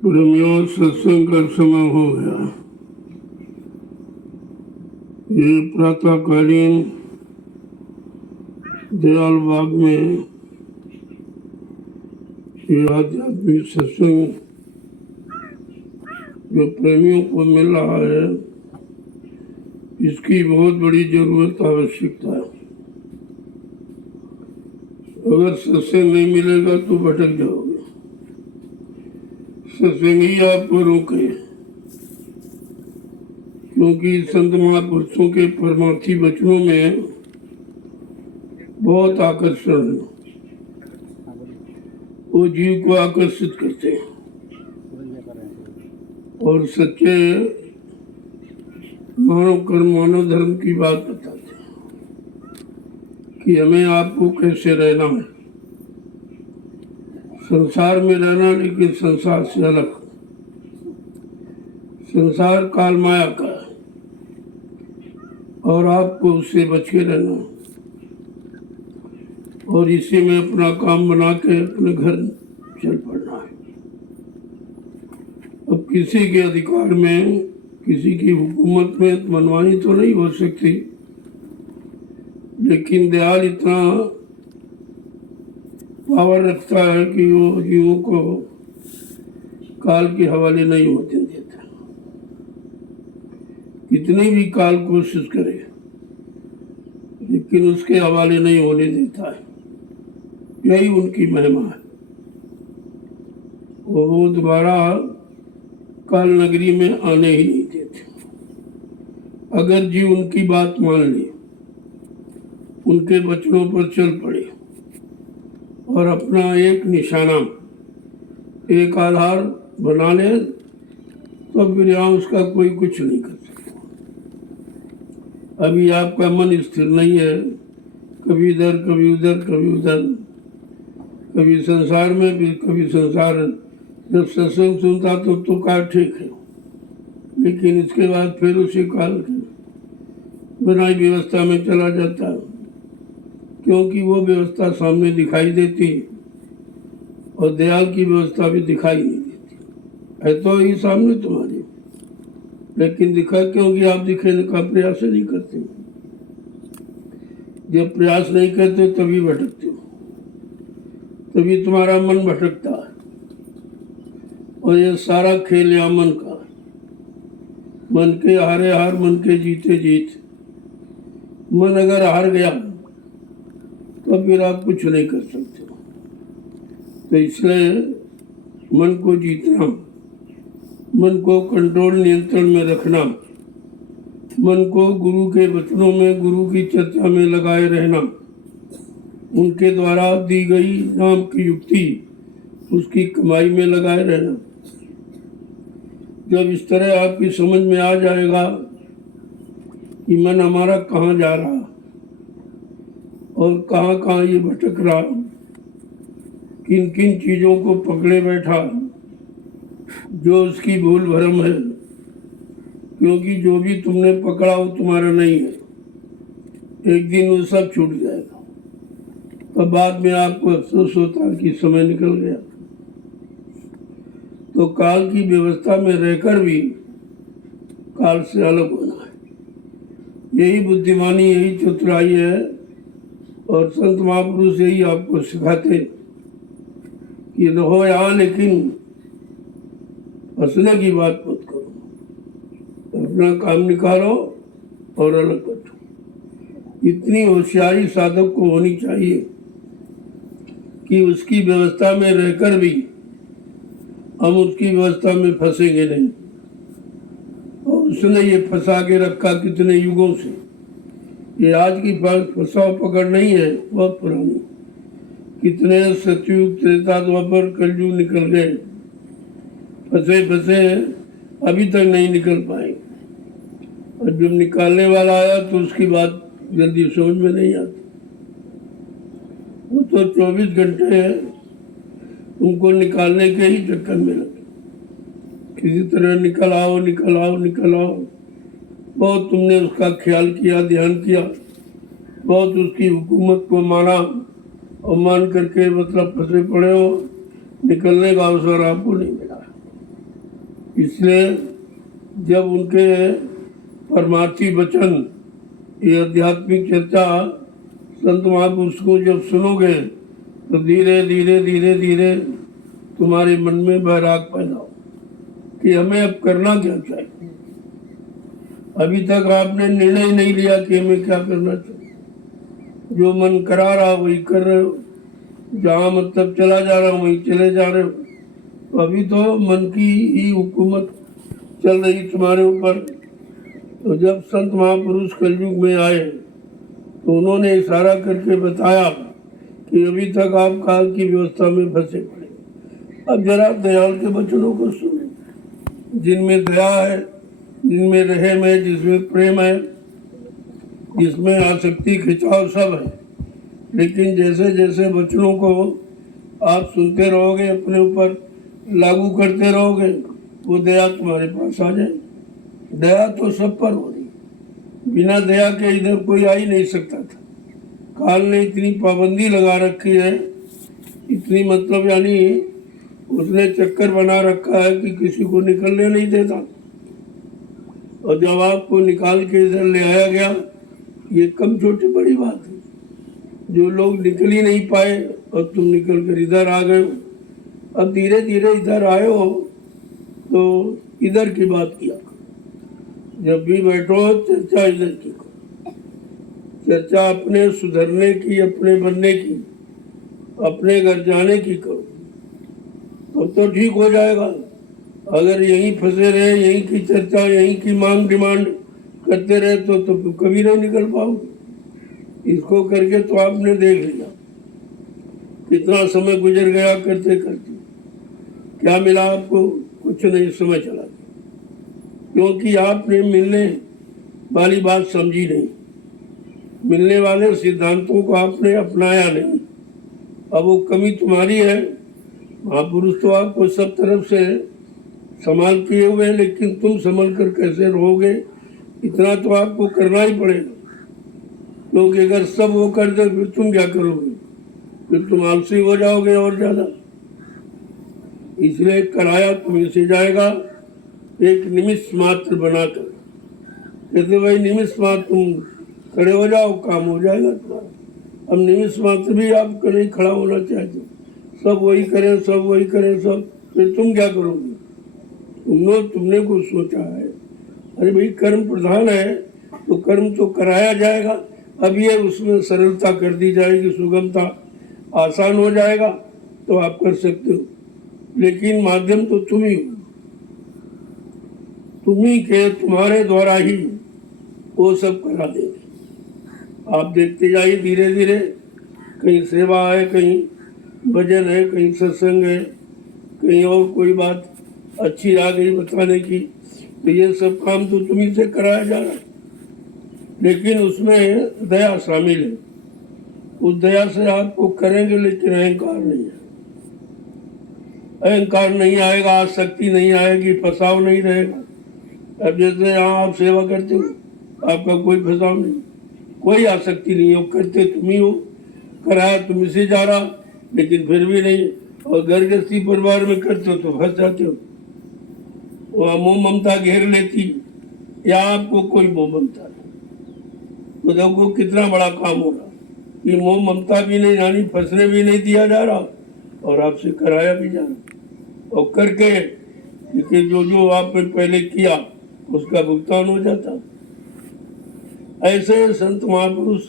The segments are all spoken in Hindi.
प्रेमियों, सत्संग का समय हो गया। ये प्रातःकालीन दयाल बाग में ये आध्यात्मिक सत्संग जो प्रेमियों को मिल रहा है, इसकी बहुत बड़ी जरूरत आवश्यकता है। अगर सत्संग नहीं मिलेगा तो भटक जाओगे। सत्संग ही आपको रोके, क्योंकि संत महापुरुषों के परमार्थी वचनों में बहुत आकर्षण है। वो जीव को आकर्षित करते हैं और सच्चे मानव कर्म, मानव धर्म की बात बताते हैं कि हमें आपको कैसे रहना है। संसार में रहना, लेकिन संसार से अलग। संसार काल माया का है और आपको उससे बच के रहना है और इसी में अपना काम बना के अपने घर चल पड़ना है। अब किसी के अधिकार में, किसी की हुकूमत में मनमानी तो नहीं हो सकती, लेकिन दयाल इतना पावर रखता है कि वो जीवों को काल के हवाले नहीं होते देता। कितनी भी काल कोशिश करे, लेकिन उसके हवाले नहीं होने देता है। यही उनकी महिमा है। वो दोबारा काल नगरी में आने ही नहीं देते। अगर जीव उनकी बात मान ले, उनके वचनों पर चल पड़े और अपना एक निशाना, एक आधार बना ले, तो फिर यहाँ उसका कोई कुछ नहीं कर सकता। अभी आपका मन स्थिर नहीं है, कभी इधर कभी उधर, कभी उधर, कभी संसार में भी कभी संसार। जब सत्संग सुनता तो काल ठीक है, लेकिन इसके बाद फिर उसी काल की बनाई व्यवस्था में चला जाता है, क्योंकि वो व्यवस्था सामने दिखाई देती और दयाल की व्यवस्था भी दिखाई नहीं देती। है तो ये सामने तुम्हारे, लेकिन दिखा क्योंकि आप दिखाने का प्रयास नहीं करते। जब प्रयास नहीं करते तभी भटकते हो, तभी तुम्हारा मन भटकता है। और ये सारा खेल या मन का, मन के हारे हार, मन के जीते जीत। मन अगर हार गया तो फिर आप कुछ नहीं कर सकते। तो इसलिए मन को जीतना, मन को कंट्रोल, नियंत्रण में रखना, मन को गुरु के वचनों में, गुरु की चर्चा में लगाए रहना, उनके द्वारा दी गई नाम की युक्ति, उसकी कमाई में लगाए रहना। जब इस तरह आपकी समझ में आ जाएगा कि मन हमारा कहाँ जा रहा और कहाँ कहाँ ये भटक रहा, किन किन चीज़ों को पकड़े बैठा, जो उसकी भूल भरम है, क्योंकि जो भी तुमने पकड़ा वो तुम्हारा नहीं है। एक दिन वो सब छूट जाएगा, तब बाद में आपको अफसोस होता है कि समय निकल गया। तो काल की व्यवस्था में रहकर भी काल से अलग होना है। यही बुद्धिमानी, यही चतुराई है। और संत महापुरुष यही आपको सिखाते कि रहो यहाँ, लेकिन हंसने की बात मत करो, अपना काम निकालो और अलग बैठो। इतनी होशियारी साधक को होनी चाहिए कि उसकी व्यवस्था में रहकर भी हम उसकी व्यवस्था में फंसेंगे नहीं। और उसने ये फंसा के रखा कितने युगों से। ये आज की फंसाव पकड़ नहीं है, बहुत पुरानी। कितने सतयुग, त्रेता, द्वापर, कलयुग निकल गए, फंसे फंसे अभी तक नहीं निकल पाए। और जब निकालने वाला आया तो उसकी बात जल्दी समझ में नहीं आती। वो तो 24 घंटे तुमको निकालने के ही चक्कर में लगे, किसी तरह निकल आओ, निकल आओ, निकल आओ। बहुत तुमने उसका ख्याल किया, ध्यान किया, बहुत उसकी हुकूमत को माना और मान करके मतलब फंसे पड़े हो। निकलने का अवसर आपको नहीं मिला। इसलिए जब उनके परमार्थी वचन, ये आध्यात्मिक चर्चा संत महापुरुष को जब सुनोगे तो धीरे धीरे धीरे धीरे तुम्हारे मन में बैराग पैदा हो कि हमें अब करना क्या चाहिए। अभी तक आपने निर्णय नहीं लिया कि हमें क्या करना चाहिए, जो मन करा रहा वही कर रहे हो, जहाँ मतलब चला जा रहा हूँ वहीं चले जा रहे हो। तो अभी तो मन की ही हुकूमत चल रही तुम्हारे ऊपर। तो जब संत महापुरुष कलयुग में आए तो उन्होंने इशारा करके बताया कि अभी तक आप काल की व्यवस्था में फंसे पड़े, अब जरा दयाल के वचनों को सुने, जिनमें दया है, जिनमें रहम है, जिसमें प्रेम है, जिसमें आसक्ति खिंचाव सब है। लेकिन जैसे जैसे वचनों को आप सुनते रहोगे, अपने ऊपर लागू करते रहोगे, वो दया तुम्हारे पास आ जाए। दया तो सब पर हो रही, बिना दया के इधर कोई आ ही नहीं सकता था। काल ने इतनी पाबंदी लगा रखी है, इतनी मतलब यानी उसने चक्कर बना रखा है कि किसी को निकलने नहीं देता। और जब आपको निकाल के इधर ले आया गया, ये कम छोटी बड़ी बात है। जो लोग निकल ही नहीं पाए और तुम निकल कर इधर आ गए हो। अब धीरे धीरे इधर आए हो तो इधर की बात किया, जब भी बैठो चर्चा इधर की करो, चर्चा अपने सुधरने की, अपने बनने की, अपने घर जाने की करो, तो ठीक हो जाएगा। अगर यहीं फंसे रहे, यहीं की चर्चा, यहीं की मांग डिमांड करते रहे तो कभी नहीं निकल पाओगे। इसको करके तो आपने देख लिया कितना समय गुजर गया करते करते, क्या मिला आपको? कुछ नहीं, समय चला गया, क्योंकि आपने मिलने वाली बात समझी नहीं, मिलने वाले सिद्धांतों को आपने अपनाया नहीं। अब वो कमी तुम्हारी है। महापुरुष तो आपको सब तरफ से संभाल किए हुए हैं, लेकिन तुम संभल कर कैसे रहोगे, इतना तो आपको करना ही पड़ेगा। क्योंकि अगर सब वो कर दे फिर तुम क्या करोगे? फिर तुम आलसी हो जाओगे और ज्यादा। इसलिए कराया तुम्हें से जाएगा एक निमिष मात्र बनाकर। कहते भाई निमिष मात्र तुम खड़े हो जाओ, काम हो जाएगा तुम्हारा। अब निमिष मात्र भी आपको नहीं खड़ा होना चाहिए, सब वही करें, सब वही करें, सब, फिर तुम क्या करोगे? तुमने कुछ सोचा है? अरे भाई कर्म प्रधान है तो कर्म तो कराया जाएगा। अब ये उसमें सरलता कर दी जाएगी, सुगमता, आसान हो जाएगा तो आप कर सकते हो। लेकिन माध्यम तो तुम ही हो, तुम्ही के तुम्हारे द्वारा ही वो सब करा देंगे। आप देखते जाइए धीरे धीरे, कहीं सेवा है, कहीं भजन है, कहीं सत्संग है, कहीं और कोई बात अच्छी आ गई बताने की, तो ये सब काम तो तुम्ही से कराया जा रहा है। लेकिन उसमें दया शामिल है। उस दया से आपको करेंगे, लेकिन अहंकार नहीं है। अहंकार नहीं आएगा, आसक्ति नहीं आएगी, फसाव नहीं रहेगा। अब जैसे यहाँ आप सेवा करते हो, आपका कोई फसाव नहीं, कोई आसक्ति नहीं हो, करते तुम ही हो, कराया तुम से जा रहा, लेकिन फिर भी नहीं। और घर गृहस्थी परिवार में करते हो तो फंस जाते हो, वहाँ मोह ममता घेर लेती, या आपको कोई मोह ममता नहीं। तो देखो कितना बड़ा काम होगा कि मोह ममता भी नहीं, यानी फंसने भी नहीं दिया जा रहा और आपसे कराया भी जा रहा, और करके क्योंकि जो जो आपने पहले किया उसका भुगतान हो जाता। ऐसे संत महापुरुष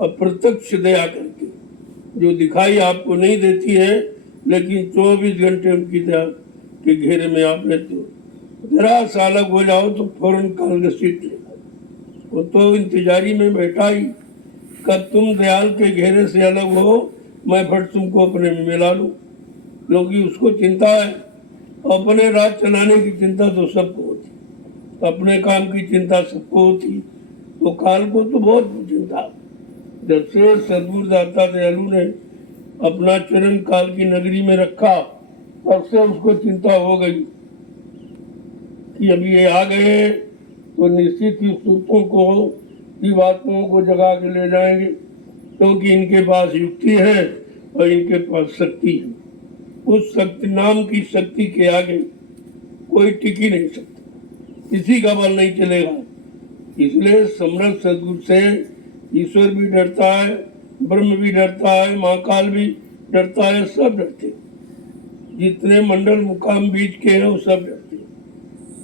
अप्रत्यक्ष दया करके, जो दिखाई आपको नहीं देती है, लेकिन 24 घंटे उनकी दया के घेरे में आप रहते हो। जरा सा अलग हो जाओ तो फौरन काल घसीट लेगा, वो तो इंतजारी में बैठा ही, कब तुम दयाल के घेरे से अलग हो, मैं फट तुमको अपने में मिला लूँ। क्योंकि उसको चिंता है, अपने राज चलाने की चिंता तो सबको होती, अपने काम की चिंता सबको होती, तो काल को तो बहुत चिंता। जब से सद्गुरु दाता दयालु ने अपना चरण काल की नगरी में रखा, तब से उसको चिंता हो गई कि अभी ये आ गए तो निश्चित ही सूतों को, की बातों को जगा के ले जाएंगे, क्योंकि इनके पास युक्ति है और इनके पास शक्ति है। उस शक्ति, नाम की शक्ति के आगे कोई टिक ही नहीं सकता, किसी का बल नहीं चलेगा। इसलिए समर्थ सदगुरु से ईश्वर भी डरता है, ब्रह्म भी डरता है, महाकाल भी डरता है, सब डरते हैं। जितने मंडल मुकाम बीच के हैं वो सब डरते हैं।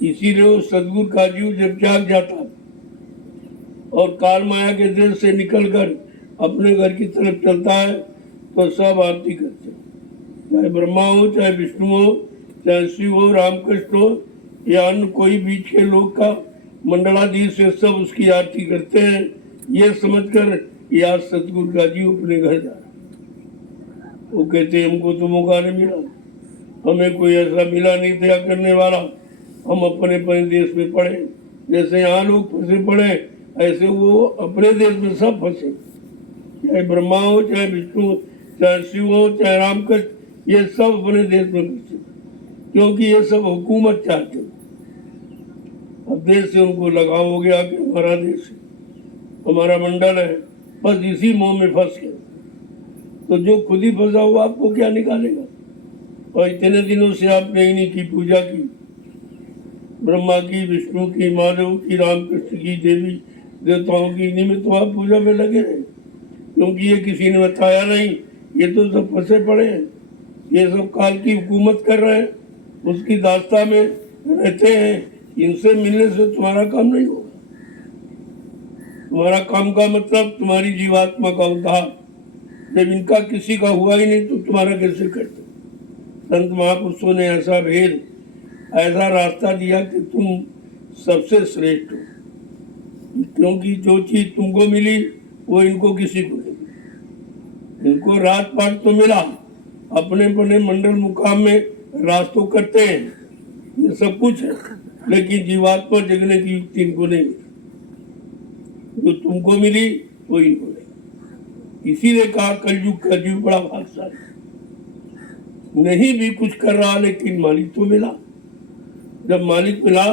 इसीलिए वो सदगुरु का जीव जब जाग जाता है और काल माया के देश से निकलकर अपने घर की तरफ चलता है तो सब आरती करते हैं, चाहे ब्रह्मा हो, चाहे विष्णु हो, चाहे शिव हो, रामकृष्ण हो या अन्य कोई बीच के लोग का मंडलाधीश से सब उसकी आरती करते हैं, ये समझकर कि आज सतगुरु का जीव अपने घर जा रहा। वो कहते हमको तो मौका नहीं मिला, हमें कोई ऐसा मिला नहीं दया करने वाला, हम अपने अपने देश में पड़े। जैसे यहाँ लोग फंसे पड़े ऐसे वो अपने देश में सब फंसे, चाहे ब्रह्मा हो, चाहे विष्णु हो, चाहे शिव हो, चाहे रामकृष्ण, ये सब अपने देश में फंसे, क्योंकि ये सब हुकूमत चाहते हैं। अब देश से उनको लगाव हो गया कि हमारा देश है, हमारा मंडल है, बस इसी मोह में फंस गए। तो जो खुद ही फंसा हुआ आपको क्या निकालेगा? और इतने दिनों से आपने इन्हीं की पूजा की, ब्रह्मा की, विष्णु की, महादेव की, रामकृष्ण की, देवी देवताओं की, इन्हीं में तो आप पूजा में लगे रहे, क्योंकि ये किसी ने बताया नहीं, ये तो सब फंसे पड़े हैं, ये सब काल की हुकूमत कर रहे हैं, उसकी दास्ता में रहते हैं। इनसे मिलने से तुम्हारा काम नहीं होगा। तुम्हारा काम का मतलब तुम्हारी जीवात्मा का उद्धार। जब इनका किसी का हुआ ही नहीं तो तुम्हारा कैसे करते? संत महापुरुषों ने ऐसा भेद, ऐसा रास्ता दिया कि तुम सबसे श्रेष्ठ हो, क्योंकि जो चीज तुमको मिली वो इनको किसी को नहीं मिली। इनको रात पाट तो मिला, अपने अपने मंडल मुकाम में राज तो करते हैं, ये सब कुछ है, लेकिन जीवात्मा जगने की युक्ति इनको नहीं मिली। जो तुमको मिली वो इनको नहीं। इसीलिए कहा कलयुग का जीव बड़ा भाग्यशाली, नहीं भी कुछ कर रहा लेकिन मालिक तो मिला। जब मालिक मिला,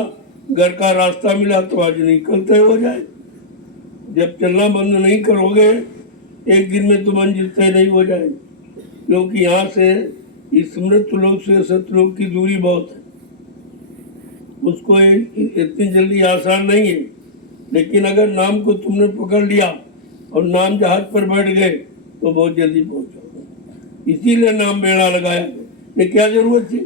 घर का रास्ता मिला, तो आज निकलते हो जाए। जब चलना बंद नहीं करोगे एक दिन में तो मंजिल तय नहीं हो जाए, क्योंकि यहाँ से इस मृत्यु लोक से सतलोक की दूरी बहुत है, उसको इतनी जल्दी आसान नहीं है। लेकिन अगर नाम को तुमने पकड़ लिया और नाम जहाज पर बैठ गए तो बहुत जल्दी पहुंचोगे। इसीलिए नाम बेड़ा लगाया, ये क्या जरूरत थी?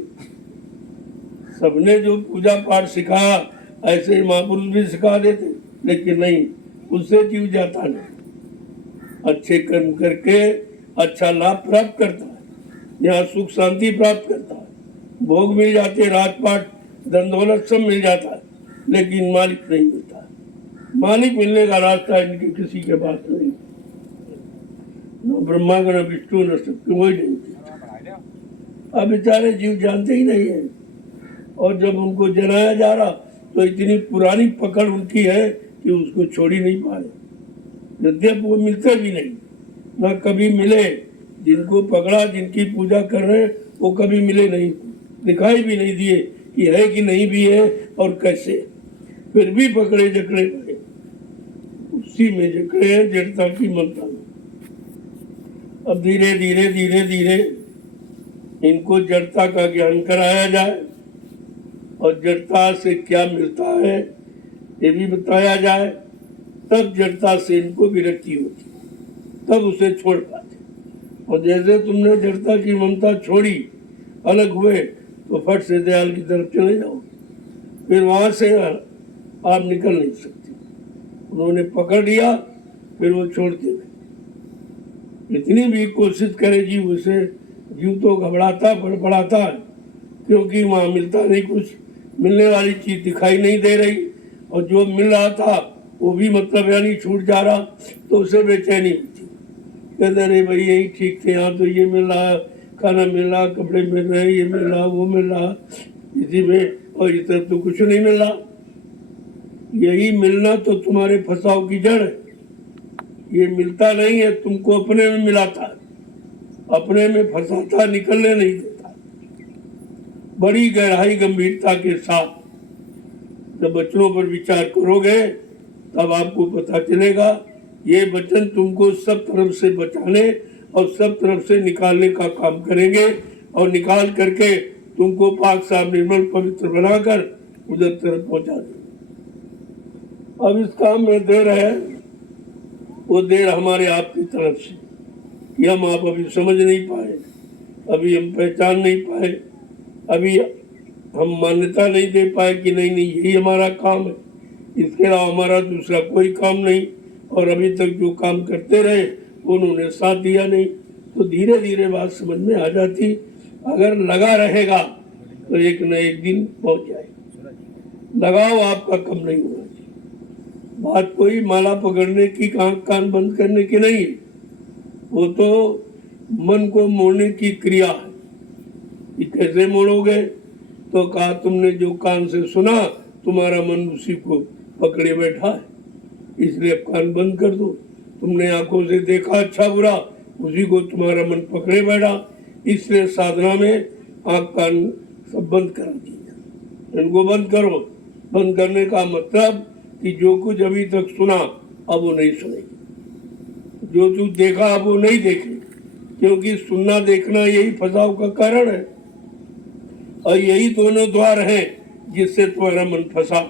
सबने जो पूजा पाठ सिखाया ऐसे महापुरुष भी सिखा देते, लेकिन नहीं, उससे जीव जाता नहीं। अच्छे कर्म करके अच्छा लाभ प्राप्त करता है, यहाँ सुख शांति प्राप्त करता है, भोग मिल जाते, राजपाट धन दौलत सब मिल जाता है, लेकिन मालिक नहीं मिलता। मालिक मिलने का रास्ता इनके किसी के पास नहीं, न ब्रह्मा का, न विष्णु, न सत्य, वही नहीं। अब बेचारे जीव जानते ही नहीं है, और जब उनको जलाया जा रहा तो इतनी पुरानी पकड़ उनकी है कि उसको छोड़ ही नहीं पा रहे। यद्यप वो मिलते भी नहीं, ना कभी मिले। जिनको पकड़ा, जिनकी पूजा कर रहे हैं, वो कभी मिले नहीं, दिखाई भी नहीं दिए कि है कि नहीं भी है और कैसे। फिर भी पकड़े जकड़े पड़े, उसी में जकड़े हैं, जड़ता की ममता में। अब धीरे धीरे धीरे धीरे इनको जड़ता का ज्ञान कराया जाए और जड़ता से क्या मिलता है ये भी बताया जाए, तब जड़ता से इनको विरक्ति होती, तब उसे छोड़ पाते। और जैसे तुमने जड़ता की ममता छोड़ी, अलग हुए, तो फट से दयाल की तरफ चले जाओ, फिर वहां से आप निकल नहीं सकते। उन्होंने पकड़ लिया, फिर वो छोड़ते नहीं। इतनी भी कोशिश करे जीव, उसे जीव तो घबराता बड़बड़ाता है, क्योंकि वहाँ मिलता नहीं कुछ, मिलने वाली चीज दिखाई नहीं दे रही, और जो मिल रहा था वो भी मतलब यानी छूट जा रहा, तो उसे बेचैनी होती। कहते रहे भाई यही ठीक थे, यहाँ तो ये मिल रहा, खाना मिल रहा, कपड़े मिल रहे, ये मिल रहा, वो मिल रहा, इसी में, और इस तरफ तो कुछ नहीं मिल रहा। यही मिलना तो तुम्हारे फंसाव की जड़ है। ये मिलता नहीं है, तुमको अपने में मिलाता है, अपने में फंसाता, निकलने नहीं देता। बड़ी गहराई गंभीरता के साथ जब वचनों पर विचार करोगे तब आपको पता चलेगा ये वचन तुमको सब तरफ से बचाने और सब तरफ से निकालने का काम करेंगे, और निकाल करके तुमको पाक साफ निर्मल पवित्र बनाकर उधर तरफ पहुंचा दे। अब इस काम में देर है, वो देर हमारे आपकी तरफ से कि हम आप अभी समझ नहीं पाए, अभी हम पहचान नहीं पाए, अभी हम मान्यता नहीं दे पाए कि नहीं नहीं यही हमारा काम है, इसके अलावा हमारा दूसरा कोई काम नहीं। और अभी तक जो काम करते रहे उन्होंने साथ दिया नहीं। तो धीरे धीरे बात समझ में आ जाती, अगर लगा रहेगा तो एक न एक दिन पहुंच जाएगा। लगाव आपका कम नहीं होना चाहिए। बात कोई माला पकड़ने की, कान बंद करने की नहीं है, वो तो मन को मोड़ने की क्रिया है। कि कैसे मोड़ोगे? तो कहा तुमने जो कान से सुना तुम्हारा मन उसी को पकड़े बैठा है, इसलिए अब कान बंद कर दो। तुमने आंखों से देखा अच्छा बुरा, उसी को तुम्हारा मन पकड़े बैठा, इसलिए साधना में आंख कान सब बंद करा दिया। इनको बंद करो। बंद करने का मतलब कि जो कुछ अभी तक सुना अब वो नहीं सुनेगी, जो कुछ देखा अब वो नहीं देखेगी, क्योंकि सुनना देखना यही फसाव का कारण है और यही दोनों द्वार हैं जिससे तुम्हारा मन फंसा।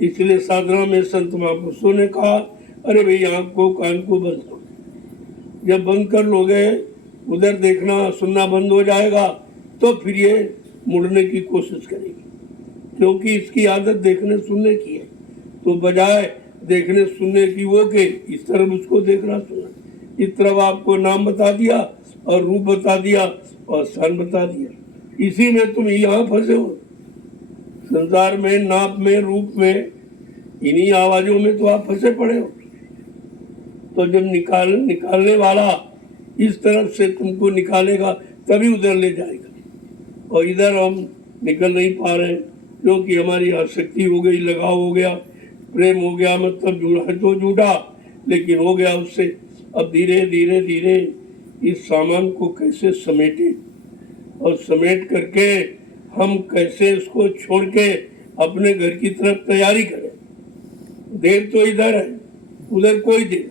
इसलिए साधना में संत महापुरुषों ने कहा, अरे भाई आंख को कान को बंद करो। जब बंद कर लोगे, उधर देखना सुनना बंद हो जाएगा, तो फिर ये मुड़ने की कोशिश करेगी, क्योंकि इसकी आदत देखने सुनने की है। तो बजाय देखने सुनने की वो के इस तरफ उसको देखना सुनना, इस तरफ आपको नाम बता दिया और रूप बता दिया और स्थान बता दिया, इसी में तुम यहाँ फंसे हो। संसार में नाप में रूप में इन्हीं आवाजों में तो आप फंसे पड़े हो। तो जब निकालने वाला इस तरफ से तुमको निकालेगा तभी उधर ले जाएगा, और इधर हम निकल नहीं पा रहे हैं क्योंकि हमारी आसक्ति हो गई, लगाव हो गया, प्रेम हो गया, मतलब जुड़ा है तो जुड़ा लेकिन हो गया उससे। अब धीरे धीरे धीरे इस सामान को कैसे समेटे और समेट करके हम कैसे इसको छोड़ के अपने घर की तरफ तैयारी करें। देर तो इधर है, उधर कोई देर,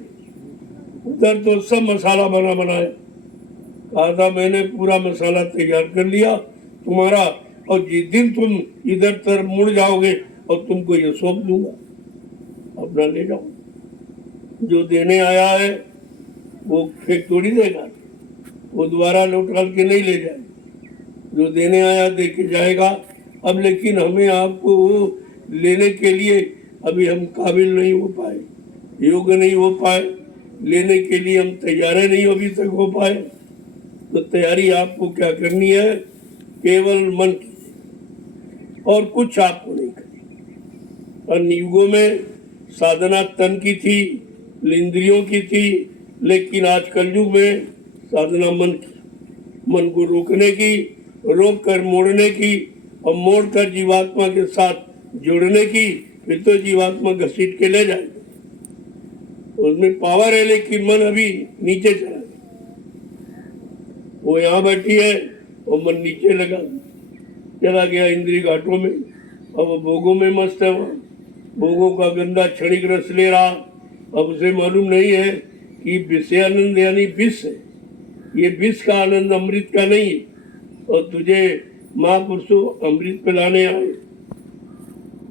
उधर तो सब मसाला बनाया। कहा था मैंने पूरा मसाला तैयार कर लिया तुम्हारा, और जिस दिन तुम इधर तरफ मुड़ जाओगे और तुमको ये सौंप दूंगा, अपना ले जाओ। जो देने आया है वो फेंक थोड़ी देगा, वो दोबारा लौटाल के नहीं ले जाए। जो देने आया दे के जाएगा। अब लेकिन हमें आपको लेने के लिए अभी हम काबिल नहीं हो पाए, योग्य नहीं हो पाए, लेने के लिए हम तैयार नहीं अभी तक हो पाए। तो तैयारी आपको क्या करनी है? केवल मन की, और कुछ आपको नहीं करनी। और युगों में साधना तन की थी, इंद्रियों की थी, लेकिन आज कलयुग में साधना मन की, मन को रोकने की, रोक कर मोड़ने की, और मोड़ कर जीवात्मा के साथ जोड़ने की। फिर तो जीवात्मा घसीट के ले जाएगा, उसमें पावर है, लेकिन मन अभी नीचे चला गया। वो यहाँ बैठी है और मन नीचे लगा चला गया इंद्रिय घाटों में, अब वो भोगों में मस्त है। वहाँ भोगों का गंदा क्षणिक रस ले रहा। अब उसे मालूम नहीं है कि विषय आनंद यानी विष है, ये विष का आनंद अमृत का नहीं है। और तुझे महापुरुषों अमृत पिलाने आए।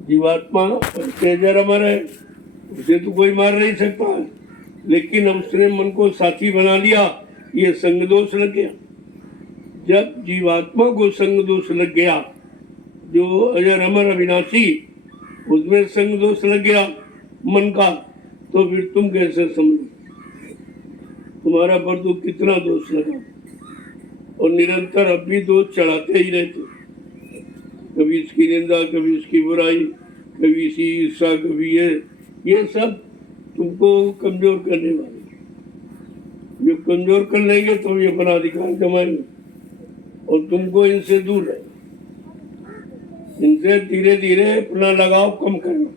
जीवात्मा तेजर अमर है, उसे तो कोई मार नहीं सकता है, लेकिन अब उसने मन को साथी बना लिया, ये संग दोष लग गया। जब जीवात्मा को संग दोष लग गया, जो अजर अमर अविनाशी, उसमें संग दोष लग गया मन का, तो फिर तुम कैसे समझो? तुम्हारा पर तो कितना दोष लगा, और निरंतर अब भी दोष चढ़ाते ही रहते। कभी इसकी निंदा, कभी इसकी बुराई, कभी इसी ईर्षा, कभी ये सब तुमको कमजोर करने वाले। जो कमजोर कर लेंगे तो ये अपना अधिकार जमाएंगे, और तुमको इनसे दूर रहे, इनसे धीरे धीरे अपना लगाव कम करना।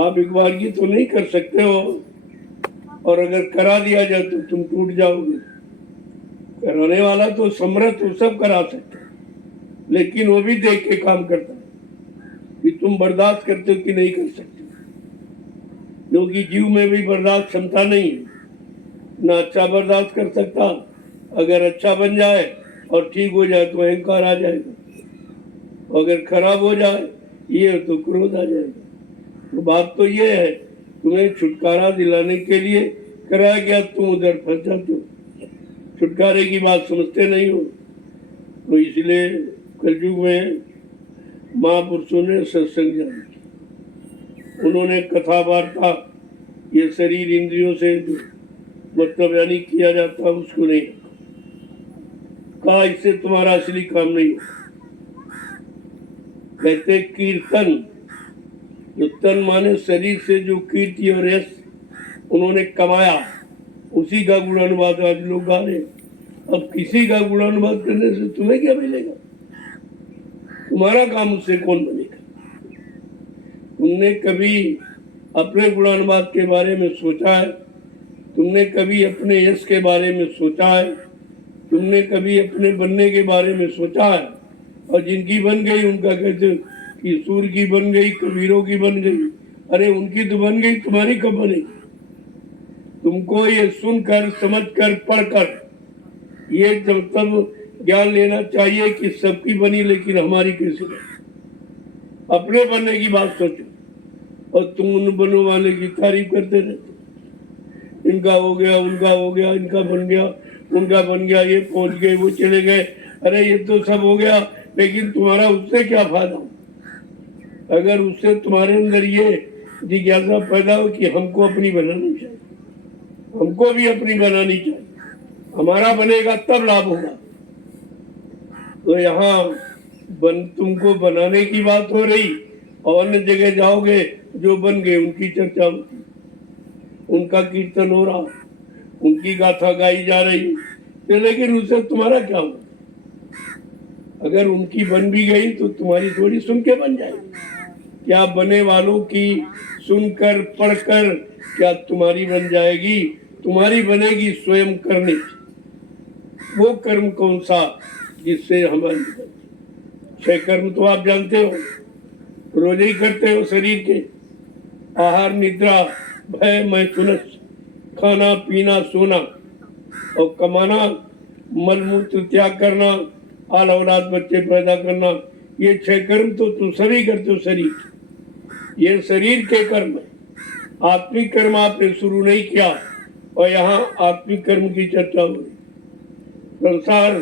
आप एक बार की तो नहीं कर सकते हो, और अगर करा दिया जाए तो तुम टूट जाओगे। कराने वाला तो समर्थ वो सब करा सकता है, लेकिन वो भी देख के काम करता है कि तुम बर्दाश्त करते हो कि नहीं कर सकते, क्योंकि जीव में भी बर्दाश्त क्षमता नहीं है, ना अच्छा बर्दाश्त कर सकता। अगर अच्छा बन जाए और ठीक हो जाए तो अहंकार आ जाएगा, अगर खराब हो जाए ये तो क्रोध आ जाएगा। तो बात तो ये है, तुम्हें छुटकारा दिलाने के लिए कराया गया, तुम उधर फंस जाते हो, छुटकारे की बात समझते नहीं हो। तो इसलिए कलयुग में महापुरुषों ने सत्संग जारी किया, उन्होंने कथा वार्ता, ये शरीर इंद्रियों से जो मतलब यानी किया जाता उसको नहीं कहा, इससे तुम्हारा असली काम नहीं होगा। कहते कीर्तन, जो तन माने शरीर से जो कीर्ति और यश उन्होंने कमाया, उसी का गुणानुवाद आज लोग गा रहे। अब किसी का गुणानुवाद करने से तुम्हें क्या मिलेगा? तुम्हारा काम उससे कौन बनेगा? तुमने कभी अपने गुणानुवाद के बारे में सोचा है? तुमने कभी अपने यश के बारे में सोचा है? तुमने कभी अपने बनने के बारे में सोचा है? और जिनकी बन गई उनका कहते कि सूर की बन गई, कबीरों की बन गई। अरे उनकी तो बन गई, तुम्हारी कब बनेगी? तुमको ये सुनकर, समझकर, पढ़कर ये तब ज्ञान लेना चाहिए कि सबकी बनी लेकिन हमारी कैसे बनी। अपने बनने की बात सोचो और तुम उन बनने वाले की तारीफ करते रहते। इनका हो गया, उनका हो गया, इनका बन गया, उनका बन गया, ये पहुंच गए, वो चले गए। अरे ये तो सब हो गया, लेकिन तुम्हारा उससे क्या फायदा? अगर उससे तुम्हारे अंदर ये जिज्ञासा पैदा हो कि हमको अपनी बनानी चाहिए, हमको भी अपनी बनानी चाहिए, हमारा बनेगा तब लाभ होगा। तो यहाँ तुमको बनाने की बात हो रही और अन्य जगह जाओगे जो बन गए उनकी चर्चा होती, उनका कीर्तन हो रहा, उनकी गाथा गाई जा रही, तो लेकिन उससे तुम्हारा क्या हो? अगर उनकी बन भी गई तो तुम्हारी थोड़ी सुन के बन जाएगी। क्या बने वालों की सुनकर पढ़कर क्या तुम्हारी बन जाएगी? तुम्हारी बनेगी स्वयं करने की। वो कर्म कौन सा जिससे हमारी 6 कर्म तो आप जानते हो, रोज ही करते हो शरीर के, आहार, निद्रा, भय, मैथुनस, खाना पीना सोना और कमाना, मलमूत्र त्याग करना, आल औलाद बच्चे पैदा करना, ये 6 कर्म तो तुम सभी करते हो शरीर। ये शरीर के कर्म है, आत्मिक कर्म आपने शुरू नहीं किया। और यहाँ आत्मिक कर्म की चर्चा हो रही, संसार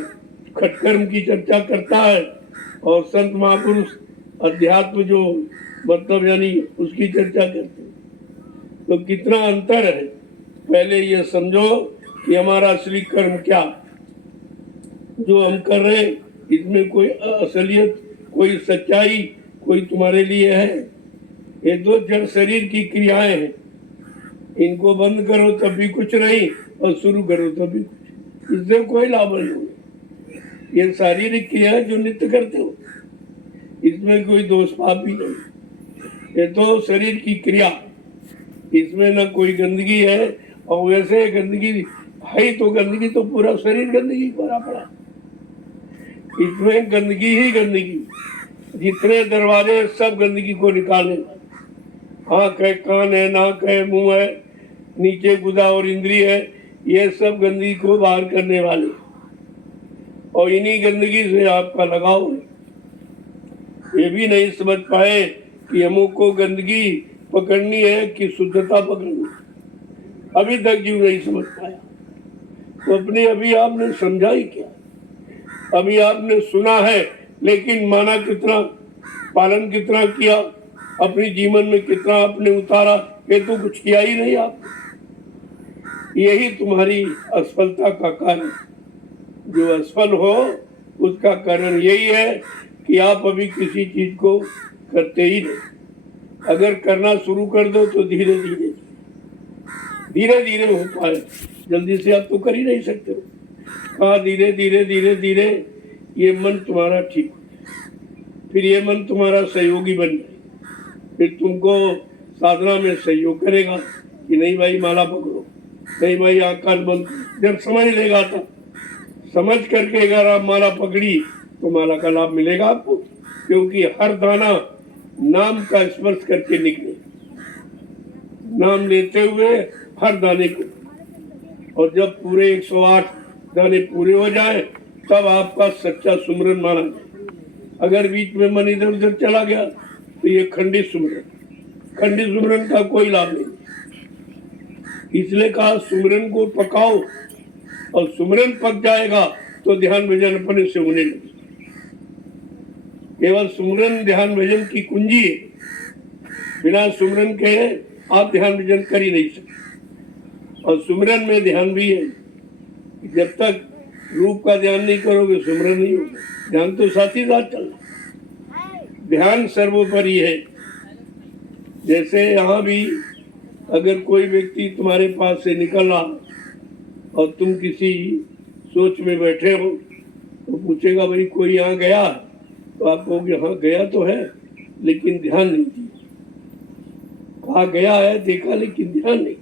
खटकर्म की चर्चा करता है और संत महापुरुष अध्यात्म जो मतलब यानी उसकी चर्चा करते हैं। तो कितना अंतर है। पहले ये समझो कि हमारा असली कर्म क्या जो हम कर रहे हैं, इसमें कोई असलियत, कोई सच्चाई, कोई तुम्हारे लिए है? ये दो जड़ शरीर की क्रियाएं हैं, इनको बंद करो तब भी कुछ नहीं और शुरू करो तब भी कुछ, इससे कोई लाभ नहीं होगा। ये शारीरिक क्रिया जो नित्य करते हो इसमें कोई दोष पाप भी नहीं, ये तो शरीर की क्रिया, इसमें ना कोई गंदगी है। और वैसे गंदगी है तो गंदगी तो पूरा शरीर गंदगी भरा पड़ा, इसमें गंदगी ही गंदगी, जितने दरवाजे सब गंदगी को निकाले। आँख है, कान है, नाक है, मुंह है, नीचे गुदा और इंद्रिय है, ये सब गंदगी को बाहर करने वाले। और इन्हीं गंदगी से आपका लगाव है। ये भी नहीं समझ पाए कि हमको गंदगी पकड़नी है कि शुद्धता पकड़नी है, अभी तक जीव नहीं समझ पाया। तो अपने अभी आपने समझा ही क्या? अभी आपने सुना है लेकिन माना कितना, पालन कितना किया, अपने जीवन में कितना आपने उतारा, ये तो कुछ किया ही नहीं आप। यही तुम्हारी असफलता का कारण, जो असफल हो उसका कारण यही है कि आप अभी किसी चीज को करते ही नहीं। अगर करना शुरू कर दो तो धीरे धीरे धीरे धीरे हो पाए, जल्दी से आप तो कर ही नहीं सकते हो। हाँ, धीरे धीरे धीरे धीरे ये मन तुम्हारा ठीक हो जाए, फिर ये मन तुम्हारा सहयोगी बन जाए, फिर तुमको साधना में सहयोग करेगा कि नहीं भाई माला पकड़ो, नहीं भाई आकाश बंद। जब समझ लेगा तो समझ करके अगर आप माला पकड़ी तो माला का लाभ मिलेगा आपको, क्योंकि हर दाना नाम का स्पर्श करके निकले, नाम लेते हुए हर दाने को। और जब पूरे 108 दाने पूरे हो जाए तब आपका सच्चा सुमरन माना जाए। अगर बीच में मन इधर उधर चला गया तो ये खंडित सुमरन का कोई लाभ नहीं। इसलिए कहा सुमरन को पकाओ, और सुमरन पक जाएगा तो ध्यान भजन अपने से होने लगे। केवल सुमरन ध्यान भजन की कुंजी है। बिना सुमरन के आप ध्यान भजन कर ही नहीं सकते। और सुमरन में ध्यान भी है। जब तक रूप का ध्यान नहीं करोगे सुमरन नहीं होगा। ध्यान तो साथ ही साथ चलना, ध्यान सर्वोपरि है। जैसे यहाँ भी अगर कोई व्यक्ति तुम्हारे पास से निकला और तुम किसी सोच में बैठे हो तो पूछेगा भाई कोई यहाँ गया, तो आप कहोगे हाँ गया तो है लेकिन ध्यान नहीं दिया। कहा गया है, देखा लेकिन ध्यान नहीं,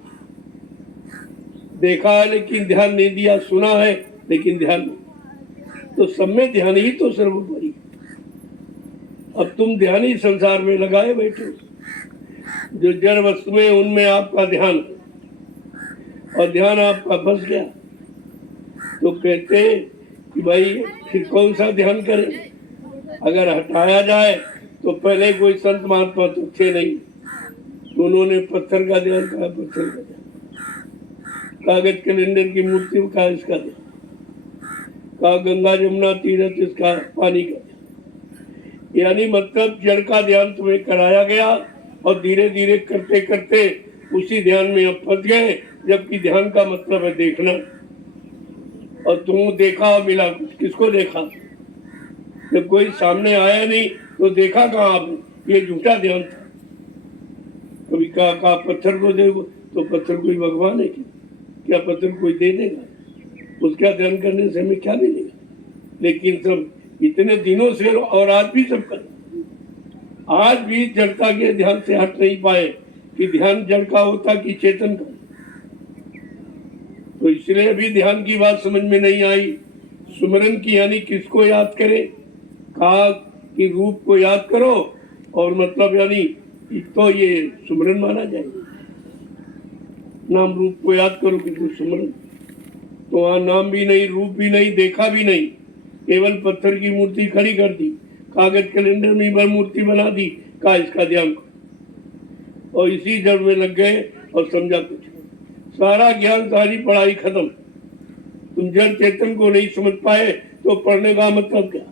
देखा है लेकिन ध्यान नहीं दिया, सुना है लेकिन ध्यान नहीं। तो सब में ध्यान ही तो सर्वोपरि। अब तुम ध्यान ही संसार में लगाए बैठे, जो जड़ वस्तुएं उनमें आपका ध्यान, और ध्यान आपका फंस गया तो कहते कि भाई फिर कौन सा ध्यान करें। अगर हटाया जाए तो पहले कोई संत महात्मा तो थे नहीं, तो उन्होंने पत्थर का ध्यान कहा, पत्थर का ध्यान, कागज कैलेंडर की मूर्ति का इसका ध्यान, कहा गंगा जमुना तीर्थ इसका पानी का ध्यान। यानी मतलब जड़ का ध्यान तुम्हें कराया गया और धीरे धीरे करते करते उसी ध्यान में अब फंस गए। जबकि ध्यान का मतलब है देखना, और तुम देखा और मिला, किसको देखा? जब कोई सामने आया नहीं तो देखा कहाँ आपने? ये झूठा ध्यान था। कभी कहा पत्थर को देखो तो पत्थर कोई भगवान है क्या? पत्थर कोई दे देगा? उसका ध्यान करने से हमें क्या मिलेगा? लेकिन सब इतने दिनों से और आज भी सब कर, आज भी जड़ता के ध्यान से हट नहीं पाए कि ध्यान जड़ का होता कि चेतन का। तो इसलिए भी ध्यान की बात समझ में नहीं आई। सुमरन की यानी किसको याद करे? कहा कि रूप को याद करो, और मतलब यानी तो ये सुमरन माना जाएगा। नाम रूप को याद करो कि सुमरन। तो वहाँ नाम भी नहीं, रूप भी नहीं, देखा भी नहीं, केवल पत्थर की मूर्ति खड़ी कर दी, कागज कैलेंडर में मूर्ति बना दी, कहा इसका ध्यान करो, और इसी जड़ में लग गए और समझा कुछ। सारा ज्ञान, सारी पढ़ाई खत्म। तुम जड़ चेतन को नहीं समझ पाए तो पढ़ने का मतलब क्या?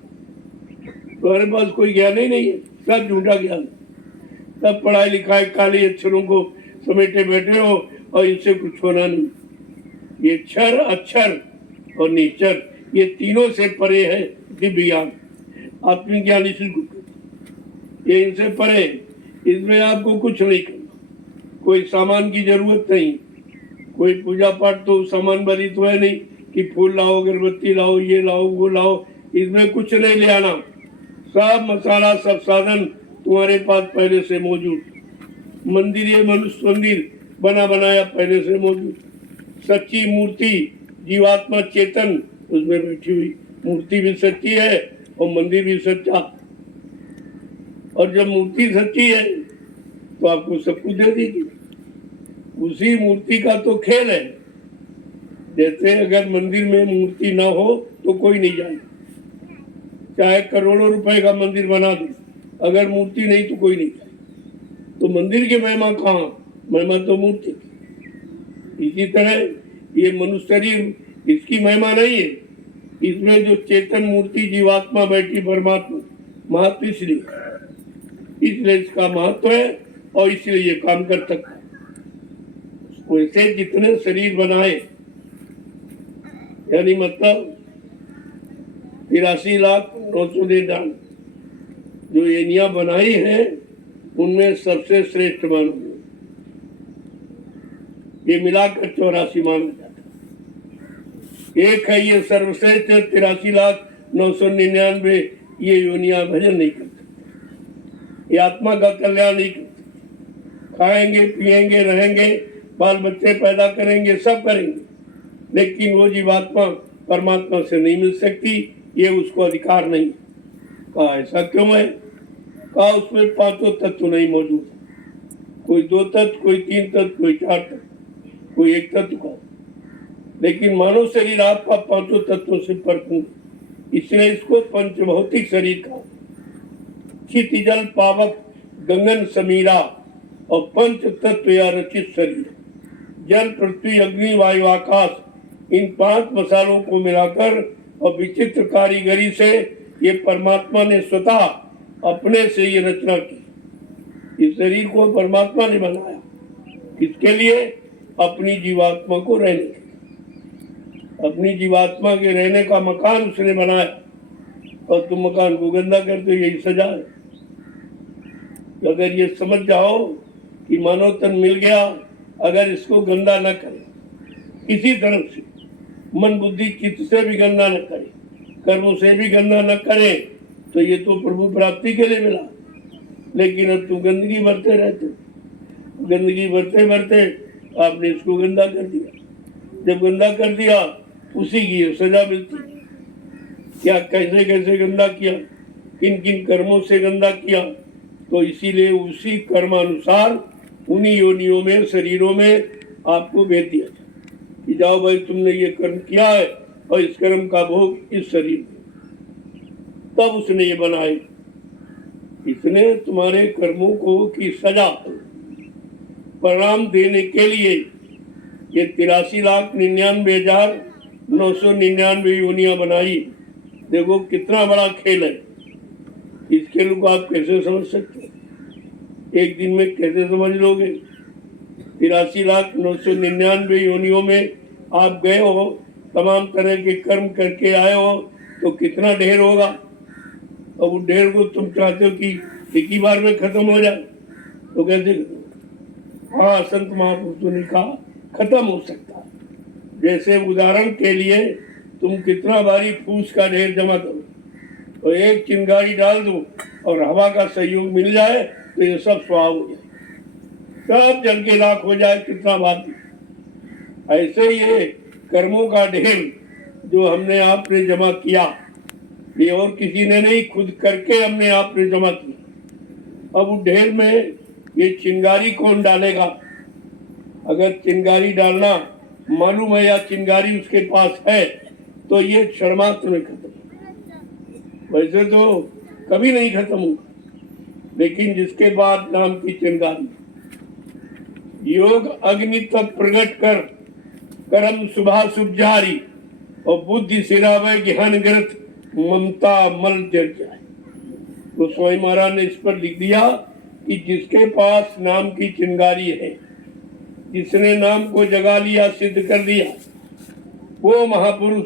तुम्हारे पास कोई ज्ञान ही नहीं है, सब झूठा ज्ञान। सब पढ़ाई लिखाई काली अक्षरों को समेटे बैठे हो और इनसे कुछ होना नहीं। ये क्षर, अक्षर और निश्चर, ये तीनों से परे है दिव्य ज्ञान, आत्मज्ञान। इसी को ये इनसे परे, इसमें आपको कुछ नहीं करना, कोई सामान की जरूरत नहीं। कोई पूजा पाठ तो सामान वाली तो है नहीं कि फूल लाओ, अगरबत्ती लाओ, ये लाओ, वो लाओ, इसमें कुछ नहीं ले आना। सब मसाला, सब साधन तुम्हारे पास पहले से मौजूद। मंदिर, ये मनुष्य मंदिर बना बनाया पहले से मौजूद। सच्ची मूर्ति जीवात्मा चेतन उसमें बैठी हुई, मूर्ति भी सच्ची है और मंदिर भी सच्चा। और जब मूर्ति सच्ची है तो आपको सब कुछ दे देगी। उसी मूर्ति का तो खेल है। जैसे अगर मंदिर में मूर्ति ना हो तो कोई नहीं जाए, चाहे करोड़ों रुपए का मंदिर बना दे, अगर मूर्ति नहीं तो कोई नहीं जाए। तो मंदिर की महिमा कहाँ? महिमा तो मूर्ति की। इसी तरह ये मनुष्य शरीर, इसकी महिमा नहीं है, इसमें जो चेतन मूर्ति जीवात्मा बैठी परमात्मा, महत्व इसलिए इसका महत्व है और इसलिए ये काम कर सकता है। वैसे जितने शरीर बनाए, यानी मतलब 83,09,99 जो एनिया बनाई है उनमें सबसे श्रेष्ठ मानव ये मिलाकर 84 माना जाता है। एक है ये सर्वश्रेष्ठ 83,09,99 ये योनिया भजन नहीं करते, ये आत्मा का कल्याण नहीं करते। खाएंगे, पिएंगे, रहेंगे, बाल बच्चे पैदा करेंगे, सब करेंगे, लेकिन वो जीवात्मा परमात्मा से नहीं मिल सकती, ये उसको अधिकार नहीं। कहा ऐसा क्यों है? कहा उसमें पांचों तत्व नहीं मौजूद, कोई 2 तत्व, कोई 3 तत्व, कोई 4 तत्व, कोई 1 तत्व का। लेकिन मानव शरीर आपका पांचों तत्वों से परिपूर्ण, इसने इसको पंचभौतिक शरीर कहा। क्षितिजल पावक गगन समीरा और पंच तत्व या रचित शरीर, जल पृथ्वी अग्नि वायु आकाश, इन 5 मसालों को मिलाकर और विचित्र कारीगरी से ये परमात्मा ने स्वतः अपने से ये रचना की। इस शरीर को परमात्मा ने बनाया, किसके लिए? अपनी जीवात्मा को रहने के लिए। अपनी जीवात्मा के रहने का मकान उसने बनाया, और तुम मकान को गंदा करते हो, यही सजा है। अगर ये समझ जाओ कि मानव तन मिल गया, अगर इसको गंदा न करे किसी तरफ से, मन बुद्धि चित्त से भी गंदा न करे, कर्मों से भी गंदा न करे, तो ये तो प्रभु प्राप्ति के लिए मिला। लेकिन अब तुम गंदगी भरते रहते, गंदगी भरते भरते आपने इसको गंदा कर दिया। जब गंदा कर दिया, उसी की सजा मिलती। क्या कैसे कैसे गंदा किया, किन किन कर्मों से गंदा किया, तो इसीलिए उसी कर्मानुसार उन्हीं योनियों में, शरीरों में आपको भेज दिया कि जाओ भाई, तुमने ये कर्म किया है और इस कर्म का भोग इस शरीर में। तब उसने ये बनाए, इसने तुम्हारे कर्मों को की सजा परिणाम देने के लिए ये 83,99,999 योनियां बनाई। देखो कितना बड़ा खेल है। इस खेल को आप कैसे समझ सकते हैं? एक दिन में कैसे समझ लोगे? 83,999 योनियों में आप गए हो, तमाम तरह के कर्म करके आए हो, तो कितना ढेर होगा। और वो ढेर को तुम चाहते हो कि एक ही बार में खत्म हो जाए, तो कैसे? हाँ, संत महापुरुषों ने कहा खत्म हो सकता है। जैसे उदाहरण के लिए तुम कितना भारी फूस का ढेर जमा करो, तो एक चिंगारी डाल दो और हवा का सहयोग मिल जाए, तो ये सब स्वाह हो जाए, सब जल के राख हो जाए, कितना बात। ऐसे ये कर्मों का ढेर जो हमने आपने जमा किया, ये और किसी ने नहीं, खुद करके हमने आपने जमा किया। अब उस ढेर में ये चिंगारी कौन डालेगा? अगर चिंगारी डालना मालूम है या चिंगारी उसके पास है, तो ये क्षण मात्र में खत्म, वैसे तो कभी नहीं खत्म होगा। लेकिन जिसके बाद नाम की चिंगारी, योग अग्नि तब प्रकट कर, कर्म शुभा सुजारी, और बुद्धि सिरावे ज्ञान ग्रथ, ममता मल जर जाए। तो स्वामी महाराज ने इस पर लिख दिया कि जिसके पास नाम की चिंगारी है, जिसने नाम को जगा लिया, सिद्ध कर दिया, वो महापुरुष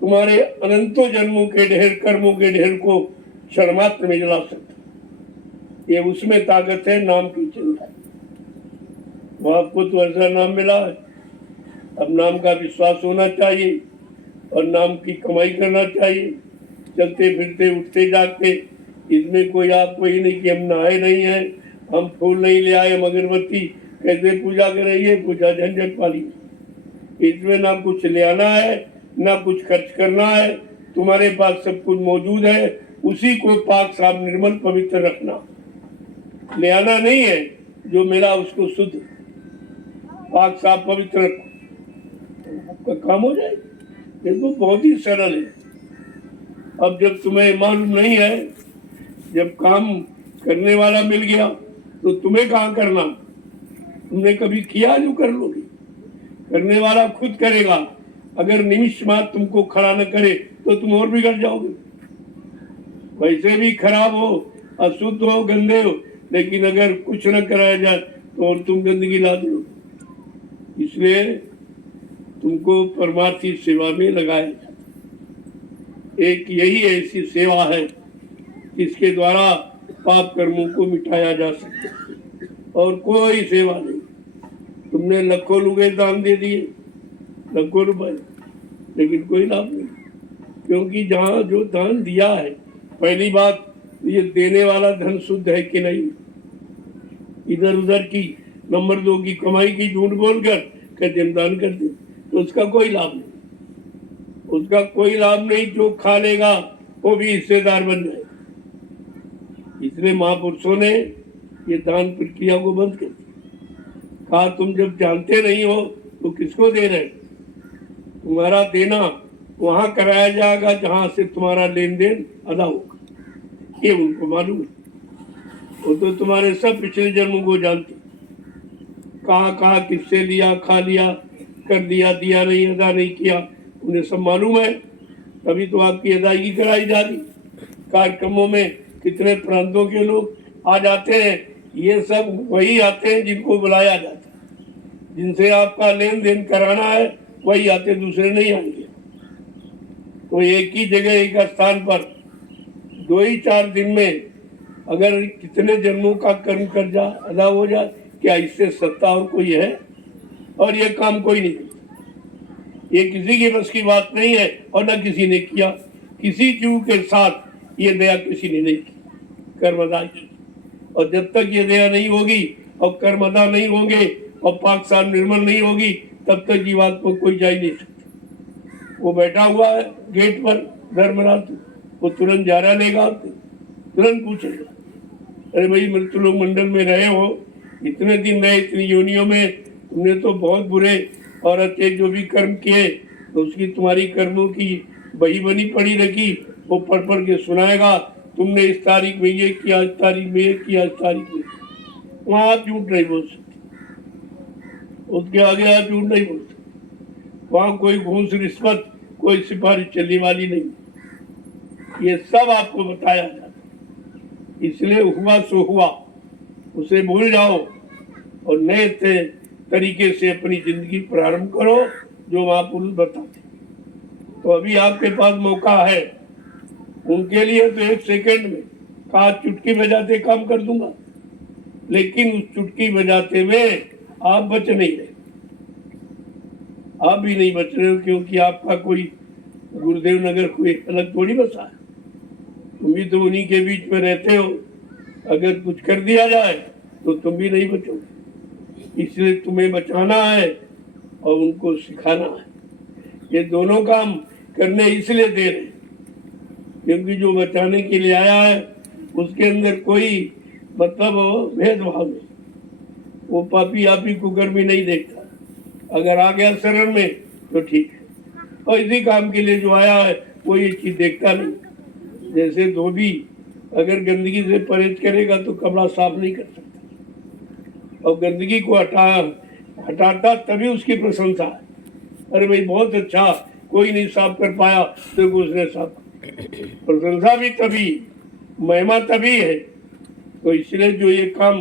तुम्हारे अनंतों जन्मों के ढेर, कर्मों के ढेर को क्षण मात्र में जला सकता। ये उसमें ताकत है नाम की चिंगारी। वो आपको तो ऐसा नाम मिला है, अब नाम का विश्वास होना चाहिए और नाम की कमाई करना चाहिए। चलते फिरते उठते जागते इसमें कोई आपको ही नहीं कि हम नहाए नहीं है, हम फूल नहीं ले आए, हम अगरबत्ती कैसे पूजा करें, ये पूजा झंझट वाली। इसमें ना कुछ ले आना है, ना कुछ खर्च करना है, तुम्हारे पास सब कुछ मौजूद है, उसी को पाक साफ निर्मल पवित्र रखना। ले आना नहीं है, जो मिला उसको शुद्ध पाक साफ पवित्र रखो, आपका काम हो जाए। ये तो बहुत ही सरल है। अब जब तुम्हें मालूम नहीं है, जब काम करने वाला मिल गया, तो तुम्हें कहाँ करना? तुमने कभी किया जो कर लोगे? करने वाला खुद करेगा। अगर निमिष मात्र तुमको खड़ा न करे, तो तुम और बिगड़ जाओगे। वैसे भी खराब हो, अशुद्ध हो, गंदे हो, लेकिन अगर कुछ न कराया जाए तो और तुम गंदगी ला दो। इसलिए तुमको परमार्थी सेवा में लगाया जाता। एक यही ऐसी सेवा है जिसके द्वारा पाप कर्मों को मिटाया जा सकता है, और कोई सेवा नहीं। तुमने लाखों रुपए दान दे दिए, लाखों रुपए, लेकिन कोई लाभ नहीं, क्योंकि जहाँ जो दान दिया है, पहली बात ये देने वाला धन शुद्ध है कि नहीं, इधर उधर की, नंबर 2 की कमाई की झूठ बोलकर कहते दान कर दे, तो उसका कोई लाभ नहीं, उसका कोई लाभ नहीं। जो खा लेगा वो भी हिस्सेदार बन जाए। इसलिए महापुरुषों ने ये दान प्रक्रिया को बंद कर दिया। कहा तुम जब जानते नहीं हो तो किसको दे रहे? तुम्हारा देना वहां कराया जाएगा जहां से तुम्हारा लेन देन अदा होगा, ये उनको मालूम है। वो तो तुम्हारे सब पिछले जन्मों को जानते, कहाँ कहाँ किससे लिया, खा लिया, कर दिया, दिया नहीं, अदा नहीं किया, उन्हें सब मालूम है। तभी तो आपकी अदायगी कराई जा रही। कार्यक्रमों में कितने प्रांतों के लोग आ जाते हैं, ये सब वही आते हैं जिनको बुलाया जाता है, जिनसे आपका लेन देन कराना है वही आते, दूसरे नहीं आएंगे। तो एक ही जगह एक स्थान पर 2 ही 4 दिन में अगर कितने जन्मों का कर्म कर्जा अदा हो जाए, क्या इससे सत्ता और कोई है? और ये काम कोई नहीं करता, ये किसी के बस की बात नहीं है और न किसी ने किया। किसी जीव के साथ ये दया किसी ने नहीं की, कर्म अदा की। और जब तक ये दया नहीं होगी और कर्म अदा नहीं होंगे और पाक साफ निर्मल नहीं होगी, तब तक जीवात्मा कोई जा ही नहीं सकता। वो बैठा हुआ है गेट पर धर्मराज, वो तुरंत जारा लेगा, तुरंत पूछेगा, अरे भाई मृत्युलोक मंडल में रहे हो, इतने दिन रहे, इतनी योनियों में, तुमने तो बहुत बुरे और अच्छे जो भी कर्म किए, तो उसकी तुम्हारी कर्मों की बही बनी पड़ी रखी, वो पढ़ के सुनाएगा, तुमने इस तारीख में ये किया, इस तारीख में ये किया, इस तारीख में। वहाँ आप झूठ नहीं बोल सकते, उसके आगे आप झूठ नहीं बोल सकते। वहाँ कोई घूस रिश्वत, कोई सिफारिश चलने वाली नहीं, ये सब आपको बताया जाता। इसलिए हुआ सो हुआ, उसे भूल जाओ और नए तरीके से अपनी जिंदगी प्रारंभ करो, जो महापुरुष बताते। तो अभी आपके पास मौका है, उनके लिए तो 1 सेकंड में कहा चुटकी बजाते काम कर दूंगा, लेकिन उस चुटकी बजाते में आप बच नहीं रहे, आप भी नहीं बच रहे हो, क्योंकि आपका कोई गुरुदेव नगर कोई अलग थोड़ी बसा है, तुम भी तो उन्हीं के बीच में रहते हो। अगर कुछ कर दिया जाए तो तुम भी नहीं बचोगे, इसलिए तुम्हें बचाना है और उनको सिखाना है। ये दोनों काम करने इसलिए दे रहे, क्योंकि जो बचाने के लिए आया है उसके अंदर कोई मतलब भेदभाव नहीं, वो पापी आपी कुकर्मी नहीं देखता। अगर आ गया शरण में तो ठीक है, और इसी काम के लिए जो आया है वो ये चीज देखता नहीं। जैसे धोबी अगर गंदगी से परहेज करेगा तो कपड़ा साफ नहीं कर सकता, और गंदगी को हटाता तभी उसकी प्रशंसा है। अरे भाई बहुत अच्छा, कोई नहीं साफ कर पाया तो उसने साफ, प्रशंसा भी तभी, महिमा तभी है। तो इसलिए जो ये काम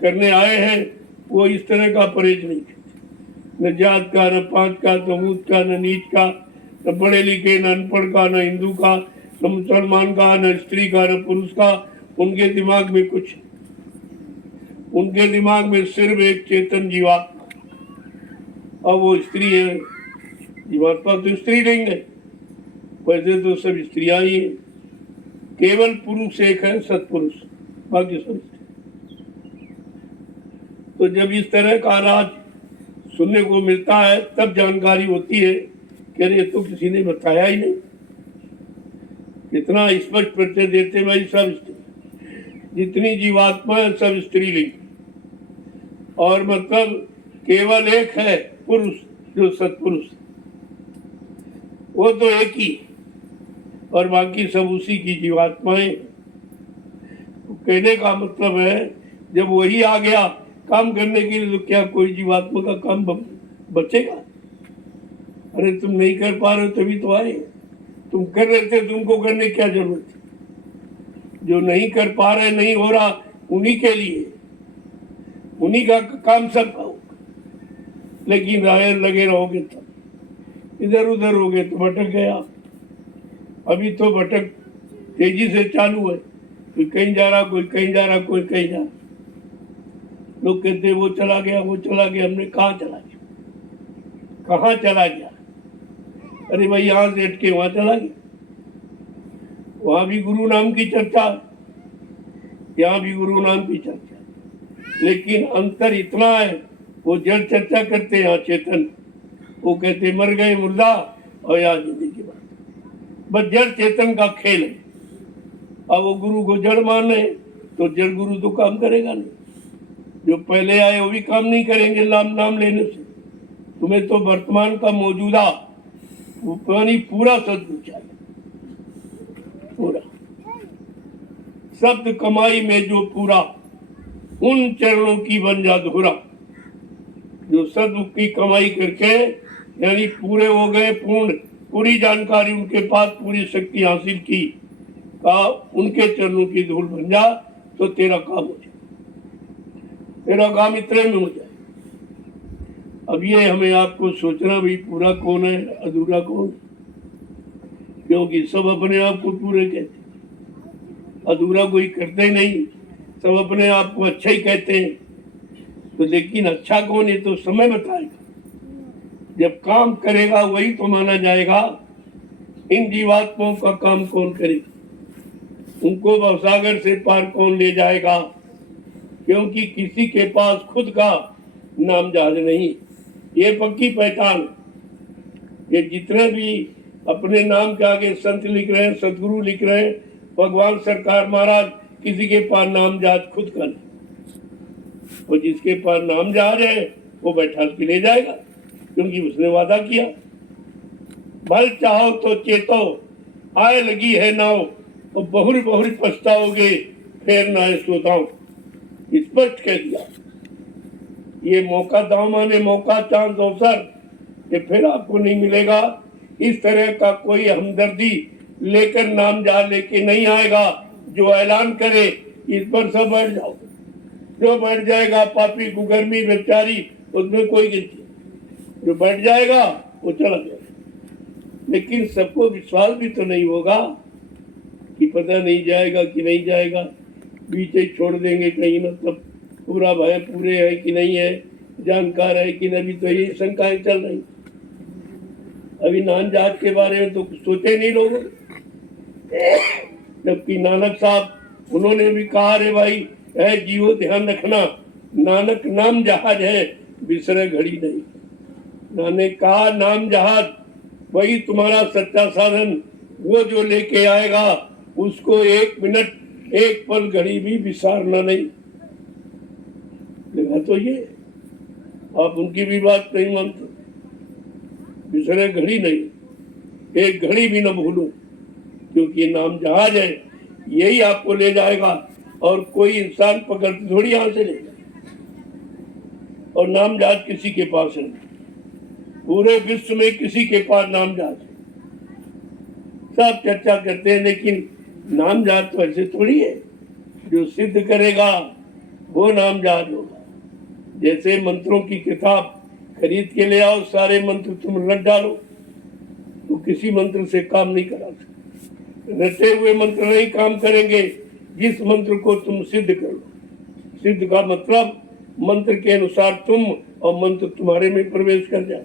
करने आए हैं वो इस तरह का परहेज नहीं करते, न जात का, न पांच का, न मूत का, न नीच का, न पढ़े लिखे, न अनपढ़ का, न हिंदू का, न मुसलमान का, न स्त्री का, न पुरुष का। उनके दिमाग में कुछ, उनके दिमाग में सिर्फ एक चेतन जीवात्मा, और वो स्त्री है। जीवात्मा तो स्त्री लिंग है, वैसे तो सब स्त्रियां ही है, केवल पुरुष एक है, सत्पुरुष, बाकी सब। तो जब इस तरह का राज सुनने को मिलता है तब जानकारी होती है कि अरे तो किसी ने बताया ही नहीं। इतना स्पष्ट परिचय देते भाई सब स्त्री, जितनी जीवात्मा है सब स्त्रीलिंग, और मतलब केवल एक है पुरुष जो सत्पुरुष, वो तो एक ही, और बाकी सब उसी की जीवात्माएं। तो कहने का मतलब है जब वही आ गया काम करने के लिए, तो क्या कोई जीवात्मा का काम बचेगा? अरे तुम नहीं कर पा रहे हो तभी तो आए, तुम कर रहे थे, तुमको करने क्या जरूरत है? जो नहीं कर पा रहे, नहीं हो रहा, उन्हीं के लिए, उन्हीं का काम सब होगा। लेकिन राय लगे रहोगे तो इधर उधर हो गए तो भटक गया। अभी तो भटक तेजी से चालू है, कोई कहीं जा रहा, कोई कहीं जा रहा, कोई कहीं जा रहा। लोग कहते वो चला गया, वो चला गया। हमने कहाँ चला गया, कहाँ चला गया? अरे भाई यहाँ से हट के वहां चला गया, वहां भी गुरु नाम की चर्चा, यहाँ भी गुरु नाम की चर्चा, लेकिन अंतर इतना है, वो जड़ चर्चा करते हैं, यहाँ चेतन, वो कहते मर गए मुर्दा, और यहाँ जिंदगी की बात, बस जड़ चेतन का खेल है। अब वो गुरु को जड़ माने तो जड़ गुरु तो काम करेगा नहीं, जो पहले आए वो भी काम नहीं करेंगे नाम लेने से। तुम्हें तो वर्तमान का मौजूदा वो पानी पूरा सदगुरु चाहिए, पूरा शब्द कमाई में जो पूरा, उन चरणों की बन जा धुरा। जो सदगुरु की कमाई करके यानी पूरे हो गए, पूरी जानकारी उनके पास, पूरी शक्ति हासिल की, का उनके चरणों की धूल बन जा, तो तेरा काम हो जाए, तेरा काम इतने में हो जाए। अब ये हमें आपको सोचना भी पूरा कौन है, अधूरा कौन है, क्योंकि सब अपने आप को पूरे कहते, अधूरा कोई करते ही नहीं, सब अपने आप को अच्छा ही कहते हैं। तो लेकिन अच्छा कौन है तो समय बताएगा, जब काम करेगा वही तो माना जाएगा। इन जीवात्माओं का काम कौन करेगा, उनको भवसागर से पार कौन ले जाएगा, क्योंकि किसी के पास खुद का नाम जहाज नहीं। ये पक्की पहचान, ये जितने भी अपने नाम के आगे संत लिख रहे हैं, सदगुरु लिख रहे हैं, भगवान सरकार महाराज, किसी के पास नाम जहाज खुद का नहीं। और जिसके पास नाम जहाज है वो बैठा के ले जाएगा, क्योंकि उसने वादा किया, भल चाहो तो चेतो, आए लगी है नाव, और बहुर बहुर पछताओगे फिर ना सोताओ। स्पष्ट कह दिया, ये मौका दाव माने मौका, चांस, अवसर, ये फिर आपको नहीं मिलेगा। इस तरह का कोई हमदर्दी लेकर नाम जहाज लेके नहीं आएगा जो ऐलान करे इस पर सब बैठ जाओ। जो बैठ जाएगा पापी कुकर्मी बेचारी, उसमें कोई गिनती, जो बैठ जाएगा वो चला जाएगा। लेकिन सबको विश्वास भी तो नहीं होगा कि पता नहीं जाएगा कि नहीं जाएगा, बीच ही छोड़ देंगे कहीं, मतलब पूरा भय पूरे है कि नहीं है, जानकार है कि नहीं, तो ये शंकाएं चल रही। अभी नान जात के बारे में तो कुछ सोचे नहीं लोगों, जबकि नानक साहब उन्होंने भी कहा, रे भाई है जीवो ध्यान रखना, नानक नाम जहाज है बिसरे घड़ी नहीं। नानक कहा नाम जहाज वही तुम्हारा सच्चा साधन, वो जो लेके आएगा उसको एक मिनट एक पल घड़ी भी विसारना नहीं। लगा तो ये आप उनकी भी बात नहीं मानते, बिसरे घड़ी नहीं, एक घड़ी भी न भूलो, क्योंकि नाम जहाज है, यही आपको ले जाएगा। और कोई इंसान पकड़ थोड़ी यहां से ले जाए, और नाम जहाज किसी के पास है, पूरे विश्व में किसी के पास नाम जहाज है। सब चर्चा करते हैं, लेकिन नाम जहाज तो ऐसे थोड़ी है, जो सिद्ध करेगा वो नाम जहाज होगा। जैसे मंत्रों की किताब खरीद के ले आओ, सारे मंत्र तुम रट डालो तो किसी मंत्र से काम नहीं करा सकते। रटे हुए मंत्र नहीं काम करेंगे, जिस मंत्र को तुम सिद्ध कर लो। सिद्ध का मतलब मंत्र के अनुसार तुम, और मंत्र तुम्हारे में प्रवेश कर जाए,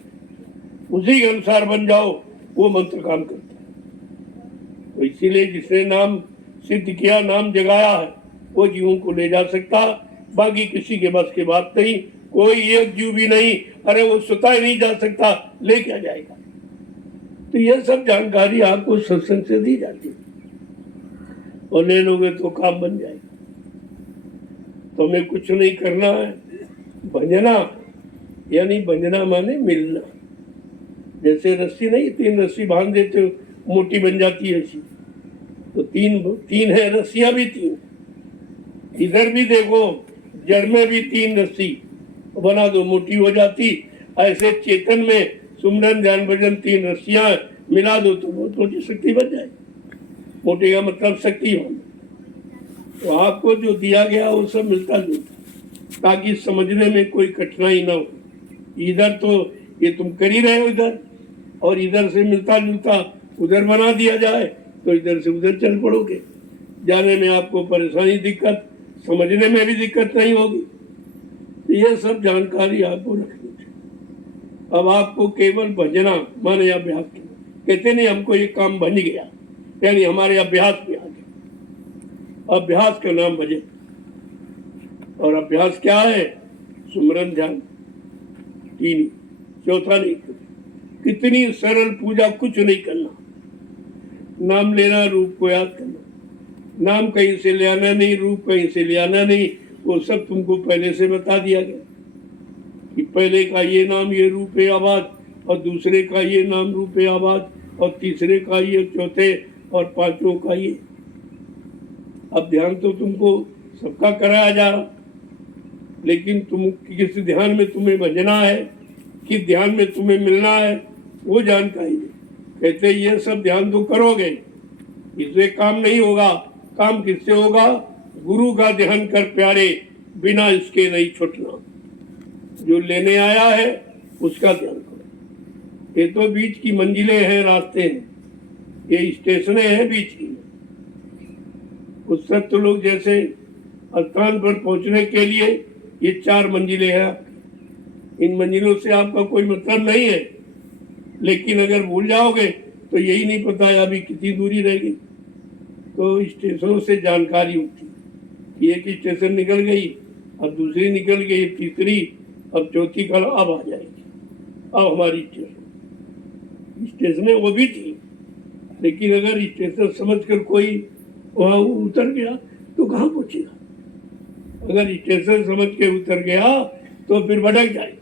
उसी के अनुसार बन जाओ, वो मंत्र काम करता है। तो इसीलिए जिसने नाम सिद्ध किया, नाम जगाया है, वो जीवों को ले जा सकता, बाकी किसी के बस की बात नहीं। कोई एक जीव भी नहीं, अरे वो स्वतः नहीं जा सकता, ले क्या जाएगा। तो यह सब जानकारी आपको सत्संग से दी जाती है, और ले लोगे तो काम बन जाएगा। तो हमें कुछ नहीं करना है, भंजना, यानी भंजना माने मिलना। जैसे रस्सी नहीं, 3 रस्सी बांध देते हो, मोटी बन जाती है ऐसी, तो तीन है, रस्सियां भी 3। इधर भी देखो, जड़ में भी 3 रस्सी बना दो, मोटी हो जाती। ऐसे चेतन में सुमरन ध्यान भजन 3 रस्सियां मिला दो तो बहुत मोटी शक्ति बन जाएगी। मोटी का मतलब शक्तिवान। तो आपको जो दिया गया वो सब मिलता जुलता, ताकि समझने में कोई कठिनाई ना हो। इधर तो ये तुम कर ही रहे हो इधर, और इधर से मिलता जुलता उधर बना दिया जाए तो इधर से उधर चल पड़ोगे। जाने में आपको परेशानी, दिक्कत, समझने में भी दिक्कत नहीं होगी। तो ये सब जानकारी आपको रखनी चाहिए। अब आपको केवल भजना माने अभ्यास, कहते नहीं हमको ये काम बन गया, यानी हमारे अभ्यास में आ गया। अभ्यास का नाम भजन, और अभ्यास क्या है? सुमरन ध्यान, 3, चौथा नहीं। कितनी सरल पूजा, कुछ नहीं करना, नाम लेना, रूप को याद करना। नाम कहीं से ले आना नहीं, रूप कहीं से ले आना नहीं, वो सब तुमको पहले से बता दिया गया कि पहले का ये नाम, ये रूप, ये आवाज, और दूसरे का ये नाम रूप आवाज और तीसरे का ये, चौथे और पांचों का ये। अब ध्यान तो तुमको सबका कराया जा रहा, लेकिन तुम किस ध्यान में तुम्हें बजना है, किस ध्यान में तुम्हें मिलना है, वो जानकारी नहीं। कहते ये सब ध्यान तो करोगे, इससे काम नहीं होगा। काम किससे होगा? गुरु का ध्यान कर प्यारे, बिना इसके नहीं छूटना। जो लेने आया है उसका ध्यान करो। ये तो बीच की मंजिलें हैं, रास्ते हैं, ये स्टेशनें हैं बीच की। उस सत्य लोग जैसे स्थान पर पहुंचने के लिए ये 4 मंजिलें हैं। इन मंजिलों से आपका कोई मतलब नहीं है, लेकिन अगर भूल जाओगे तो यही नहीं पता है अभी कितनी दूरी रहेगी। तो स्टेशनों से जानकारी उठती, एक स्टेशन निकल गई, अब दूसरी निकल गई, तीसरी, अब चौथी कल अब आ जाएगी। अब हमारी स्टेशनें वो भी थी, लेकिन अगर स्टेशन समझकर कोई वहां उतर गया तो कहाँ पहुंचेगा? अगर स्टेशन समझ के उतर गया तो फिर भटक जाए।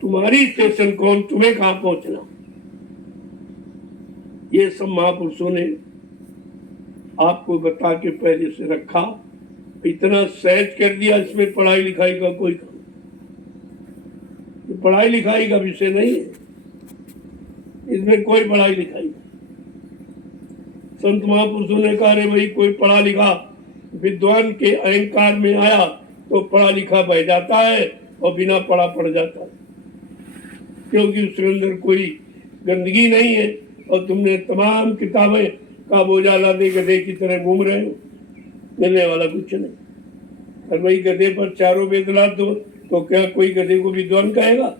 तुम्हारी स्टेशन कौन, तुम्हें कहाँ पहुंचना, ये सब महापुरुषों ने आपको बता के पहले से रखा। इतना सहज कर दिया, इसमें पढ़ाई लिखाई का कोई काम, पढ़ाई लिखाई का विषय नहीं है, इसमें कोई पढ़ाई लिखाई नहीं। संत महापुरुषों ने कहा रे भाई, कोई पढ़ा लिखा विद्वान के अहंकार में आया तो पढ़ा लिखा बह जाता है और बिना पढ़ा पड़ जाता है, क्योंकि उसके अंदर कोई गंदगी नहीं है और तुमने तमाम किताबें का बोझा लादे गधे की तरह घूम रहे हो, मिलने वाला कुछ नहीं। और वही गधे पर चारों वेद लाद दो तो क्या कोई गधे को विद्वान कहेगा?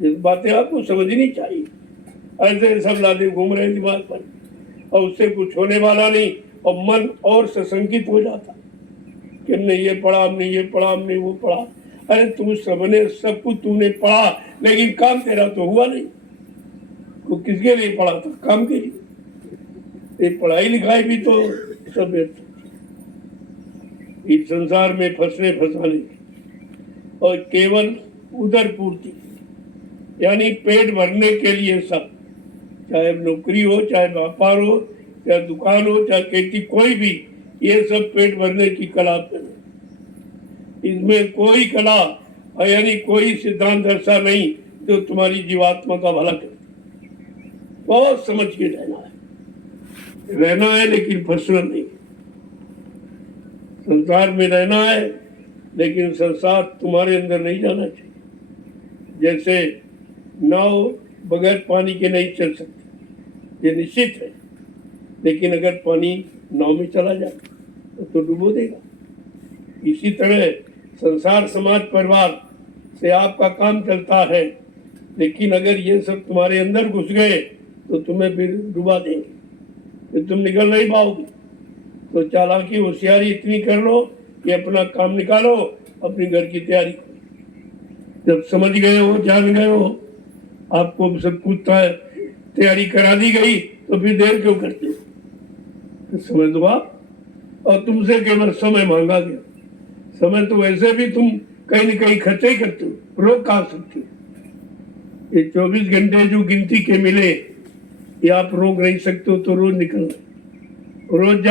इस बातें आपको समझनी चाहिए। ऐसे सब लादे घूम रहे दिमाग पर और उससे कुछ होने वाला नहीं, और मन और सशंकित हो जाता कि हमने ये पढ़ा, हमने ये पढ़ा, हमने वो पढ़ा। अरे तुम सबने सब कुछ तुमने पढ़ा, लेकिन काम तेरा तो हुआ नहीं। तो किसके लिए पढ़ा था? काम के लिए। ये पढ़ाई लिखाई भी तो सब इस संसार में फंसने फंसाने और केवल उदर पूर्ति, यानी पेट भरने के लिए सब, चाहे नौकरी हो, चाहे व्यापार हो, चाहे दुकान हो, चाहे खेती, कोई भी, ये सब पेट भरने की कला पे। इसमें कोई कला यानी कोई सिद्धांत ऐसा नहीं जो तुम्हारी जीवात्मा का भला करे। बहुत समझ के रहना है, लेकिन फंसना नहीं। संसार में रहना है, लेकिन संसार तुम्हारे अंदर नहीं जाना चाहिए। जैसे नाव बगैर पानी के नहीं चल सकती, ये निश्चित है, लेकिन अगर पानी नाव में चला जाए तो डुबो देगा। इसी तरह संसार, समाज, परिवार से आपका काम चलता है, लेकिन अगर ये सब तुम्हारे अंदर घुस गए तो तुम्हें फिर डुबा देंगे, फिर तुम निकल नहीं पाओगे। तो चालाकी होशियारी इतनी कर लो कि अपना काम निकालो, अपने घर की तैयारी करो। जब समझ गए हो, जान गए हो, आपको सब कुछ तैयारी करा दी गई, तो फिर देर क्यों करते हो? तो समझ दो आप। और तुमसे केवल समय मांगा गया। समय तो वैसे भी तुम कहीं न कहीं खर्चा ही करते हो, रोक कहाँ सकते हो? ये 24 घंटे जो गिनती के मिले, ये आप रोक नहीं सकते हो, तो रोज निकल रहे, रोज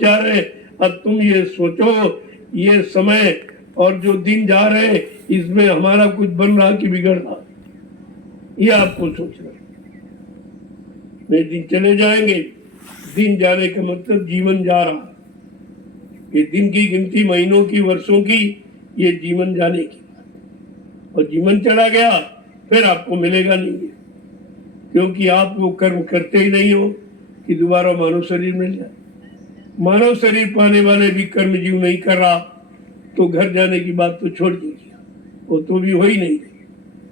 जा रहे। अब तुम ये सोचो, ये समय और जो दिन जा रहे, इसमें हमारा कुछ बन रहा कि बिगड़ रहा, ये आपको सोचना। नहीं, दिन चले जाएंगे। दिन जाने का मतलब जीवन जा रहा। ये दिन की गिनती, महीनों की, वर्षों की, ये जीवन जाने की। और जीवन चला गया फिर आपको मिलेगा नहीं, क्योंकि आप वो कर्म करते ही नहीं हो कि दोबारा मानव शरीर मिल जाए। मानव शरीर पाने वाले भी कर्म जीव नहीं कर रहा, तो घर जाने की बात तो छोड़ दीजिए, वो तो भी हो ही नहीं।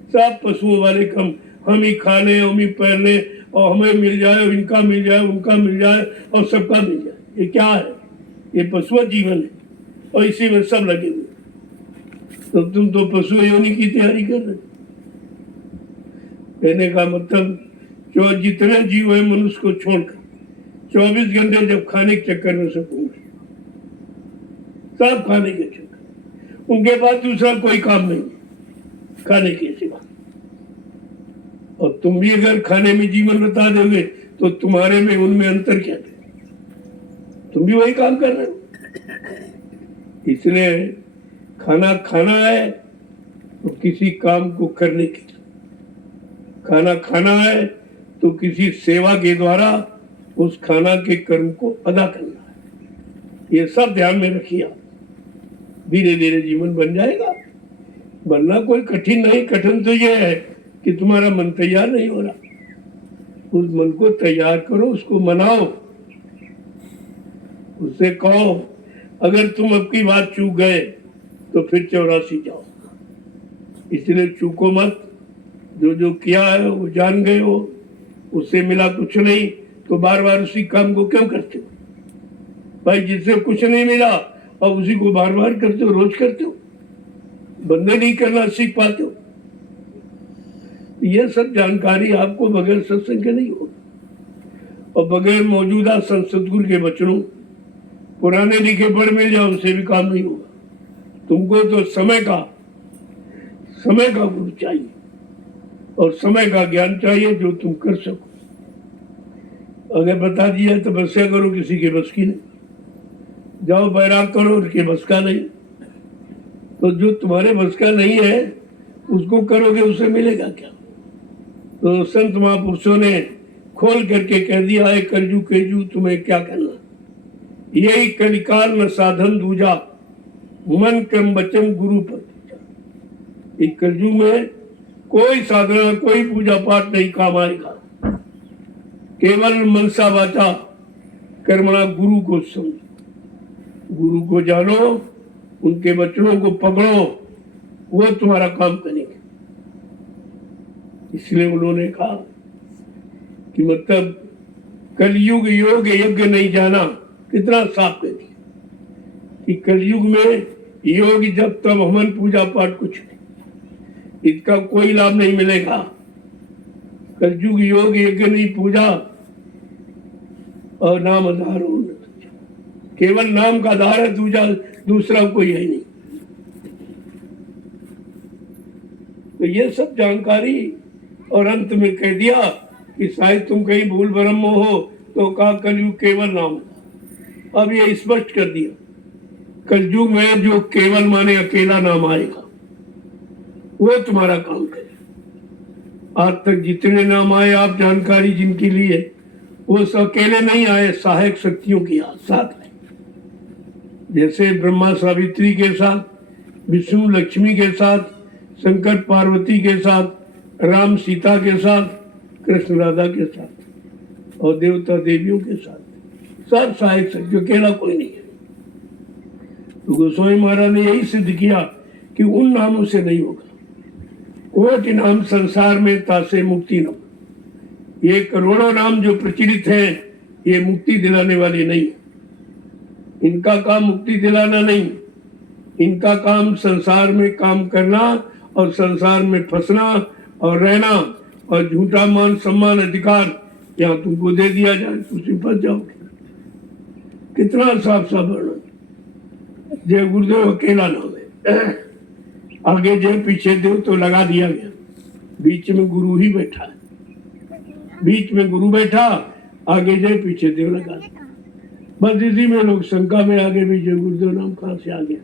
सब पशुओं वाले कम, हम ही खा लें, हम ही पहन लें, और हमें मिल जाए, इनका मिल जाए, उनका मिल जाए, और सबका मिल जाए। ये क्या है? ये पशु जीवन है, और इसी में सब लगे हुए। तो तुम तो पशु योनि की तैयारी कर रहे। कहने का मतलब, जो जितने जीव है मनुष्य को छोड़कर 24 घंटे जब खाने के चक्कर में सकूंगे, सब खाने के चक्कर, उनके पास दूसरा कोई काम नहीं खाने के सिवा। तुम भी अगर खाने में जीवन बता दोगे तो तुम्हारे में उनमें अंतर क्या है? तुम भी वही काम कर रहे हो। इसलिए खाना खाना है तो किसी काम को करने के लिए, खाना खाना है तो किसी सेवा के द्वारा उस खाना के कर्म को अदा करना है। ये सब ध्यान में रखिए, आप धीरे धीरे जीवन बन जाएगा। बनना कोई कठिन नहीं, कठिन तो यह है कि तुम्हारा मन तैयार नहीं हो रहा। उस मन को तैयार करो, उसको मनाओ, उससे कहो अगर तुम अब की बात चूक गए तो फिर 84 जाओ। इसलिए चूको मत, जो जो किया है वो जान गए हो, उससे मिला कुछ नहीं तो बार बार उसी काम को क्यों करते हो भाई? जिससे कुछ नहीं मिला और उसी को बार बार करते हो, रोज करते हो, बंदे नहीं करना सीख पाते हो। यह सब जानकारी आपको बगैर सत्संग के नहीं होगा, और बगैर मौजूदा सदगुरु के वचनों, पुराने लिखे पढ़ मिल जाओ, उनसे भी काम नहीं होगा। तुमको तो समय का गुरु चाहिए और समय का ज्ञान चाहिए जो तुम कर सको। अगर बता दिया तपस्या करो, किसी के बस की नहीं। जाओ बैराग करो, उनके बस का नहीं। तो जो तुम्हारे बस का नहीं है उसको करोगे, उससे मिलेगा क्या? तो संत महापुरुषों ने खोल करके कह दिया है, कलजू केजू तुम्हें क्या करना, यही कलिकाल न साधन दूजा, मन क्रम वचन गुरु पर। इस कलयुग में कोई साधना, कोई पूजा पाठ नहीं काम आएगा। केवल मनसा वाचा कर्मणा गुरु को समझो, गुरु को जानो, उनके वचनों को पकड़ो, वो तुम्हारा काम करेंगे। इसलिए उन्होंने कहा कि मतलब कलयुग योग यज्ञ नहीं जाना, कितना साफ कर दिया कि कलयुग में योग जब तब हवन पूजा पाठ कुछ नहीं, इसका कोई लाभ नहीं मिलेगा। कलयुग योग यज्ञ नहीं, पूजा और नाम आधार हो, केवल नाम का आधार है, दूसरा कोई है नहीं। तो ये सब जानकारी, और अंत में कह दिया कि शायद तुम कहीं भूल भ्रम में हो तो कहा कलयुग केवल नाम। अब ये स्पष्ट कर दिया, कलयुग में जो केवल माने अकेला नाम आएगा वो तुम्हारा काम करे। आज तक जितने नाम आए आप जानकारी जिनके लिए, वो सब अकेले नहीं आए, सहायक शक्तियों के साथ आए। जैसे ब्रह्मा सावित्री के साथ, विष्णु लक्ष्मी के साथ, शंकर पार्वती के साथ, राम सीता के साथ, कृष्ण राधा के साथ, और देवता देवियों के साथ, सब सहायक शक्ति, अकेला कोई नहीं है। तो गोस्वामी महाराज ने यही सिद्ध किया कि उन नामों से नहीं होगा। कोटि नाम संसार में तासे मुक्ति न। ये करोड़ों नाम जो प्रचलित हैं, ये मुक्ति दिलाने वाले नहीं। इनका काम मुक्ति दिलाना नहीं, इनका काम संसार में काम करना और संसार में फंसना और रहना, और झूठा मान सम्मान अधिकार यहाँ तुमको दे दिया जाए तो तुम फंस जाओगे। कितना साफ साफ वर्णन। जय गुरुदेव अकेला नाम है, आगे जय पीछे देव तो लगा दिया गया, बीच में गुरु ही बैठा है। बीच में गुरु बैठा, आगे जय पीछे देव लगा दिया। बस इसी में लोग शंका में आगे भी जय गुरुदेव नाम कहां से आ गया।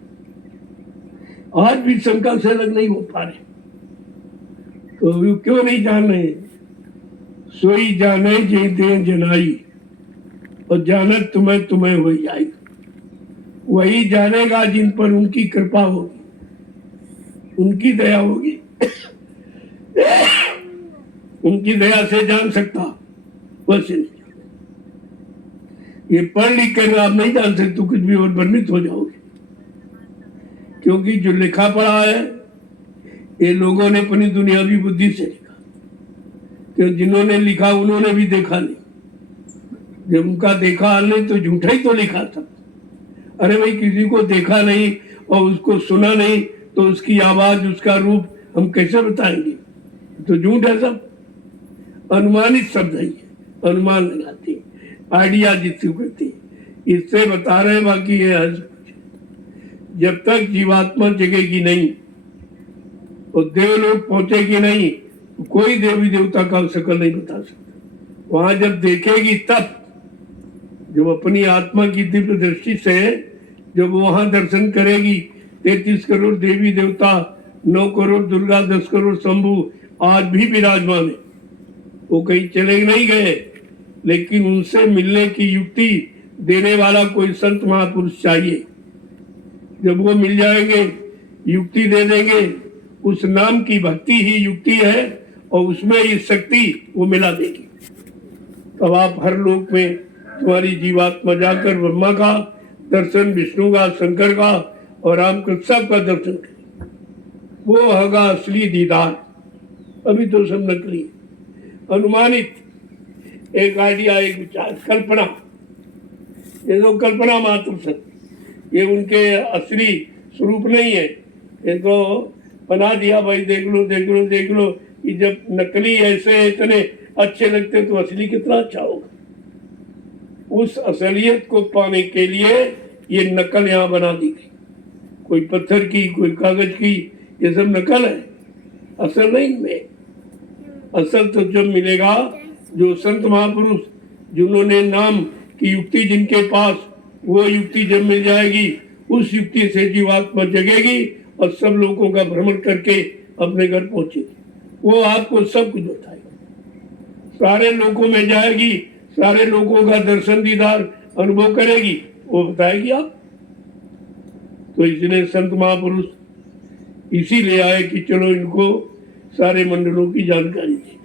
आज भी शंका से अलग नहीं हो पा रहे, तो क्यों नहीं जान रहे? सोई जाने जे दे जनाई, और जानत तुम्हें तुम्हें हो जाएगी। वही जानेगा जिन पर उनकी कृपा होगी, उनकी दया होगी। उनकी दया से जान सकता, वैसे नहीं। ये पढ़ लिख कर आप नहीं जान सकते, कुछ भी और भ्रमित हो जाओगे। क्योंकि जो लिखा पढ़ा है ये लोगों ने अपनी दुनियावी बुद्धि से लिखा, क्यों जिन्होंने लिखा उन्होंने भी देखा नहीं। जब उनका देखा हाल नहीं तो झूठा ही तो लिखा था। अरे भाई, किसी को देखा नहीं और उसको सुना नहीं तो उसकी आवाज, उसका रूप हम कैसे बताएंगे? तो झूठ है सब, अनुमानित शब्द है, अनुमान लगाती, आइडिया जिसको करती, इससे बता रहे हैं। बाकी ये जब तक जीवात्मा जगेगी नहीं और देवलोक पहुंचेगी नहीं, कोई देवी देवता का शकल नहीं बता सकता। वहां जब देखेगी तब, जब अपनी आत्मा की दिव्य दृष्टि से जब वहां दर्शन करेगी, 33 करोड़ देवी देवता, 9 करोड़ दुर्गा, 10 करोड़ शंभु आज भी विराजमान है, वो कहीं चले नहीं गए। लेकिन उनसे मिलने की युक्ति देने वाला कोई संत महापुरुष चाहिए। जब वो मिल जाएंगे, युक्ति दे देंगे। उस नाम की भक्ति ही युक्ति है और उसमें ये शक्ति वो मिला देगी। तब आप हर लोक में तुम्हारी जीवात्मा जाकर ब्रह्मा का दर्शन, विष्णु का, शंकर का और रामकृष्ण का दर्शन करें। वो होगा असली दीदार। अभी तो सब नकली, अनुमानित, एक आइडिया, एक विचार, कल्पना। ये तो कल्पना मात्र सत्य, ये उनके असली स्वरूप नहीं है। ये तो बना दिया भाई, देख लो देख लो देख लो। कि जब नकली ऐसे इतने अच्छे लगते तो असली कितना अच्छा होगा। उस असलियत को पाने के लिए ये नकल यहाँ बना दी गई। कोई पत्थर की, कोई कागज की, ये सब नकल है, असल नहीं में। असल तो जब मिलेगा जो संत महापुरुष जिन्होंने नाम की युक्ति जिनके पास, वो युक्ति जब मिल जाएगी, उस युक्ति से जीवात्मा जगेगी और सब लोगों का भ्रमण करके अपने घर पहुंचेगी। वो आपको सब कुछ बताएगी, सारे लोगों में जाएगी, सारे लोगों का दर्शन दीदार अनुभव करेगी, वो बताएगी आप। तो इसलिए संत महापुरुष इसीलिए आए कि चलो इनको सारे मंडलों की जानकारी दी,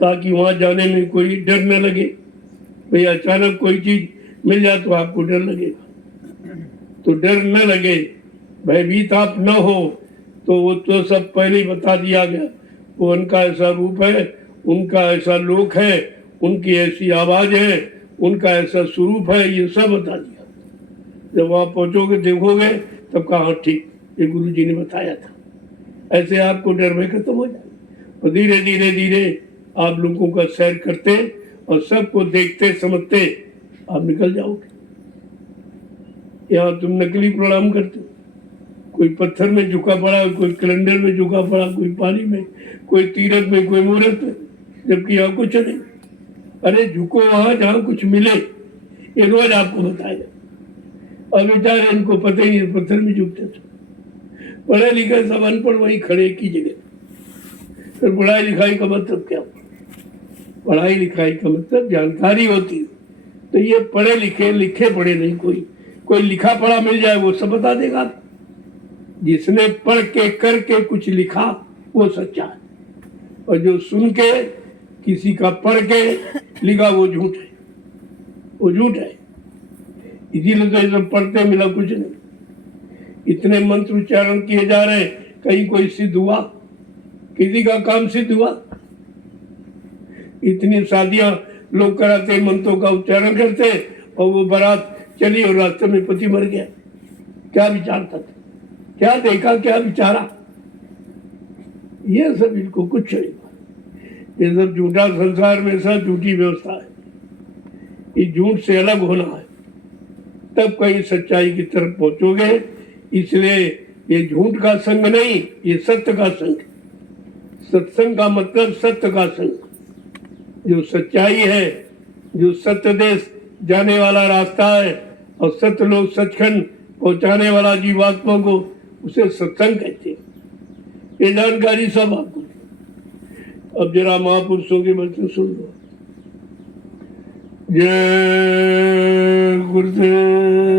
ताकि वहां जाने में कोई डर न लगे। भाई अचानक कोई चीज मिल जाए तो आपको डर लगेगा, तो डर न लगे, भयभीत आप न हो। तो वो तो सब पहले ही बता दिया गया। वो उनका ऐसा रूप है, उनका ऐसा लोक है, उनकी ऐसी आवाज है, उनका ऐसा स्वरूप है, ये सब बता दिया। जब वहां पहुंचोगे देखोगे तब कहा ठीक, ये गुरु जी ने बताया था। ऐसे आपको डर में खत्म हो जाए और धीरे धीरे धीरे आप लोगों का सैर करते और सबको देखते समझते आप निकल जाओगे। यहाँ तुम नकली प्रणाम करते हो, कोई पत्थर में झुका पड़ा, कोई कैलेंडर में झुका पड़ा, कोई पानी में, कोई तीरथ में, कोई मुहूर्त में, जबकि यहाँ कुछ नहीं। अरे झुको वहां जहाँ कुछ मिले, ये रोज आपको बताएगा। और बेचारे इनको पता ही नहीं, पत्थर में झुकते थे। पढ़े लिखे सब अनपढ़ वही खड़े की जगह। फिर पढ़ाई लिखाई का मतलब क्या? पढ़ाई लिखाई का मतलब जानकारी होती है। तो ये पढ़े लिखे, लिखे पढ़े नहीं, कोई लिखा पढ़ा मिल जाए वो सब बता देगा। जिसने पढ़ के करके कुछ लिखा वो सच्चा है, और जो सुन के किसी का पढ़ के लिखा वो झूठ है, वो झूठ है। इसीलिए तो ये सब पढ़ते मिला कुछ नहीं। इतने मंत्र उच्चारण किए जा रहे, कहीं कोई सिद्ध हुआ? किसी का काम सिद्ध हुआ? इतनी शादियां लोग कराते, मंत्रों का उच्चारण करते, और वो बारात चली और रास्ते में पति मर गया। क्या विचारता था, क्या देखा, क्या विचारा? ये सब इनको कुछ नहीं। ये सब झूठा संसार में, सब झूठी व्यवस्था है। ये झूठ से अलग होना है, तब कहीं सच्चाई की तरफ पहुंचोगे। इसलिए ये झूठ का संग नहीं, ये सत्य का संग। सत्संग का मतलब सत्य का संग। जो सच्चाई है, जो सत्य देश जाने वाला रास्ता है, और सत्य लोग सचखंड पहुंचाने वाला जीवात्मा को, उसे सत्संग कहते हैं। ये जानकारी सब आपको। अब जरा महापुरुषों के वचन सुन लो। जय गुरुदेव,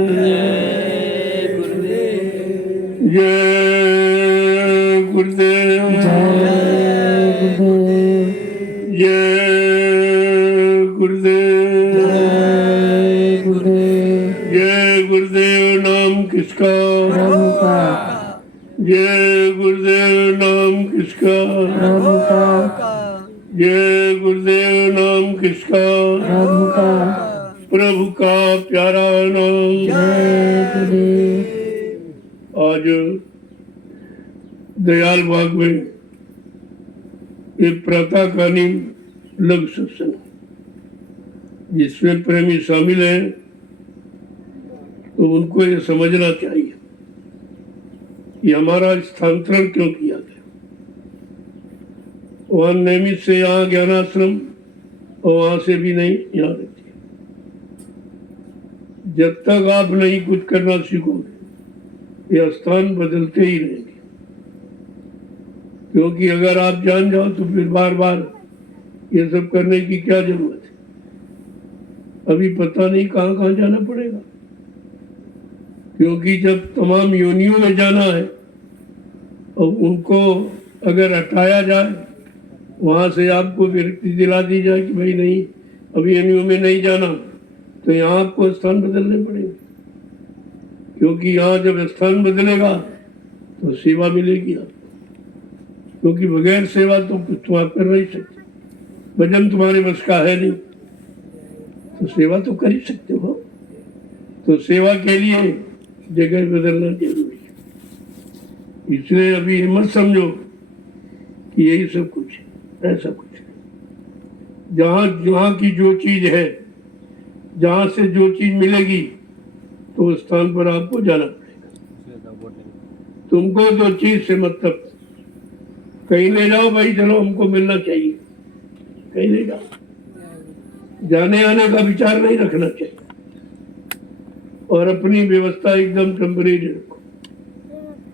जय गुरुदेव, जय गुरुदेव, जय गुरुदेव, जय गुरुदेव। नाम किसका? जय गुरुदेव। नाम किसका? जय गुरुदेव। नाम किसका? प्रभु का प्यारा नाम। आज दयाल बाग में एक प्रातःकालीन लघु सत्संग, जिसमें प्रेमी शामिल है, तो उनको ये समझना चाहिए कि हमारा स्थानांतरण क्यों किया गया। वहां नियमित से यहाँ ज्ञानाश्रम और वहां से भी नहीं यहाँ रहती। जब तक आप नहीं कुछ करना सीखोगे ये स्थान बदलते ही रहेंगे, क्योंकि अगर आप जान जाओ तो फिर बार बार ये सब करने की क्या जरूरत है। अभी पता नहीं कहाँ कहाँ जाना पड़ेगा, क्योंकि जब तमाम योनियों में जाना है और उनको अगर हटाया जाए, वहां से आपको विरक्ति दिला दी जाए कि भाई नहीं अभी योनियों में नहीं जाना, तो यहाँ आपको स्थान बदलने पड़ेंगे। क्योंकि यहाँ जब स्थान बदलेगा तो सेवा मिलेगी आपको, क्योंकि बगैर सेवा तो कुछ तो आप कर नहीं सकते, भजन तुम्हारे बस का है नहीं, तो सेवा तो कर ही सकते हो। तो सेवा के लिए जगह बदलना जरूरी है। इसलिए अभी मत समझो कि यही सब कुछ है, ऐसा कुछ है। जहाँ की जो चीज है, जहाँ से जो चीज मिलेगी तो उस स्थान पर आपको जाना पड़ेगा। तुमको तो चीज से मतलब कहीं ले जाओ भाई, चलो हमको मिलना चाहिए, कहीं ले जाओ, जाने आने का विचार नहीं रखना चाहिए। और अपनी व्यवस्था एकदम टेम्परेरी रखो।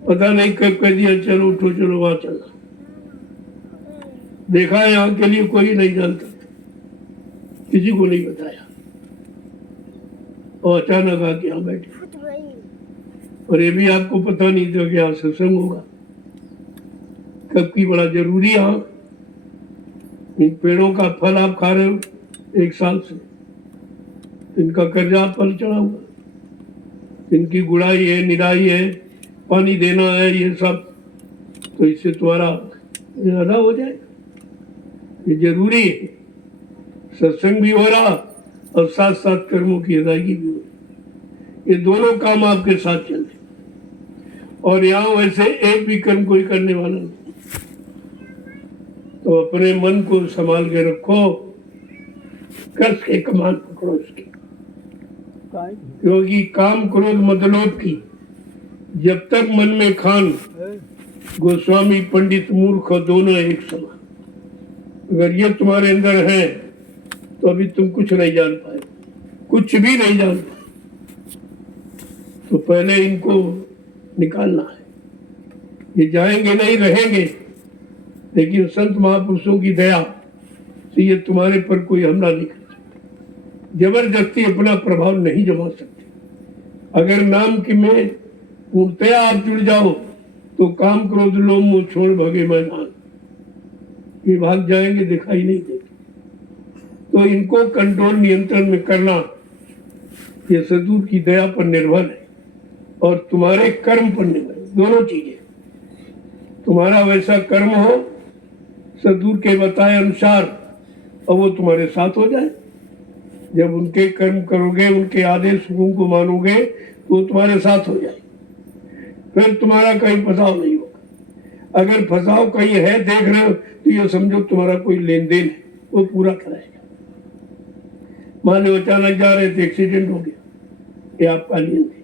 पता नहीं कब कह दिया चलो उठो चलो वहां चला, देखा है यहाँ के लिए कोई नहीं जानता, किसी को नहीं बताया, और अचानक आके यहाँ बैठे। और ये भी आपको पता नहीं था कि यहाँ सत्संग होगा, कब की बड़ा जरूरी। यहाँ इन पेड़ों का फल आप खा रहे हो 1 साल से, इनका कर्जा आप पर चढ़ा हुआ, इनकी गुड़ाई है, निराई है, पानी देना है, ये सब, तो इससे तुम्हारा ज्यादा हो जाएगा। ये जरूरी है, सत्संग भी हो रहा और साथ साथ कर्मों की अदायगी भी हो रही, ये दोनों काम आपके साथ चल रहे। और यहाँ वैसे एक भी कर्म कोई करने वाला नहीं, तो अपने मन को संभाल के रखो, कर्ज के कमान पकड़ो इसके, क्योंकि काम क्रोध मतलोभ की जब तक मन में खान, गोस्वामी पंडित मूर्ख दोनों एक समान। अगर ये तुम्हारे अंदर है तो अभी तुम कुछ नहीं जान पाए, कुछ भी नहीं जान पाए। तो पहले इनको निकालना है। ये जाएंगे नहीं, रहेंगे, लेकिन संत महापुरुषों की दया से ये तुम्हारे पर कोई हमला नहीं कर सकते, जबरदस्ती अपना प्रभाव नहीं जमा सकते। अगर नाम की में पूर्णतया आप जुड़ जाओ तो काम क्रोध लोभ मोह छोड़ भगे मैदान, ये भाग जाएंगे, दिखाई नहीं देते। तो इनको कंट्रोल नियंत्रण में करना ये सद्गुरु की दया पर निर्भर है और तुम्हारे कर्म पर निर्भर है। दोनों चीजें, तुम्हारा वैसा कर्म हो सद्गुरु के बताए अनुसार और वो तुम्हारे साथ हो जाए। जब उनके कर्म करोगे, उनके आदेश को मानोगे तो तुम्हारे साथ हो जाए, फिर तुम्हारा कहीं फंसाव नहीं होगा। अगर फंसाव कहीं है देख रहे हो तो ये समझो तुम्हारा कोई लेन देन है, वो पूरा कराएगा। मान लो अचानक जा रहे थे, एक्सीडेंट हो गया, ये आपका लेन देन,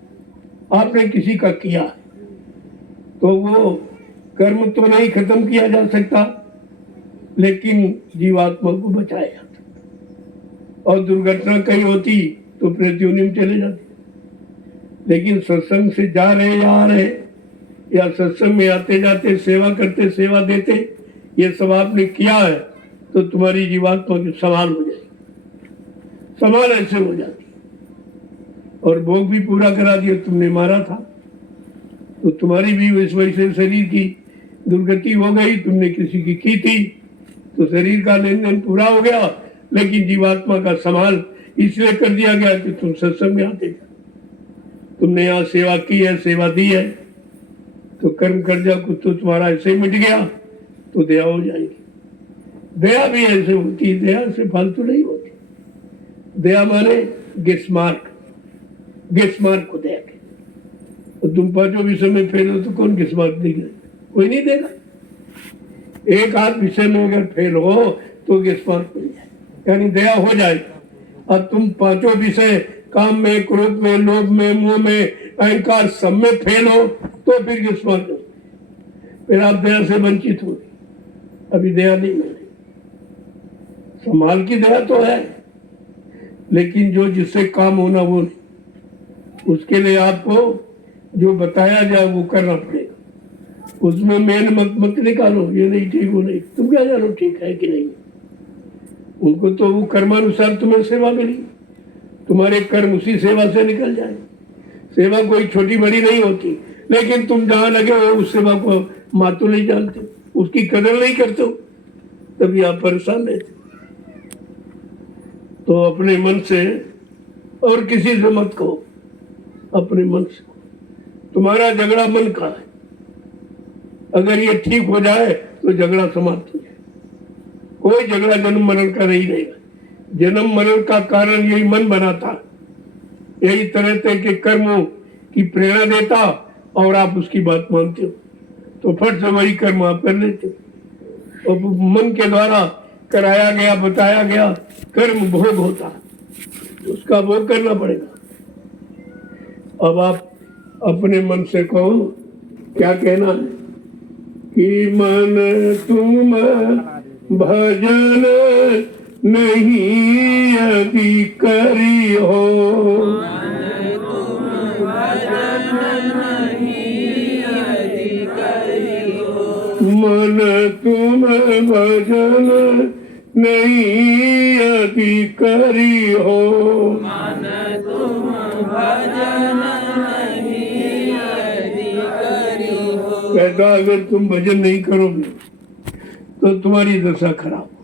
आपने किसी का किया, तो वो कर्म तो नहीं खत्म किया जा सकता, लेकिन जीवात्मा को बचाया जाता। और दुर्घटना कहीं होती तो प्रत्युनि में चले जाते। लेकिन सत्संग से जा रहे या आ रहे, या सत्संग में आते जाते सेवा करते सेवा देते, ये सब आपने किया है तो तुम्हारी जीवात्मा की संभाल हो जाएगी, संभाल ऐसे हो जाती। और भोग भी पूरा करा दिया, तुमने मारा था तो तुम्हारी भी इस वजह से शरीर की दुर्गति हो गई, तुमने किसी की थी तो शरीर का लेन देन पूरा हो गया, लेकिन जीवात्मा का संभाल इसलिए कर दिया गया कि तुम सत्संग में आते, तुमने यहाँ सेवा की है, सेवा दी है, तो कर्म कर्जा कुछ तो तुम्हारा ऐसे मिट गया, तो दया हो जाएगी। दया भी ऐसे होती है, दया से फालतू नहीं होती। दया माने गिस्मार्क, गिस्मार्क को दया के। तो तुम 5 विषय में फेल हो तो कौन गिस्मार्क देगा? कोई नहीं देगा। एक आध विषय में अगर फेल हो तो गिस्मार्क मिल जाए, यानी दया हो जाएगी। अब तुम 5 विषय काम में, क्रोध में, लोभ में, मोह में, अहंकार सब में फेल हो तो फिर गिस्मार्क, फिर आप दया से वंचित हो। अभी दया नहीं मैंने, संभाल की दया तो है, लेकिन जो जिससे काम होना वो नहीं। उसके लिए आपको जो बताया जाए वो करना पड़ेगा। उसमें मेन मत निकालो, ये नहीं ठीक वो नहीं, तुम क्या जानो ठीक है कि नहीं। उनको तो वो कर्मानुसार तुम्हें सेवा मिली, तुम्हारे कर्म उसी सेवा से निकल जाए। सेवा कोई छोटी बड़ी नहीं होती, लेकिन तुम जहां लगे हो उस सेवा को मातू नहीं जानते, उसकी कदर नहीं करते हो, तभी आप परेशान रहते। तो अपने मन से और किसी से मत कहो, अपने मन से। तुम्हारा झगड़ा मन का है, अगर ये ठीक हो जाए तो झगड़ा समाप्त हो जाए। कोई झगड़ा जन्म मरण का नहीं रहेगा। जन्म मरण का कारण यही मन बनाता, यही तरह तरह के कर्मों की प्रेरणा देता और आप उसकी बात मानते हो, तो फट से वही कर्म आप कर लेते हो। और मन के द्वारा कराया गया बताया गया कर्म भोग होता, तो उसका भोग करना पड़ेगा। अब आप अपने मन से कहो क्या कहना है कि मन तुम भजन नहीं यदि करी हो, मन तुम भजन नहीं यदि करी हो, मन तुम भजन नहीं यदि करी हो। कहता अगर तुम भजन नहीं करोगे तो तुम्हारी दशा खराब हो।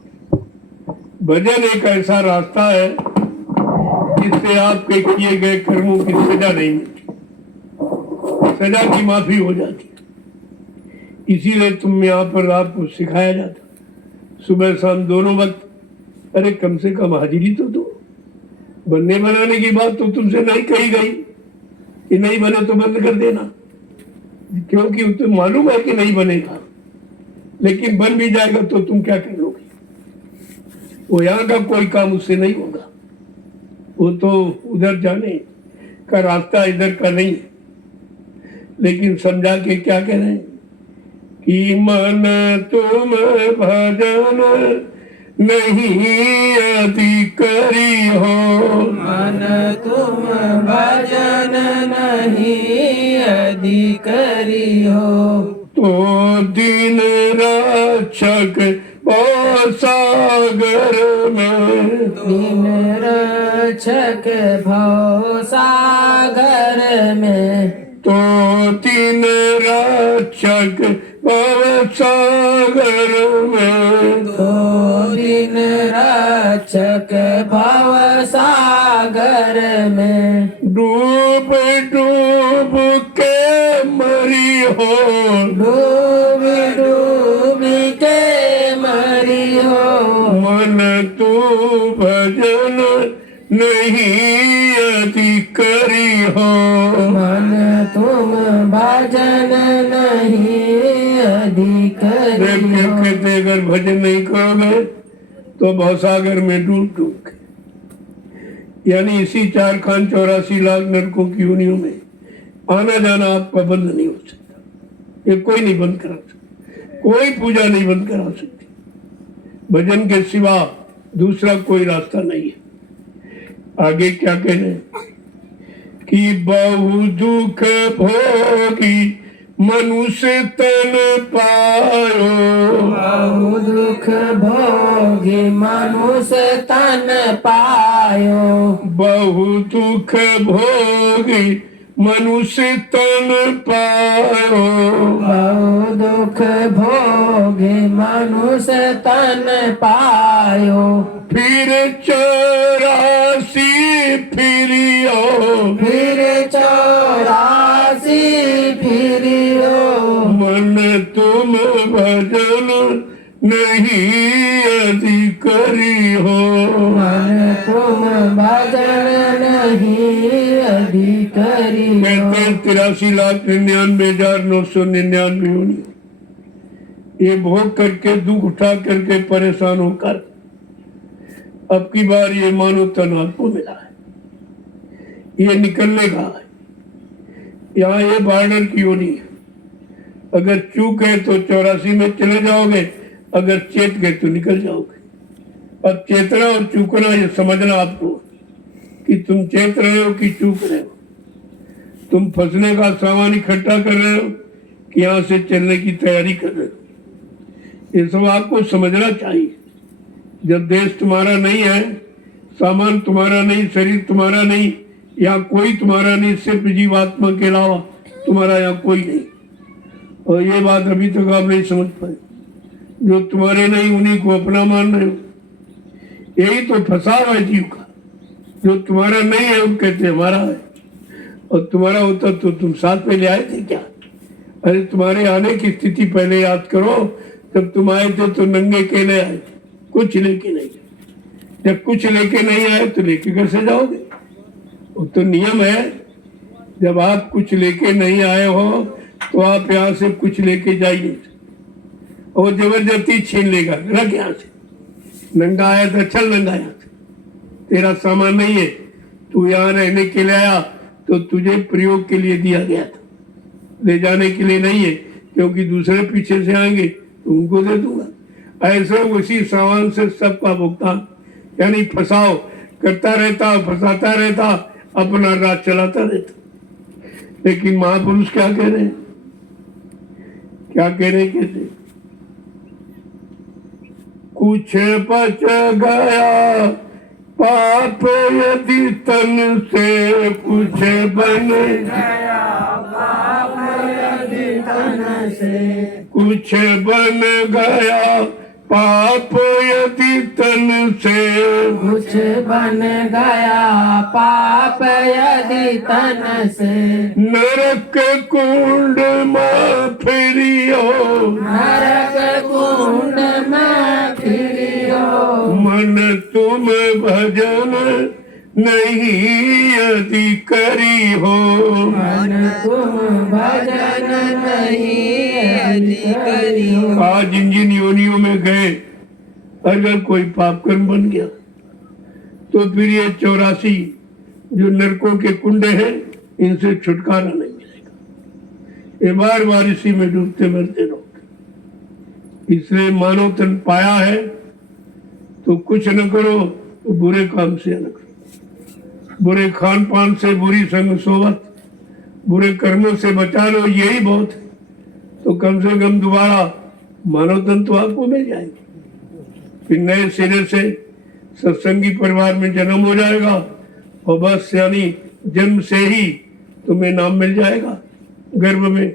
भजन एक ऐसा रास्ता है जिससे आपके किए गए कर्मों की सजा नहीं मिलती, सजा की माफी हो जाती। इसीलिए तुम यहाँ पर आपको सिखाया जाता सुबह शाम दोनों वक्त। अरे कम से कम हाजिरी तो दो। बनने बनाने की बात तो तुमसे नहीं कही गई कि नहीं बने तो बंद कर देना, क्योंकि तुम्हें मालूम है कि नहीं बनेगा, लेकिन बन भी जाएगा तो तुम क्या कर लोगे। वो यहाँ का कोई काम उससे नहीं होगा, वो तो उधर जाने का रास्ता इधर का नहीं। लेकिन समझा के क्या कह रहे हैं कि मन तुम भजन नहीं यदि करी हो, मन तुम भजन नहीं यदि करी हो, तो दिन रक्षक सागर में, दिन रक्षक भव सागर में, तो दिन रक्षक भव सागर में, तो दिन रक्षक भव सागर में, डूब डूब के मरी हो, डूब डूब के मरी हो, मन तू भजन नहीं यदि करी हो, मन तुम भजन नहीं यदि करी हो। कहते अगर भजन नहीं करोगे तो भवसागर में डूब डूब के, यानी इसी 4 खान 84 लाख नरकों की योनियों में आना जाना आपका बंद नहीं हो सकता। ये कोई नहीं बंद करा सकता, कोई पूजा नहीं बंद करा सकती। भजन के सिवा दूसरा कोई रास्ता नहीं है। आगे क्या कहने कि बहु दुख भोगी मनुष्य तन पायो, बहु दुख भोगी मनुष्य तन पायो, बहु दुख भोगी मनुष्य तन पायो, बहु दुख भोगी मनुष्य तन पायो, फिर 84 फिरियो, फिर 84 फिरियो, मन तुम भजन नहीं यदि करी हो, मन तुम भजन नहीं यदि करी हो। 83,99,999 योनि ये भोग करके दुख उठा करके परेशान होकर अब की बार ये मानो तन आपको मिला है, ये निकलने का है। यहाँ ये बॉर्डर की योनि है, अगर चूक है तो 84 में चले जाओगे, अगर चेत गए तो निकल जाओगे। और चेतना और चूकना ये समझना आपको कि तुम चेत रहे हो कि चूक रहे हो। तुम फंसने का सामान इकट्ठा कर रहे हो कि यहाँ से चलने की तैयारी कर रहे हो। ये सब आपको समझना चाहिए। जब देश तुम्हारा नहीं है, सामान तुम्हारा नहीं, शरीर तुम्हारा नहीं, यहाँ कोई तुम्हारा नहीं, सिर्फ जीवात्मा के अलावा तुम्हारा यहाँ कोई नहीं। और ये बात अभी तक आप नहीं समझ पाए। जो तुम्हारे नहीं उन्हीं को अपना मान रहे हो। यही तो फंसाव है जीव का। जो तुम्हारा नहीं है वो कहते हमारा है, और तुम्हारा होता तो तुम साथ में ले आए थे क्या? अरे तुम्हारे आने की स्थिति पहले याद करो। जब तुम आए थे तो नंगे केले आए थे, कुछ लेके नहीं। जब कुछ लेके नहीं आए तो लेके कैसे जाओगे? वो तो नियम है। जब आप कुछ लेके नहीं आए हो तो आप यहाँ से कुछ लेके जाइए, और जबरदस्ती छीन लेगा। रख यहाँ से, नंगा आया था, चल नंगा यहाँ से, तेरा सामान नहीं है, तू यहाँ रहने के लिए आया तो तुझे प्रयोग के लिए दिया गया था, ले जाने के लिए नहीं है, क्योंकि दूसरे पीछे से आएंगे तो उनको दे दूंगा। ऐसे उसी सामान से सबका भुगतान, यानी फंसाओ करता रहता, फंसाता रहता, अपना राज चलाता रहता। लेकिन महापुरुष क्या कह रहे हैं? क्या कह रहे कहते कुछ बच गया पाप यदि तन से, कुछ बन गया पाप यदि तन से, कुछ बन गया पाप यदि तन से, कुछ बन गया पाप यदि तन से, नरक कुंड में फिरियो, नरक कुंड में फिरियो, मन तुम भजन नहीं यदि करी हो, मन तुम भजन नहीं यदि करियो। आज जिन योनियों में गए, अगर कोई पाप कर्म बन गया तो फिर ये 84 जो नरकों के कुंडे हैं, इनसे छुटकारा नहीं मिलेगा। ये बार बार इसी में डूबते मरते रहोगे। इसलिए मानव तन पाया है तो कुछ न करो, तो बुरे काम से न करो। बुरे खान पान से, बुरी संग सोबत, बुरे कर्मों से बचा लो, यही बहुत है। तो कम से कम दोबारा मानव तन तो आपको मिल जाएगी। फिर नए सिरे से सत्संगी परिवार में जन्म हो जाएगा, और बस यानी जन्म से ही तुम्हें नाम मिल जाएगा गर्भ में,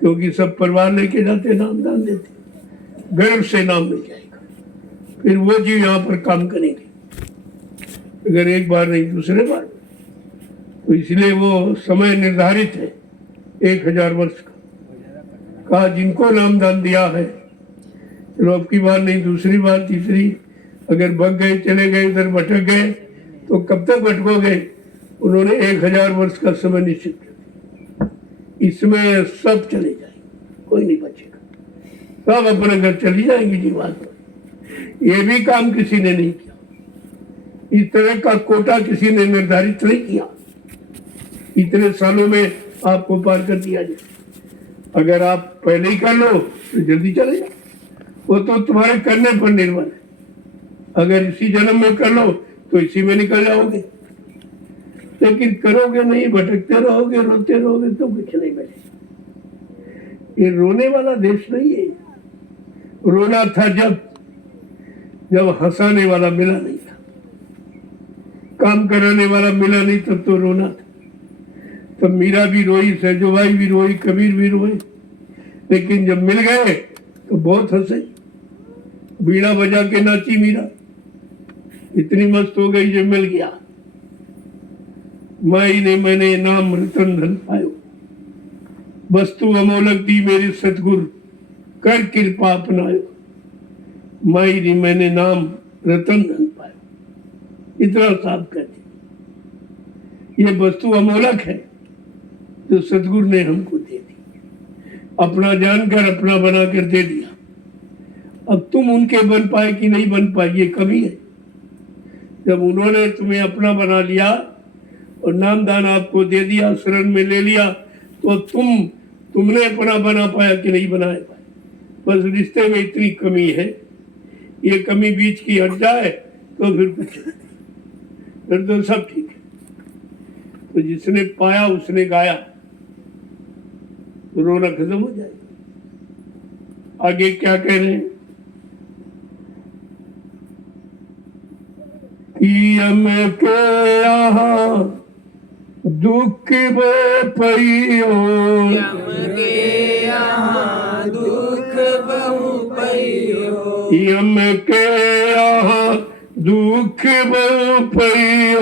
क्योंकि सब परिवार लेके जाते, नाम दान देते, गर्भ से नाम मिल जाएगा। फिर वो जीव यहाँ पर काम करेंगे, अगर एक बार नहीं दूसरे बार। तो इसलिए वो समय निर्धारित है 1000 वर्ष का। कहा जिनको नाम दान दिया है, चलो अब की बार नहीं, दूसरी बार, तीसरी, अगर भग गए, चले गए, इधर भटक गए तो कब तक भटकोगे? उन्होंने 1000 वर्ष का समय निश्चित कर दिया। इसमें सब चले जाएंगे, कोई नहीं बचेगा, सब अपने घर चली जाएंगी जीवात्मा। ये भी काम किसी ने नहीं किया, इस तरह का कोटा किसी ने निर्धारित नहीं किया। इतने सालों में आपको पार कर दिया जाए। अगर आप पहले ही कर लो तो जल्दी चले जाओ, वो तो तुम्हारे करने पर निर्भर है। अगर इसी जन्म में कर लो तो इसी में निकल जाओगे, लेकिन करोगे नहीं, भटकते रहोगे, रोते रहोगे तो कुछ नहीं बचेगा। ये रोने वाला देश नहीं है। रोना था जब हंसाने वाला मिला नहीं था, काम कराने वाला मिला नहीं, तब तो रोना था। तब मीरा भी रोई, सहजोबाई भी रोई, कबीर भी रोए, लेकिन जब मिल गए तो बहुत हंसे। बीड़ा बजा के नाची मीरा, इतनी मस्त हो गई जब मिल गया। माई ने मैंने नाम रतन धन पायो, वस्तु अमोलक दी मेरे सतगुरु, कर कृपा अपनायो। माई ने मैंने नाम रतन धन पायो, इतना साफ कर दिया। ये वस्तु अमोलक है जो सतगुरु ने हमको दे दी, अपना जानकर, अपना बनाकर दे दिया। अब तुम उनके बन पाए कि नहीं बन पाए, ये कमी है। जब उन्होंने तुम्हें अपना बना लिया और नाम दान आपको दे दिया, शरण में ले लिया, तो तुमने अपना बना पाया कि नहीं बना पाए? बस रिश्ते में इतनी कमी है, ये कमी बीच की हट जाए तो फिर तो सब ठीक है। तो जिसने पाया उसने गाया, तो रोना खत्म हो जाएगा। आगे क्या कह रहे हैं कि हम के यहाँ दुख पैयो, यम के यहाँ दुख बहु पैयो, यम के यहाँ दुख पैयो,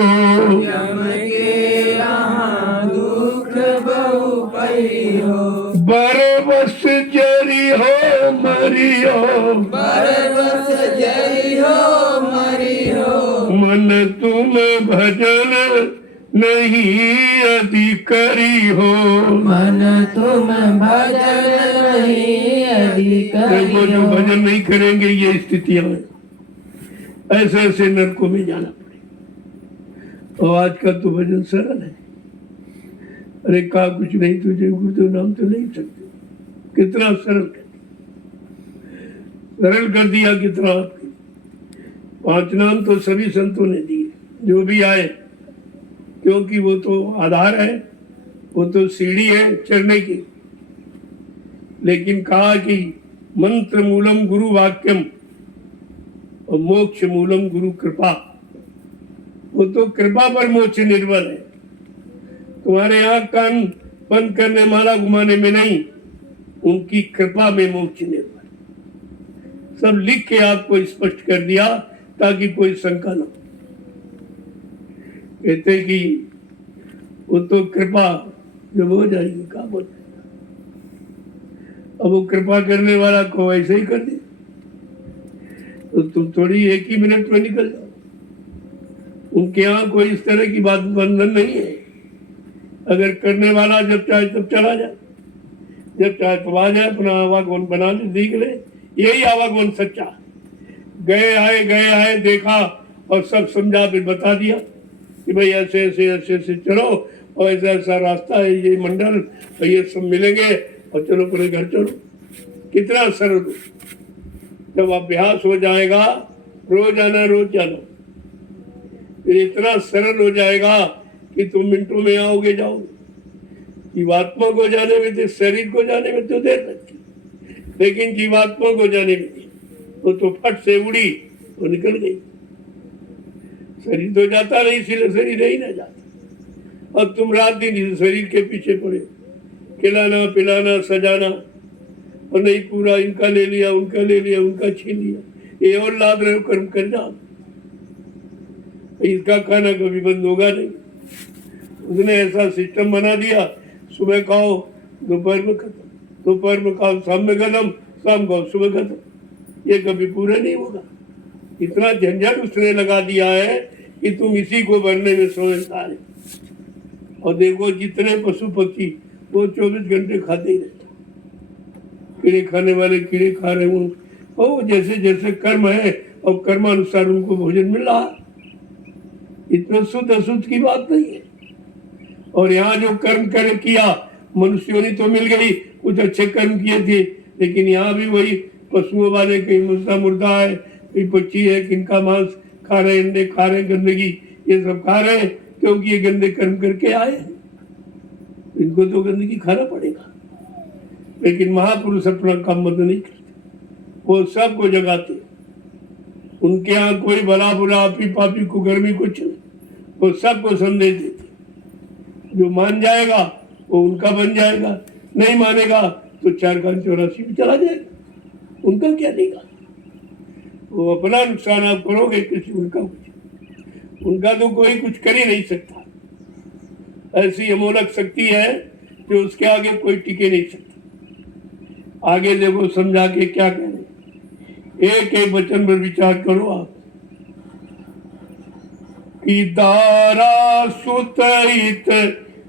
यम के यहाँ दुख बहु पैयो, बरबस जरी हो मरियो, बरबस जरी हो मरियो, मन तुम भजन नहीं अधिकारी हो, मन तुम भजन नहीं अधिकारी देखो जो हो। भजन नहीं करेंगे ये स्थितियां हैं, ऐसे ऐसे नरकों में जाना पड़ेगा। और आज का तो भजन सरल है, अरे कहा कुछ नहीं तुझे गुरुदेव नाम तो नहीं सकते, कितना सरल कर दिया कितना आपके। 5 नाम तो सभी संतों ने दिए जो भी आए, क्योंकि वो तो आधार है, वो तो सीढ़ी है चढ़ने की। लेकिन कहा कि मंत्र मूलम गुरु वाक्यम और मोक्ष मूलम गुरु कृपा, वो तो कृपा पर मोक्ष निर्भर है। तुम्हारे यहाँ कान बंद करने माला घुमाने में नहीं, उनकी कृपा में मोक्ष निर्भर। सब लिख के आपको स्पष्ट कर दिया ताकि कोई शंका न हो। कहते कि वो तो कृपा जब हो जाएगी क्या बोल, अब वो कृपा करने वाला को ऐसे ही कर दे तो तुम थोड़ी एक ही मिनट में निकल जाओ। उनके यहाँ कोई इस तरह की बात बंधन नहीं है। अगर करने वाला जब चाहे तब चला जाए, जब चाहे तब आ जाए, अपना आवागमन बना ले, सीख ले। यही आवागमन सच्चा। गए आए देखा और सब समझा फिर बता दिया कि भाई ऐसे ऐसे ऐसे ऐसे चलो और ऐसा ऐसा रास्ता है, ये मंडल और ये सब मिलेंगे और चलो पूरे घर चलो। कितना सरल। जब अभ्यास हो जाएगा, रोज आना फिर इतना सरल हो जाएगा कि तुम मिनटों में आओगे जाओगे। जीवात्मा को जाने में तो, शरीर को जाने में तो देर लगती, लेकिन जीवात्मा को जाने में वो तो फट से उड़ी, वो निकल गई। शरीर तो जाता नहीं, इसलिए शरीर ही ना जाता। और तुम रात दिन इस शरीर के पीछे पड़े, खिलाना पिलाना सजाना, और नहीं पूरा इनका ले लिया उनका ले लिया उनका छीन लिया, ये और लाद रहे हो कर्म कर जाओ। इसका खाना कभी बंद होगा नहीं। उसने ऐसा सिस्टम बना दिया, सुबह खाओ दोपहर में खत्म, दोपहर में खाओ शाम में खत्म, शाम खाओ सुबह खत्म। ये कभी पूरा नहीं होगा। इतना झंझट उसने लगा दिया है कि तुम इसी को भरने में समझदार है। और देखो जितने पशु पक्षी वो 24 घंटे खाते ही रहते, कीड़े खाने वाले कीड़े खा रहे हैं, और जैसे जैसे कर्म है और कर्मानुसार उनको भोजन मिल रहा है। इतना शुद्ध अशुद्ध की बात नहीं है। और यहाँ जो कर्म कर किया, मनुष्यों ने तो मिल गई, कुछ अच्छे कर्म किए थे, लेकिन यहाँ भी वही पशुओं वाले, कहीं मुर्दा है, कहीं पक्षी है, किनका मांस खा रहे, अंडे खा रहे, गंदगी ये सब खा रहे हैं, क्योंकि ये गंदे कर्म करके आए हैं। इनको तो गंदगी खाना पड़ेगा। लेकिन महापुरुष अपना काम बंद नहीं करते, वो सबको जगाते। उनके यहाँ कोई भला बुरा आपी पापी को गर्मी कुछ नहीं, वो सबको संदेश देते। जो मान जाएगा वो उनका बन जाएगा, नहीं मानेगा तो 484 में चला जाएगा। उनका क्या देगा? वो अपना नुकसान आप करोगे, किसी उनका कुछ, उनका तो कोई कुछ कर ही नहीं सकता। ऐसी अमोलक शक्ति है कि उसके आगे कोई टिके नहीं सकता। आगे देखो समझा के क्या कह रहे, एक एक वचन पर विचार करो आप। कि दारा सुतहित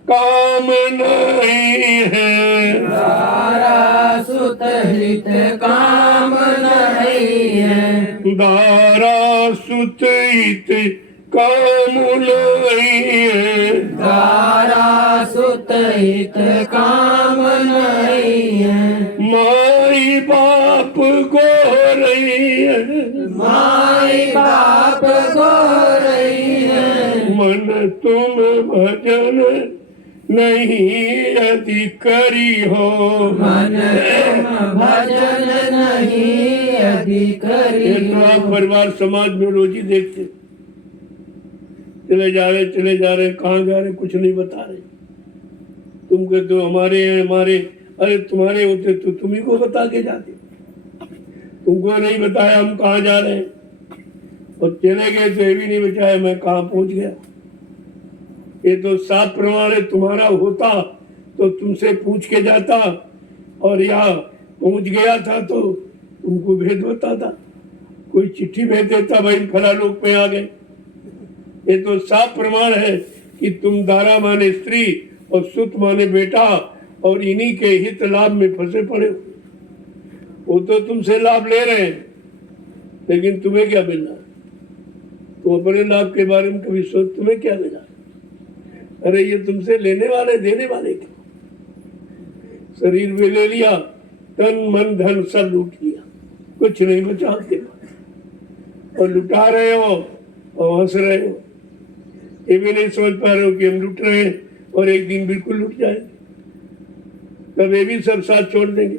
काम नहीं है, दारा सुतहित काम नहीं है, दारा सुतहित काम नहीं है, दारा सुतहित काम नहीं है, मार माई बाप गो रही है, माई बाप गो रही है, मन तुम भजन नहीं यदि करी हो, मन तुम भजन नहीं यदि करी ये तो आप परिवार समाज में रोज ही देखते, चले जा रहे कहाँ जा रहे कुछ नहीं बता रहे। तुम कहते हो हमारे हैं हमारे, अरे तुम्हारे होते तो तुम्ही को बता के जाते, तुमको नहीं बताया हम कहाँ जा रहे हैं, और चले गए तो ये भी नहीं बताया मैं कहाँ पहुंच गया। ये तो साफ प्रमाण है, तुम्हारा होता तो तुमसे पूछ के जाता, और यहाँ पहुंच गया था तो तुमको भेद होता था, कोई चिट्ठी भेज देता भाई फला लोक में आ गए। ये तो साफ प्रमाण है कि तुम दारा माने स्त्री और सुत माने बेटा और इन्हीं के हित लाभ में फंसे पड़े हो। वो तो तुमसे लाभ ले रहे हैं, लेकिन तुम्हें क्या मिल रहा है? तुम अपने लाभ के बारे में कभी सोच, तुम्हें क्या मिला? अरे ये तुमसे लेने वाले देने वाले क्यों? शरीर भी ले लिया, तन मन धन सब लूट लिया, कुछ नहीं बचा आपके पास, और लुटा रहे हो और हंस रहे हो। ये भी नहीं समझ पा रहे हो कि हम लुट रहे हैं और एक दिन बिल्कुल लुट जाएंगे, तब ये भी सब साथ छोड़ देंगे।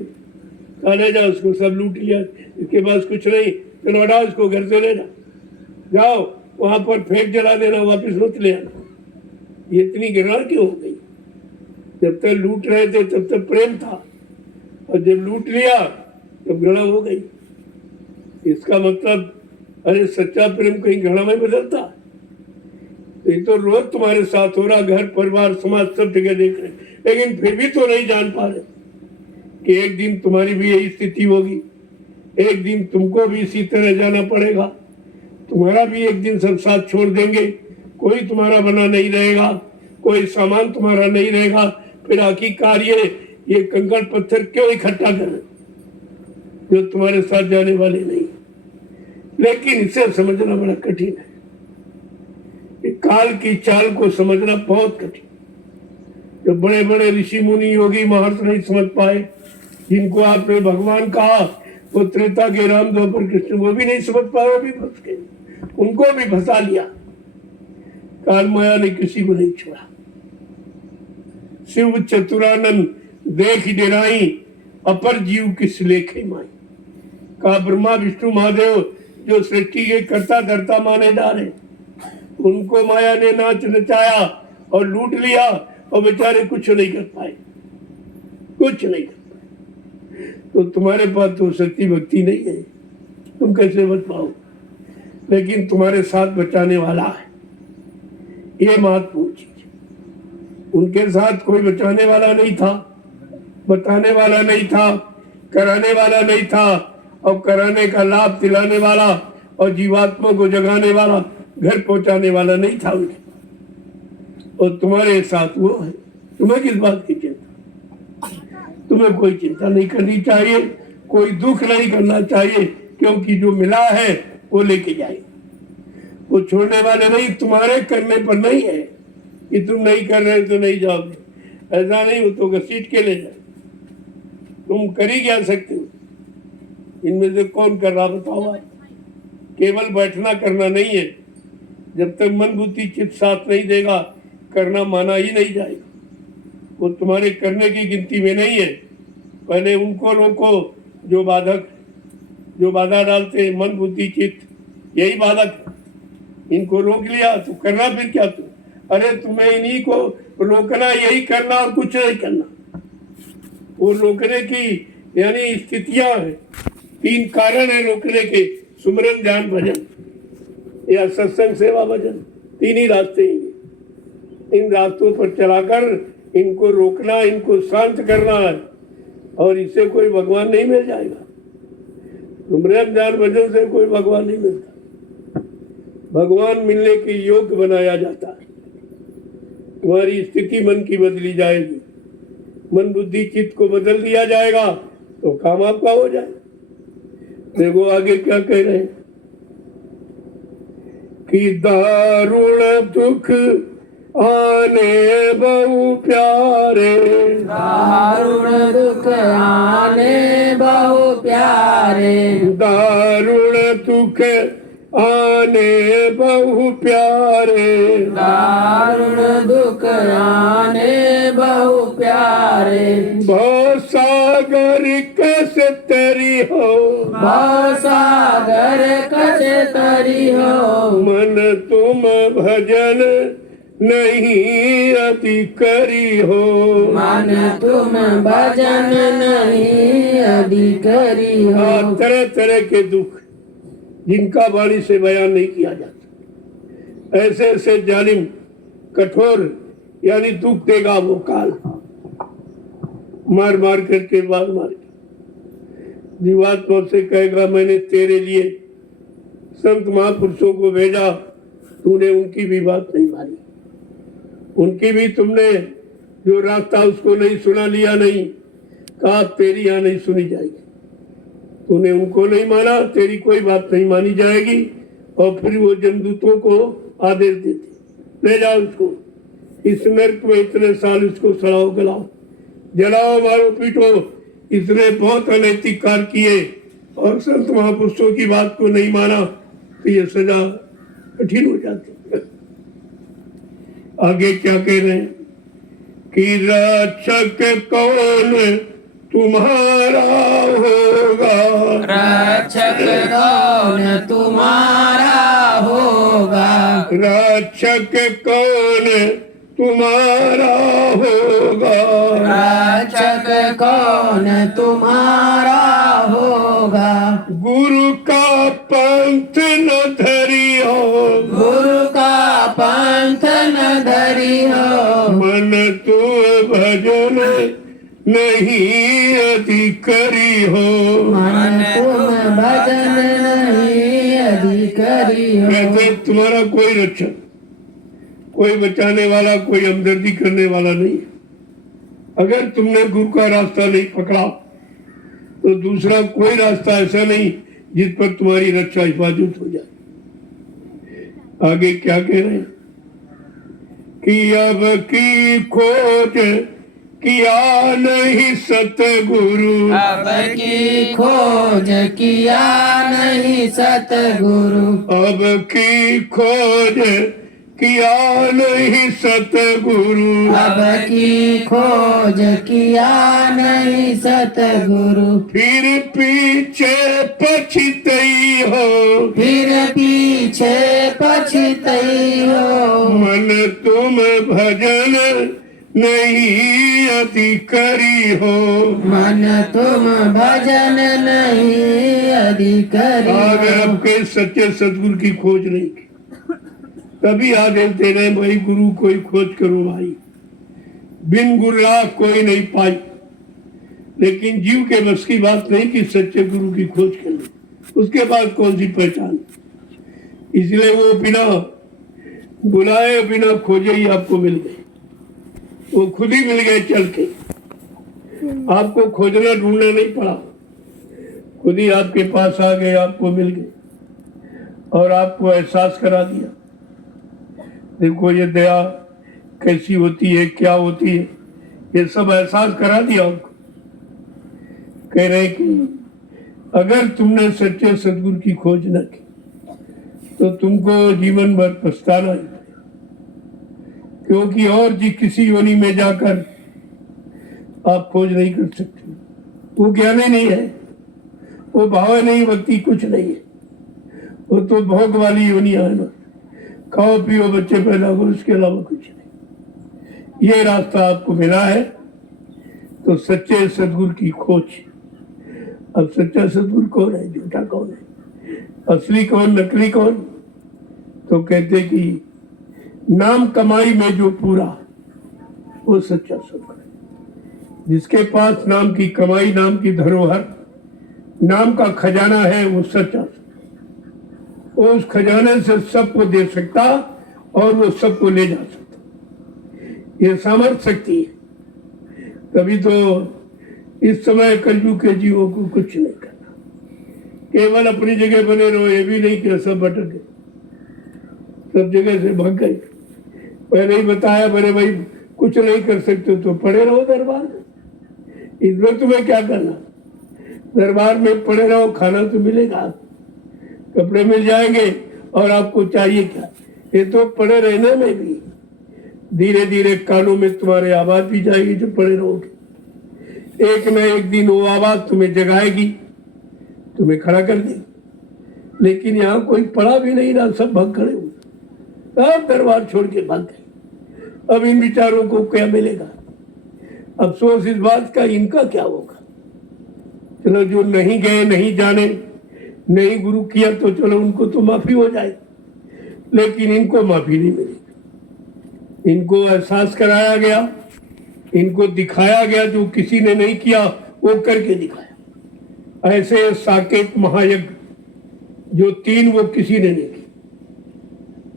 खाने जा उसको सब लूट लिया, इसके पास कुछ नहीं, चलो हटाओ उसको घर से ले जाओ, वहां पर फेंक जला देना, वापिस मत ले आना। ये इतनी घृणा क्यों हो गई? जब तक लूट रहे थे तब तक प्रेम था, और जब लूट लिया तब घृणा हो गई। इसका मतलब अरे सच्चा प्रेम कहीं घृणा में बदलता? ये तो रोज तुम्हारे साथ हो रहा, घर परिवार समाज सब जगह देख रहे, लेकिन फिर भी तो नहीं जान पा रहे कि एक दिन तुम्हारी भी यही स्थिति होगी, एक दिन तुमको भी इसी तरह जाना पड़ेगा, तुम्हारा भी एक दिन सब साथ छोड़ देंगे, कोई तुम्हारा बना नहीं रहेगा, कोई सामान तुम्हारा नहीं रहेगा। फिर आखिरकार ये कंकड़ पत्थर क्यों इकट्ठा करें जो तुम्हारे साथ जाने वाले नहीं? लेकिन इसे समझना बड़ा कठिन है, काल की चाल को समझना बहुत कठिन। जो बड़े बड़े ऋषि मुनि योगी महर्षि नहीं समझ पाए, जिनको आपने भगवान कहा, वो त्रेता के राम द्वापर कृष्ण, वो भी नहीं समझ पाए, वो भी फंस गए, उनको भी फंसा लिया। काल माया ने किसी को नहीं छोड़ा। शिव चतुरानंद देख डेराई, अपर जीव किस लेखे माई। कहा ब्रह्मा विष्णु महादेव जो सृष्टि के कर्ता धर्ता माने जा रहे, उनको माया ने नाच नचाया और लूट लिया, और बेचारे कुछ नहीं कर पाए, कुछ नहीं कर पाए। तो तुम्हारे पास तो शक्ति भक्ति नहीं है, तुम कैसे बच पाओ? लेकिन तुम्हारे साथ बचाने वाला है, ये महत्वपूर्ण चीज। उनके साथ कोई बचाने वाला नहीं था, बताने वाला नहीं था, कराने वाला नहीं था, और कराने का लाभ दिलाने वाला और जीवात्मा को जगाने वाला, घर पहुंचाने वाला नहीं था उनके। और तुम्हारे साथ वो है, तुम्हें किस बात की चिंता? तुम्हें कोई चिंता नहीं करनी चाहिए, कोई दुख नहीं करना चाहिए, क्योंकि जो मिला है वो लेके जाए, वो छोड़ने वाले नहीं। तुम्हारे करने पर नहीं है कि तुम नहीं कर रहे तो नहीं जाओगे, ऐसा नहीं, वो तो घसीट के ले जाए। तुम कर ही क्या सकते हो? इनमें से कौन कर रहा बताओ आप? केवल बैठना करना नहीं है, जब तक मन बुद्धि चित्त साथ नहीं देगा, करना माना ही नहीं जाएगा। वो तुम्हारे करने की गिनती में नहीं है। पहले उनको रोको जो बाधा डालते हैं, मन बुद्धि चित्त, यही बाधक है। इनको रोक लिया तो करना फिर क्या तुम? अरे तुम्हें इन्हीं को रोकना, यही करना और कुछ नहीं करना। वो रोकने की यानी स्थितियां हैं, 3 कारण है रोकने के: सुमरन, ध्यान, भजन या सत्संग, सेवा, भजन। 3 ही रास्ते हैं। इन रास्तों पर चलाकर इनको रोकना, इनको शांत करना है, और इससे कोई भगवान नहीं मिल जाएगा। सुमरन, ध्यान, भजन से कोई भगवान नहीं मिलता। भगवान मिलने के योग्य बनाया जाता है। तुम्हारी स्थिति मन की बदली जाएगी, मन बुद्धि चित्त को बदल दिया जाएगा तो काम आपका हो जाए। देखो आगे क्या कह रहे हैं कि दारुण दुख आने बहु प्यारे, दारुण दुख आने बहु हारे दारुण दुख आने बहु प्यारे दारुण दुख आने बहु प्यारे भव सागर कस तरी हो भव सागर कस तरी हो मन तुम भजन नहीं अति करी हो मन तुम भजन नहीं अधिकरी हो तरह तरह के दुख जिनका वाणी से बयान नहीं किया जाता, ऐसे ऐसे जालिम कठोर यानी दुख देगा वो काल, मार मार करके मार मार के जीवात्मा से कहेगा मैंने तेरे लिए संत महापुरुषों को भेजा, तूने उनकी भी बात नहीं मानी, उनकी भी तुमने जो रास्ता उसको नहीं सुना लिया, नहीं कहा तेरी यहाँ नहीं सुनी जाएगी, तूने उनको नहीं माना, तेरी कोई बात नहीं मानी जाएगी। और फिर वो जमदूतों को आदेश देते ले जाओ उसको इस नरक में इतने साल इसको सड़ाओ गलाओ जलाओ मारो पीटो, इसने बहुत अनैतिक कार्य किए और संत महापुरुषों की बात को नहीं माना तो ये सजा कठिन हो जाती है। आगे क्या कह रहे हैं कि रक्षक कौन तुम्हारा होगा, रक्षक कौन तुम्हारा होगा रक्षक कौन तुम्हारा होगा, रक्षक कौन तुम्हारा होगा गुरु का पंथ न धरी हो, गुरु का पंथ न धरी हो मन तू भजन नहीं अधिकरी हो, मन तुम भजन नहीं अधिकरी हो कहते तुम्हारा कोई रक्षक, कोई बचाने वाला, कोई हमदर्दी करने वाला नहीं है। अगर तुमने गुरु का रास्ता नहीं पकड़ा तो दूसरा कोई रास्ता ऐसा नहीं जिस पर तुम्हारी रक्षा हिफाजत हो जाए। आगे क्या कह रहे हैं कि अब की खोज किया नहीं सतगुरु, अब की खोज किया नहीं सतगुरु अब की खोज किया नहीं सतगुरु, अब की खोज किया नहीं सतगुरु फिर पीछे पछतई हो, फिर पीछे पछतई हो मन तुम भजन नहीं अधिकरी हो, मन तुम भजन नहीं अधिकरी अगर हो आपके सच्चे सदगुरु की खोज नहीं की तभी आदेश दे रहे भाई गुरु कोई खोज करो भाई, बिन गुरु राह कोई नहीं पाई। लेकिन जीव के बस की बात नहीं कि सच्चे गुरु की खोज कर ले, उसके बाद कौन सी पहचान। इसलिए वो बिना बुलाए बिना खोजे ही आपको मिल गए, वो खुद ही मिल गए चल के, आपको खोजना ढूंढना नहीं पड़ा, खुद ही आपके पास आ गए, आपको मिल गए और आपको एहसास करा दिया। देखो ये दया कैसी होती है, क्या होती है, ये सब एहसास करा दिया आपको। कह रहे कि अगर तुमने सच्चे सदगुरु की खोज न की तो तुमको जीवन भर पछताना है, क्योंकि और जी किसी योनि में जाकर आप खोज नहीं कर सकते। वो ज्ञान ही नहीं है, वो भाव नहीं, भक्ति कुछ नहीं है, वो तो भोग वाली योनियां है ना, खाओ पियो बच्चे पैदा करो, उसके अलावा कुछ नहीं। ये रास्ता आपको मिला है तो सच्चे सदगुरु की खोज। अब सच्चा सदगुरु कौन है, झूठा कौन है, असली कौन, नकली कौन? तो कहते कि नाम कमाई में जो पूरा वो सच्चा सदगुरु है। जिसके पास नाम की कमाई, नाम की धरोहर, नाम का खजाना है, वो सच्चा वो उस खजाने से सबको दे सकता और वो सबको ले जा सकता। ये सामर्थ्य शक्ति है। तभी तो इस समय कलयुग के जीवों को कुछ नहीं करना, केवल अपनी जगह बने रहो। ये भी नहीं कि सब भटक गए, सब जगह से भाग गए। पहले ही बताया मेरे भाई कुछ नहीं कर सकते तो पड़े रहो दरबार में, इसमें तुम्हें क्या करना। दरबार में पड़े रहो, खाना तो मिलेगा, कपड़े मिल जाएंगे, और आपको चाहिए क्या? ये तो पड़े रहने में भी धीरे धीरे कानों में तुम्हारे आवाज भी जाएगी जो पड़े रहोगे। एक न एक दिन वो आवाज तुम्हें जगाएगी, तुम्हें खड़ा कर देगी। लेकिन यहाँ कोई पड़ा भी नहीं रहा, सब भाग खड़े हुए, सब दरबार छोड़ के भाग गए। अब इन विचारों को क्या मिलेगा? अफसोस इस बात का, इनका क्या होगा? चलो जो नहीं गए, नहीं जाने, नहीं गुरु किया, तो चलो उनको तो माफी हो जाए, लेकिन इनको माफी नहीं मिलेगी। इनको एहसास कराया गया, इनको दिखाया गया, जो किसी ने नहीं किया वो करके दिखाया। ऐसे साकेत महायज्ञ जो 3 वो किसी ने नहीं की,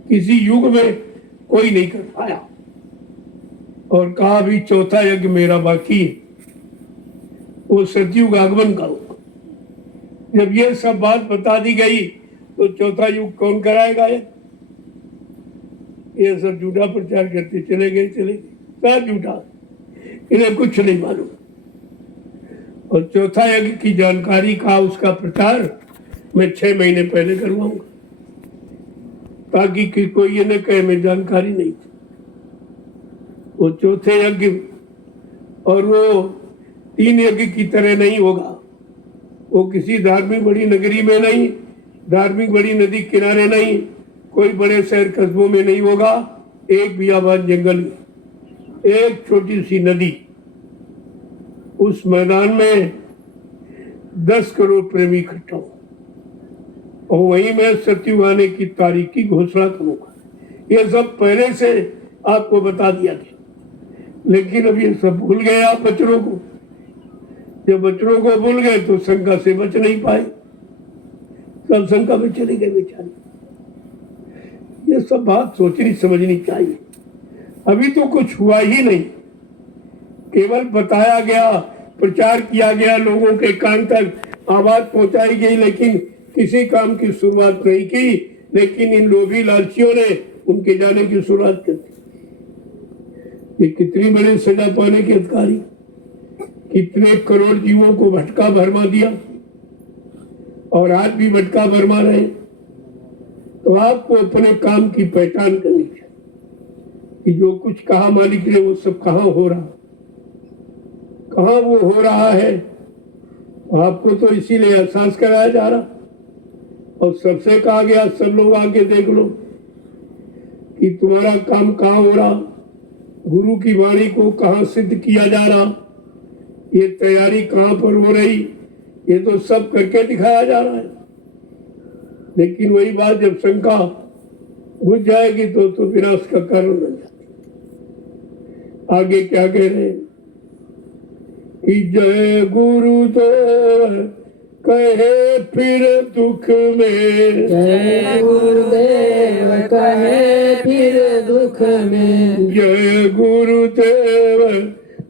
किसी युग में कोई नहीं कर पाया। और कहा भी चौथा यज्ञ मेरा बाकी है, वो सतयुग आगमन का होगा। जब ये सब बात बता दी गई तो चौथा युग कौन कराएगा? ये सब झूठा प्रचार करते चले गए, सब झूठा, इन्हें कुछ नहीं मालूम। और चौथा यज्ञ की जानकारी का, उसका प्रचार मैं 6 महीने पहले करवाऊंगा, ताकि कोई ये न कहे मैं जानकारी नहीं थी। वो चौथे यज्ञ और वो 3 यज्ञ की तरह नहीं होगा। वो किसी धार्मिक बड़ी नगरी में नहीं, धार्मिक बड़ी नदी किनारे नहीं, कोई बड़े शहर कस्बों में नहीं होगा। एक बियाबान जंगल में एक छोटी सी नदी, उस मैदान में 10 करोड़ प्रेमी इकट्ठा हो, और वहीं मैं सतयुग आने की तारीख की घोषणा करूंगा। ये सब पहले से आपको बता दिया गया, लेकिन अब ये सब भूल गए आप बच्चों को। जब बच्चों को भूल गए तो शंका से बच नहीं पाए, सब शंका में चले गए बेचारे। ये सब बात सोचनी समझनी चाहिए। अभी तो कुछ हुआ ही नहीं, केवल बताया गया, प्रचार किया गया, लोगों के कान तक आवाज पहुंचाई गई, लेकिन किसी काम की शुरुआत नहीं की। लेकिन इन लोभी लालचियों ने उनके जाने की शुरुआत कर दी। ये कितनी बड़ी सजा पाने के अधिकारी, कितने करोड़ जीवों को भटका भरमा दिया, और आज भी भटका भरमा रहे। तो आपको अपने काम की पहचान करनी चाहिए कि जो कुछ कहा मालिक ने वो सब कहाँ हो रहा, कहाँ वो हो रहा है। आपको तो इसीलिए एहसास कराया जा रहा, और सबसे कहा गया सब लोग आगे देख लो कि तुम्हारा काम कहाँ हो रहा, गुरु की वाणी को कहाँ सिद्ध किया जा रहा, ये तैयारी कहाँ पर हो रही, ये तो सब करके दिखाया जा रहा है। लेकिन वही बात, जब शंका घुस जाएगी तो विनाश का कारण बन जाती। आगे क्या कह रहे हैं कि जय गुरुदेव कहे फिर दुख में, जय गुरुदेव कहे फिर दुख में, जय गुरुदेव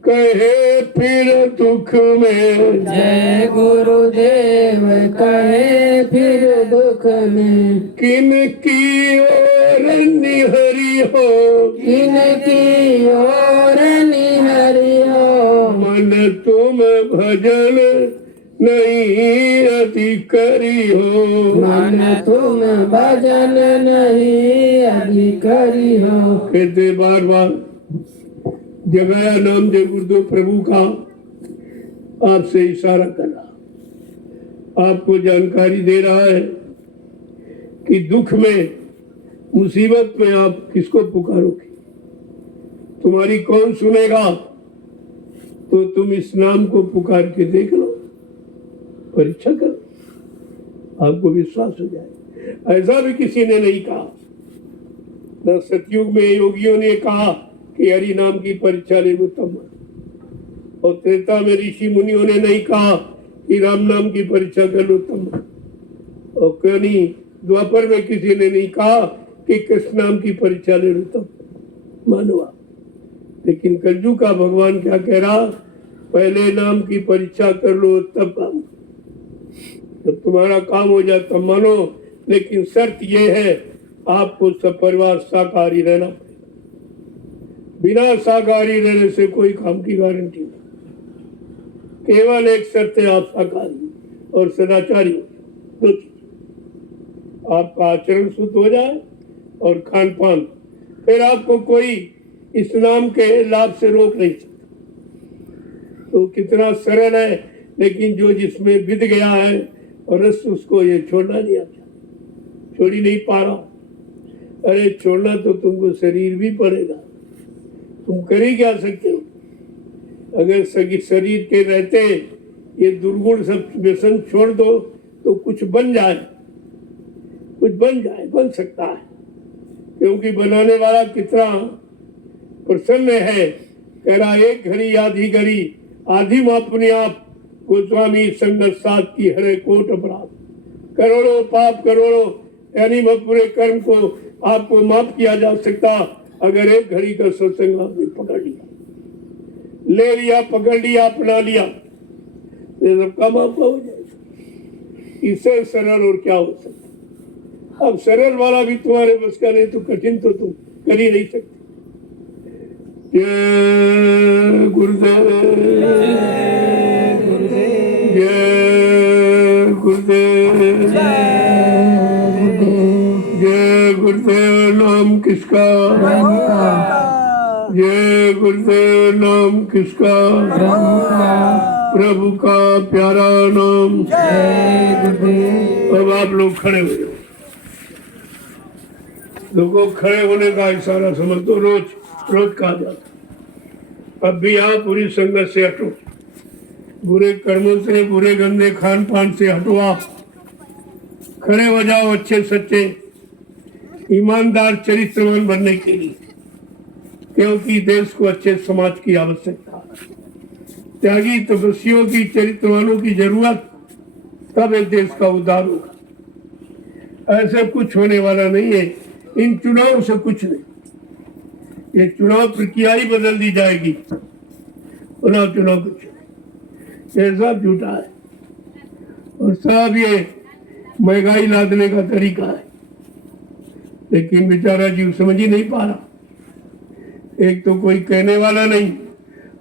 कहे फिर दुख में, जय गुरुदेव कहे फिर दुख में। किन की ओर निहरी हो, किन की ओर निहरी हो, मन तुम भजन नहीं अधिकारी हो, मन तुम भजन नहीं अधिकारी हो। कहते बार बार जगाया नाम जय गुरुदेव प्रभु का आपसे इशारा कर रहा, आपको जानकारी दे रहा है कि दुख में, मुसीबत में आप किसको पुकारोगे, तुम्हारी कौन सुनेगा। तो तुम इस नाम को पुकार के देख लो, परीक्षा करो, आपको विश्वास हो जाए। ऐसा भी किसी ने नहीं कहा, न सतयुग में योगियों ने कहा कि हरि नाम की परीक्षा ले लो तब, और त्रेता में ऋषि मुनियों ने नहीं कहा कि राम नाम की परीक्षा कर लो तब, और क्यों नहीं द्वापर में किसी ने नहीं कहा कि कृष्ण नाम की परीक्षा ले लो तब, मानो आप। लेकिन कलयुग का भगवान क्या कह रहा, पहले नाम की परीक्षा कर लो तब काम, जब तुम्हारा काम हो जाए तब मानो। लेकिन शर्त यह है, आपको सपरिवार शाकाहारी रहना पड़ेगा। बिना शाकाहारी रहने से कोई काम की गारंटी नहीं। केवल एक शर्त है, आप शाकाहारी और सदाचारी हो जाओ। दो चीज, आपका आचरण शुद्ध हो जाए और खान पान, फिर आपको कोई इस नाम के लाभ से रोक नहीं सकता। तो कितना सरल है, लेकिन जो जिसमें बिध गया है और रस, उसको ये छोड़ना नहीं आता, छोड़ ही नहीं पा रहा। अरे छोड़ना तो तुमको शरीर भी पड़ेगा, तुम कर ही क्या सकते हो। अगर शरीर के रहते ये दुर्गुण सब व्यसन छोड़ दो तो कुछ बन जाए, कुछ बन जाए, बन सकता है, क्योंकि बनाने वाला कितना प्रसन्न है। कह रहा एक घड़ी आधी घड़ी आधी मापने आप गोस्वामी संगत साथ की हरे कोट अपराध, करोड़ों पाप करोड़ों, यानी पूरे कर्म को आपको माफ किया जा सकता अगर एक घड़ी का सत्संग आपने पकड़ लिया, ले लिया, पकड़ लिया, अपना लिया, ये सबका माफ हो जाएगा। इससे सरल और क्या हो सकता। अब सरल वाला भी तुम्हारे बस का नहीं तो कठिन तो तुम कर ही नहीं सकते। जय गुरुदेव, जय गुरुदेव, जय गुरुदेव। नाम किसका? जय गुरुदेव। नाम किसका? प्रभु का प्यारा नाम। अब आप लोग खड़े हो जाओ। लोगों खड़े होने का इशारा समझ दो, रोज रोज कहा जाता। अब भी आप बुरी संगत से हटो, बुरे कर्मों से, बुरे गंदे खान पान से हटो। आप खड़े हो जाओ अच्छे सच्चे ईमानदार चरित्रवान बनने के लिए, क्योंकि देश को अच्छे समाज की आवश्यकता है। त्यागी तपस्वियों की, चरित्रवानों की जरूरत, तब एक देश का उद्धार होगा। ऐसे कुछ होने वाला नहीं है, इन चुनाव से कुछ नहीं। ये चुनाव प्रक्रिया ही बदल दी जाएगी, चुनाव कुछ नहीं। ये सब झूठा है और सब ये महंगाई लादने का तरीका है, लेकिन बेचारा जीव समझ ही नहीं पा रहा। एक तो कोई कहने वाला नहीं,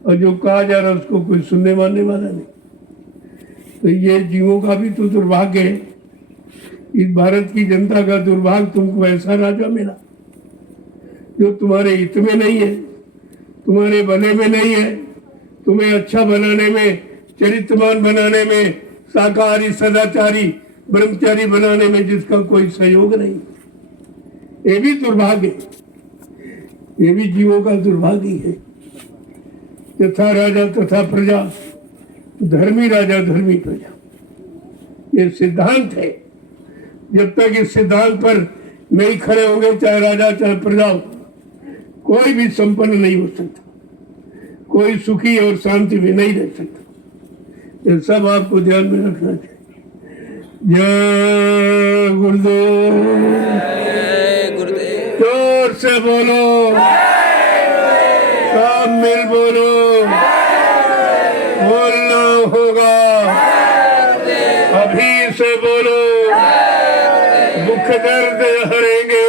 और जो कहा जा रहा है उसको कोई सुनने मानने वाला नहीं। तो ये जीवों का भी तो दुर्भाग्य है। इस भारत की जनता का दुर्भाग्य, तुमको ऐसा राजा मिला जो तुम्हारे हित में नहीं है, तुम्हारे भले में नहीं है, तुम्हें अच्छा बनाने में, चरित्रवान बनाने में, शाकाहारी सदाचारी ब्रह्मचारी बनाने में जिसका कोई सहयोग नहीं। ये भी दुर्भाग्य है, ये भी जीवों का दुर्भाग्य है। यथा राजा तथा प्रजा, धर्मी राजा धर्मी प्रजा, ये सिद्धांत है। जब तक इस सिद्धांत पर नहीं खड़े होंगे, चाहे राजा चाहे प्रजा, कोई भी संपन्न नहीं हो सकता, कोई सुखी और शांति में नहीं रह सकता। ये सब आपको ध्यान में रखना चाहिए। जय गुरुदेव, जोर से बोलो, सब मिल बोलो, बोलना होगा, अभी से बोलो। दुख दर्द हरेंगे,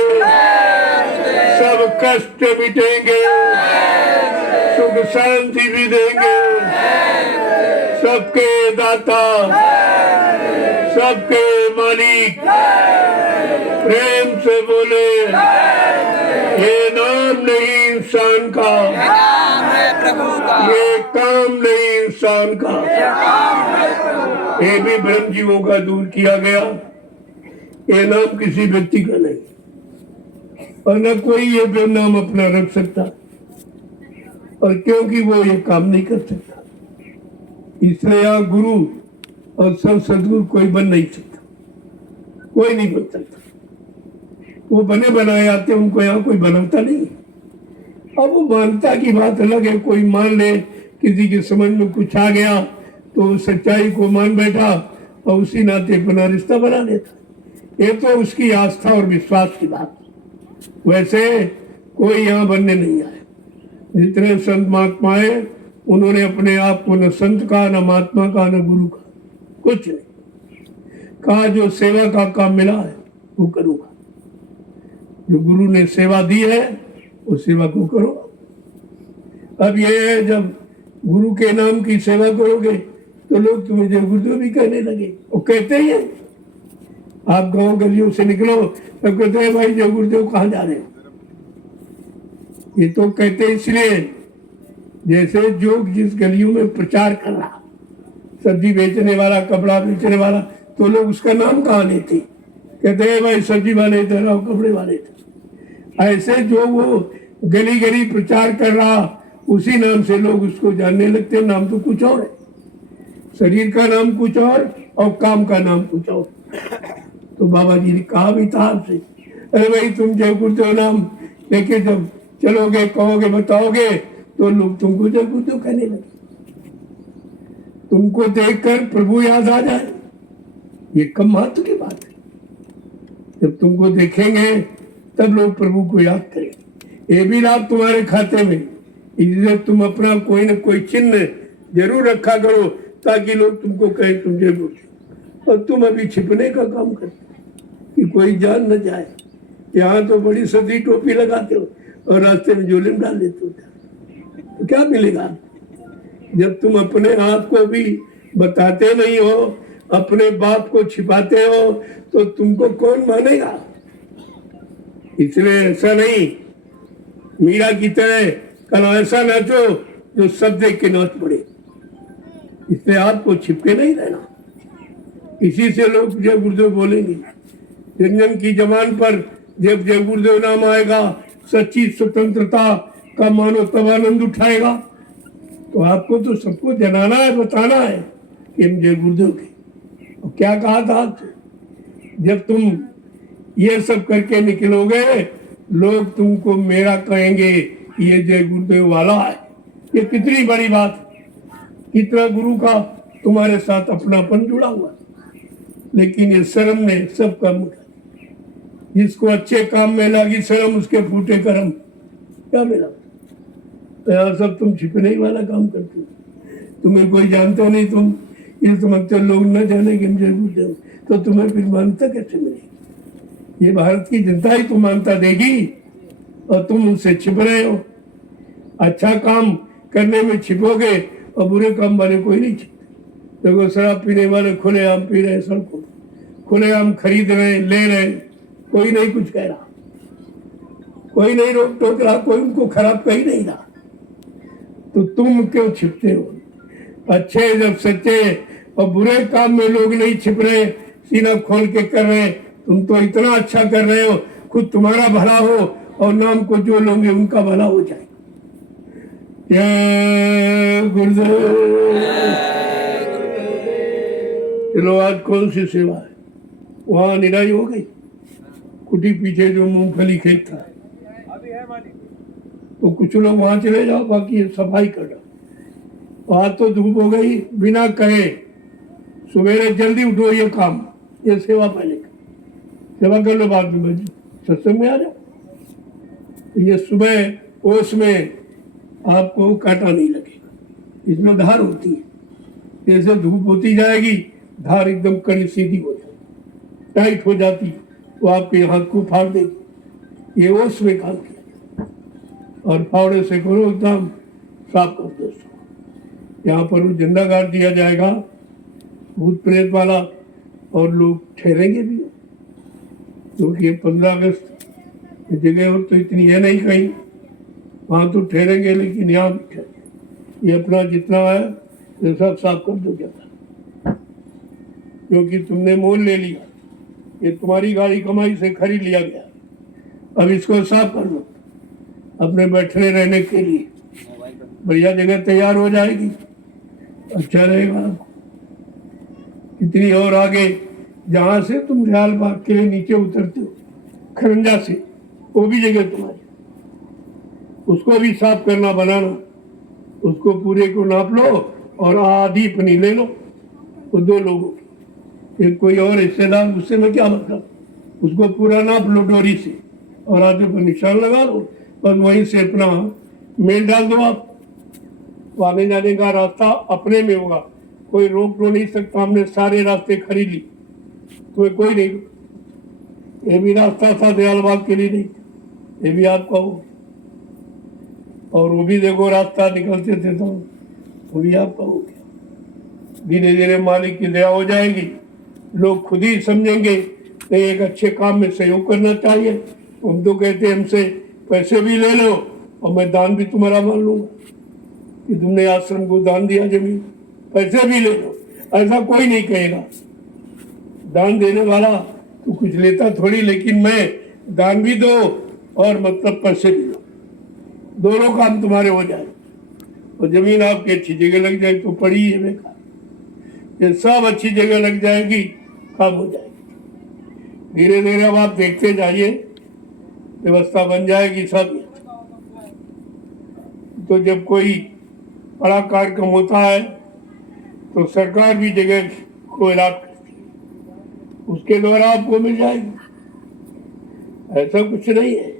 सब कष्ट मिटेंगे, सुख शांति भी देंगे। सबके दाता, सबके मालिक, प्रेम से बोले, ये नाम नहीं इंसान का, ये काम नहीं इंसान का। ये भी ब्रह्म जीवों का दूर किया गया। ये नाम किसी व्यक्ति का नहीं, और न कोई ये नाम अपना रख सकता, और क्योंकि वो ये काम नहीं कर सकता, इसलिए यहाँ गुरु और सब सदगुरु कोई बन नहीं सकता, कोई नहीं बन सकता। वो बने बनाए आते, उनको यहाँ कोई बनाता नहीं। अब वो मानता की बात अलग है, कोई मान ले, किसी के समझ में कुछ आ गया तो सच्चाई को मान बैठा और उसी नाते अपना रिश्ता बना लेता। ये तो उसकी आस्था और विश्वास की बात। वैसे कोई यहाँ बनने नहीं आए। जितने संत महात्मा है, उन्होंने अपने आप को न संत का, न महात्मा का, न गुरु का, कुछ नहीं कहा। जो सेवा का काम मिला है वो करूँगा, जो गुरु ने सेवा दी है उस सेवा को करो। अब ये है, जब गुरु के नाम की सेवा करोगे तो लोग तुम्हें जय गुरुदेव भी कहने लगे। वो कहते ही हैं, आप गांव गलियों से निकलो तो कहते हैं भाई जय गुरुदेव कहाँ जा रहे हो। ये तो कहते इसलिए जैसे जो जिस गलियों में प्रचार कर रहा, सब्जी बेचने वाला, कपड़ा बेचने वाला, तो लोग उसका नाम कहाँ लेते, कहते हैं भाई सब्जी वाले इधर आओ, कपड़े वाले इधर। ऐसे जो वो गली गली प्रचार कर रहा, उसी नाम से लोग उसको जानने लगते। नाम तो कुछ और है, शरीर का नाम कुछ और काम का नाम कुछ और। तो बाबा जी ने कहा भी था आपसे, अरे भाई तुम जय गुरुदेव नाम लेके जब चलोगे, कहोगे, बताओगे, तो लोग तुमको जय गुरुदेव कहने लगे। तुमको देखकर प्रभु याद आ जाए, ये कम महत्व की बात है। जब तुमको देखेंगे तब लोग प्रभु को याद करें। ये भी लाभ तुम्हारे खाते में, इसलिए तुम अपना कोई न कोई चिन्ह जरूर रखा करो, ताकि लोग तुमको कहें तुम जय गुरुदेव। और तुम अभी छिपने का काम करते कि कोई जान न जाए। यहाँ तो बड़ी सदी टोपी लगाते हो और रास्ते में झोले में डाल देते हो, तो क्या मिलेगा? जब तुम अपने आप को भी बताते नहीं हो, अपने बाप को छिपाते हो, तो तुमको कौन मानेगा? इसलिए ऐसा नहीं, मीरा की तरह कल ऐसा नाचो जो सब देख के नाच पड़े। इसलिए आपको छिपके नहीं रहना। इसी से लोग जय गुरुदेव बोलेंगे। जन जन की जबान पर जब जय गुरुदेव नाम आएगा, सच्ची स्वतंत्रता का मानो तब आनंद उठाएगा। तो आपको तो सबको जनाना है, बताना है कि हम जय गुरुदेव के। और क्या कहा था आपसे, जब तुम ये सब करके निकलोगे, लोग तुमको मेरा कहेंगे, ये जय गुरुदेव वाला है। ये कितनी बड़ी बात, कितना गुरु का तुम्हारे साथ अपनापन जुड़ा हुआ। लेकिन ये शर्म ने सब काम कर, जिसको अच्छे काम में लगी शर्म, उसके फूटे कर्म। क्या मिला? तो सब तुम छिपने ही वाला काम करते हो। तुम्हें कोई जानता नहीं, तुम ये समझते लोग न जाने कि जय गुरुदेव, तो तुम्हें फिर मान्यता कैसे मिलेगी? ये भारत की जनता ही तो मान्यता देगी, और तुम उनसे छिप रहे हो। अच्छा काम करने में छिपोगे और बुरे काम वाले कोई नहीं छिपते। देखो शराब पीने वाले खुलेआम पी रहे, सड़कों खुलेआम खरीद रहे, ले रहे, कोई नहीं कुछ कह रहा, कोई नहीं रोक टोक रहा, कोई उनको खराब कही नहीं रहा। तो तुम क्यों छिपते हो? अच्छे जब सच्चे और बुरे काम में लोग नहीं छिप रहे, सीना खोल के कर रहे, तुम तो इतना अच्छा कर रहे हो, खुद तुम्हारा भला हो और नाम को जो लोगे उनका भला हो जाए। जय गुरुदेव। चलो आज कौन सी सेवा है? वहाँ निराई हो गई, कुटी पीछे जो मूंगफली खेत था, तो कुछ लोग वहां चले जाओ, बाकी सफाई कर दो। वहां तो धूप हो गई, बिना कहे सवेरे जल्दी उठो, ये काम, ये सेवा पहले कर, सेवा कर लो, बाद में बजी सत्संग में आ जाओ। ये सुबह ओस में आपको कांटा नहीं लगेगा, इसमें धार होती है। जैसे धूप होती जाएगी, धार एकदम कड़ी सीधी हो जाती, टाइट हो जाती, तो आपके हाथ को फाड़ देगी। ये ओस में काम किया, और फावड़े से करो, एकदम साफ कर दो। यहाँ पर वो झंडा गाड़ दिया जाएगा भूत प्रेत वाला, और लोग ठहरेंगे भी, क्योंकि 15 अगस्त जगह हो तो इतनी है नहीं कहीं, वहाँ तो ठहरेंगे, लेकिन यहाँ भी ठहरेंगे। ये अपना जितना है ये सब साफ कर दो जाता, क्योंकि तुमने मोल ले लिया, ये तुम्हारी गाड़ी कमाई से खरीद लिया गया। अब इसको साफ कर लो, अपने बैठने रहने के लिए बढ़िया जगह तैयार हो जाएगी, अच्छा रहेगा। इतनी और आगे जहाँ से तुम दयाल बाग के लिए नीचे उतरते हो, खरंजा से, वो भी जगह तुम्हारी, उसको भी साफ करना, बनाना। उसको पूरे को नाप लो और आधी पनी ले लो, वो 2 लोगों की। फिर कोई और हिस्सेदार, उससे में क्या मतलब, उसको पूरा नाप लो डोरी से और आधे पर निशान लगा लो, बस वहीं से अपना मेल डाल दो। आप आने जाने का रास्ता अपने में होगा, कोई रोक लो नहीं सकता। हमने सारे रास्ते खरीद ली, तुम्हें कोई नहीं। ये भी रास्ता था दयाल बाग के लिए, नहीं, ये भी आपका हो, और वो भी देखो रास्ता निकलते थे तो वो भी आपका हो गया। धीरे धीरे मालिक की दया हो जाएगी, लोग खुद ही समझेंगे कि एक अच्छे काम में सहयोग करना चाहिए। हम तो कहते हैं हमसे पैसे भी ले लो और मैं दान भी तुम्हारा मान लूंगा कि तुमने आश्रम को दान दिया, जमीन पैसे भी ले लो, ऐसा कोई नहीं कहेगा। दान देने वाला तो कुछ लेता थोड़ी, लेकिन मैं दान भी दो और मतलब पैसे भी दो, दोनों काम तुम्हारे हो जाए और जमीन आपकी अच्छी जगह लग जाए तो पड़ी है बेकार। ये सब अच्छी जगह लग जाएगी, काम हो जाएगी। धीरे धीरे अब आप देखते जाइए, व्यवस्था बन जाएगी सब। तो जब कोई बड़ा कार्यक्रम होता है तो सरकार भी जगह को इलाज करती है, उसके द्वारा आपको मिल जाएगी, ऐसा कुछ नहीं है।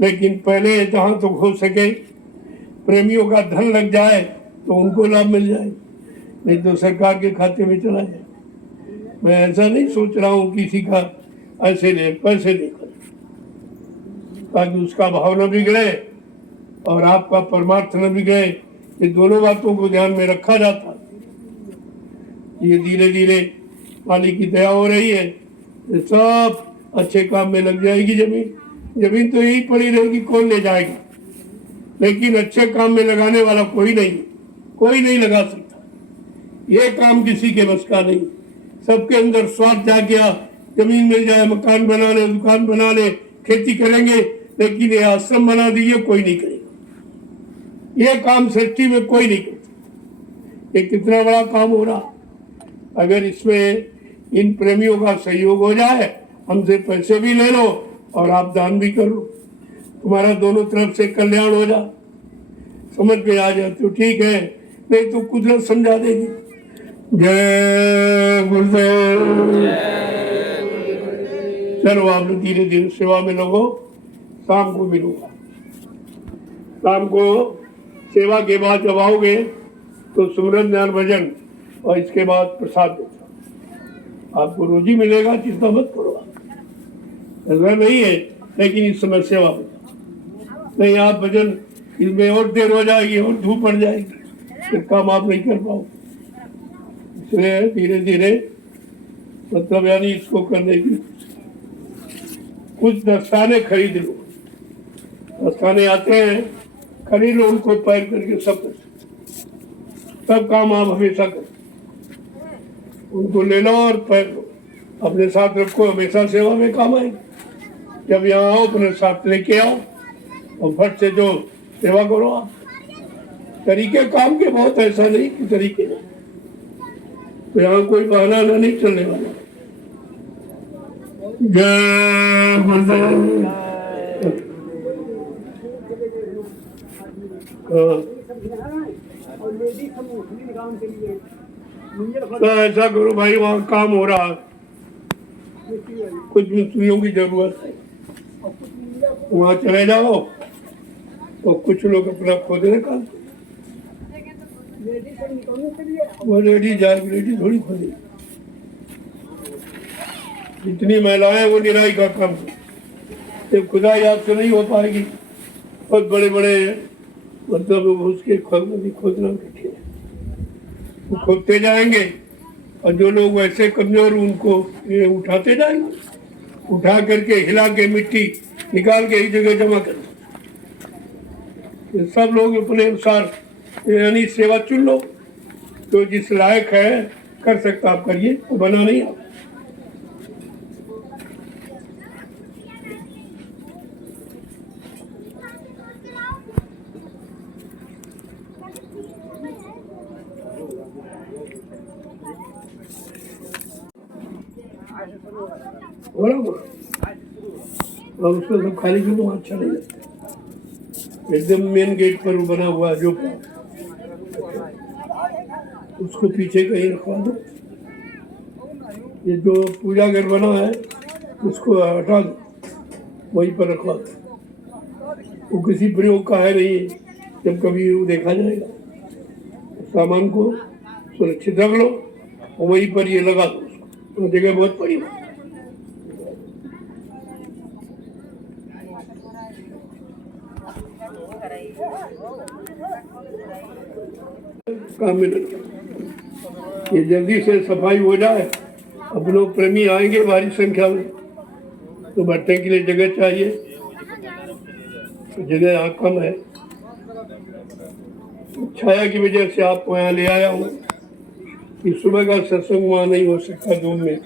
लेकिन पहले जहां तक हो सके प्रेमियों का धन लग जाए तो उनको लाभ मिल जाए, नहीं तो सरकार के खाते में चला जाए। मैं ऐसा नहीं सोच रहा हूँ किसी का ऐसे ले पैसे लेकर, ताकि उसका भाव न बिगड़े और आपका परमार्थ न बिगड़े। ये दोनों बातों को ध्यान में रखा जाता है। ये धीरे धीरे मालिक की दया हो रही है, ये सब अच्छे काम में लग जाएगी। जमीन तो यही पड़ी रहेगी, कौन ले जाएगा, लेकिन अच्छे काम में लगाने वाला कोई नहीं लगा सकता। ये काम किसी के बस का नहीं। सबके अंदर स्वार्थ जा गया, जमीन मिल जाए, मकान बना ले, दुकान बना ले, खेती करेंगे, लेकिन ये आश्रम बना दिए, कोई नहीं करेगा। ये काम सृष्टि में कोई नहीं करता। ये कितना बड़ा काम हो रहा, अगर इसमें इन प्रेमियों का सहयोग हो जाए, हमसे पैसे भी ले लो और आप दान भी कर लो, तुम्हारा दोनों तरफ से कल्याण हो जाए। समझ में आ जाए तो ठीक है, नहीं तो कुदरत समझा देगी। जय गुरुदेव। चलो आप लोग धीरे धीरे सेवा में लगो, शाम को मिलूंगा। शाम को सेवा के बाद जब आओगे तो सुमरन ज्ञान भजन और इसके बाद प्रसाद देता। आपको रोजी मिलेगा, चिंता मत करो, ऐसा नहीं है। लेकिन इस समय सेवा में नहीं, आप भजन इसमें और देर हो जाएगी और धूप पड़ जाएगी, फिर काम आप नहीं कर पाओ। इसलिए धीरे धीरे मतलब यानी इसको करने की कुछ दस्ताने खरीद लो। दस्ताने आते हैं, खरीद लो, उनको पैर करके सब काम आप हमेशा करो, उनको ले लो और पैर लो, अपने साथ रखो, हमेशा सेवा में काम आएगी। जब यहाँ आओ अपने साथ लेके आओ और फट से जो सेवा करो। आप तरीके काम के बहुत, ऐसा नहीं कि तरीके नहीं, तो यहाँ कोई बहाना नहीं चलने वाला। जय गुरुदेव। तो ऐसा करो भाई, वहाँ काम हो रहा, कुछ मिस्त्रियों की जरूरत है, वहाँ चले जाओ तो कुछ लोग अपना खोद रहे काम। वो रेडी जाएगी, रेडी थोड़ी खोदी। जितनी महिलाएं वो निराई का काम, जब खुदाई आपसे नहीं हो पाएगी, बहुत बड़े बड़े मतलब उसके खोदना कठिन है। वो खोदते जाएंगे और जो लोग वैसे कमजोर उनको ये उठाते जाएंगे, उठा करके हिला के मिट्टी निकाल के एक जगह जमा कर। सब लोग अपने अनुसार यानी सेवा चुन लो, तो जिस लायक है कर सकता आप करिए, तो बना नहीं आप। और उसको सब खाली क्यों, तो अच्छा नहीं लगता। एकदम मेन गेट पर बना हुआ जो उसको पीछे कहीं रखवा दो। ये जो पूजा घर बना है उसको हटा दो, वहीं पर रखवा दो। वो किसी प्रयोग का है नहीं, जब कभी वो देखा जाएगा। सामान को सुरक्षित रख लो और वहीं पर ये लगा दो उसको, तो जगह बहुत बड़ी हो। काम में लग ये जल्दी से सफाई हो जाए। अब लोग प्रेमी आएंगे भारी संख्या में, तो बैठने के लिए जगह चाहिए, जगह यहाँ कम है। छाया की वजह से आपको यहाँ ले आया हूँ कि सुबह का सत्संग वहाँ नहीं हो सकता जून में,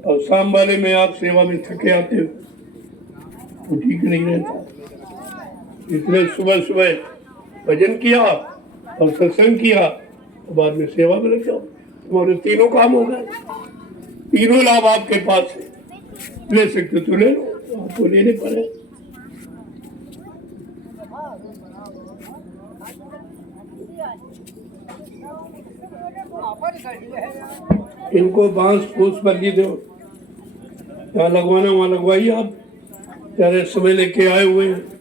और शाम वाले में आप सेवा में थके आते हो तो ठीक नहीं रहता। इसलिए सुबह सुबह भजन किया और सत्संग किया, तो बाद में सेवा में लग जाओ, तुम्हारे तीनों काम हो गए। तीनों लाभ आपके पास है, ले सकते तो ले लो, आपको लेने पड़े। इनको बांस फूस बदली दो, जहाँ लगवाना वहाँ लगवाइए। आप सारे समय लेके आए हुए हैं।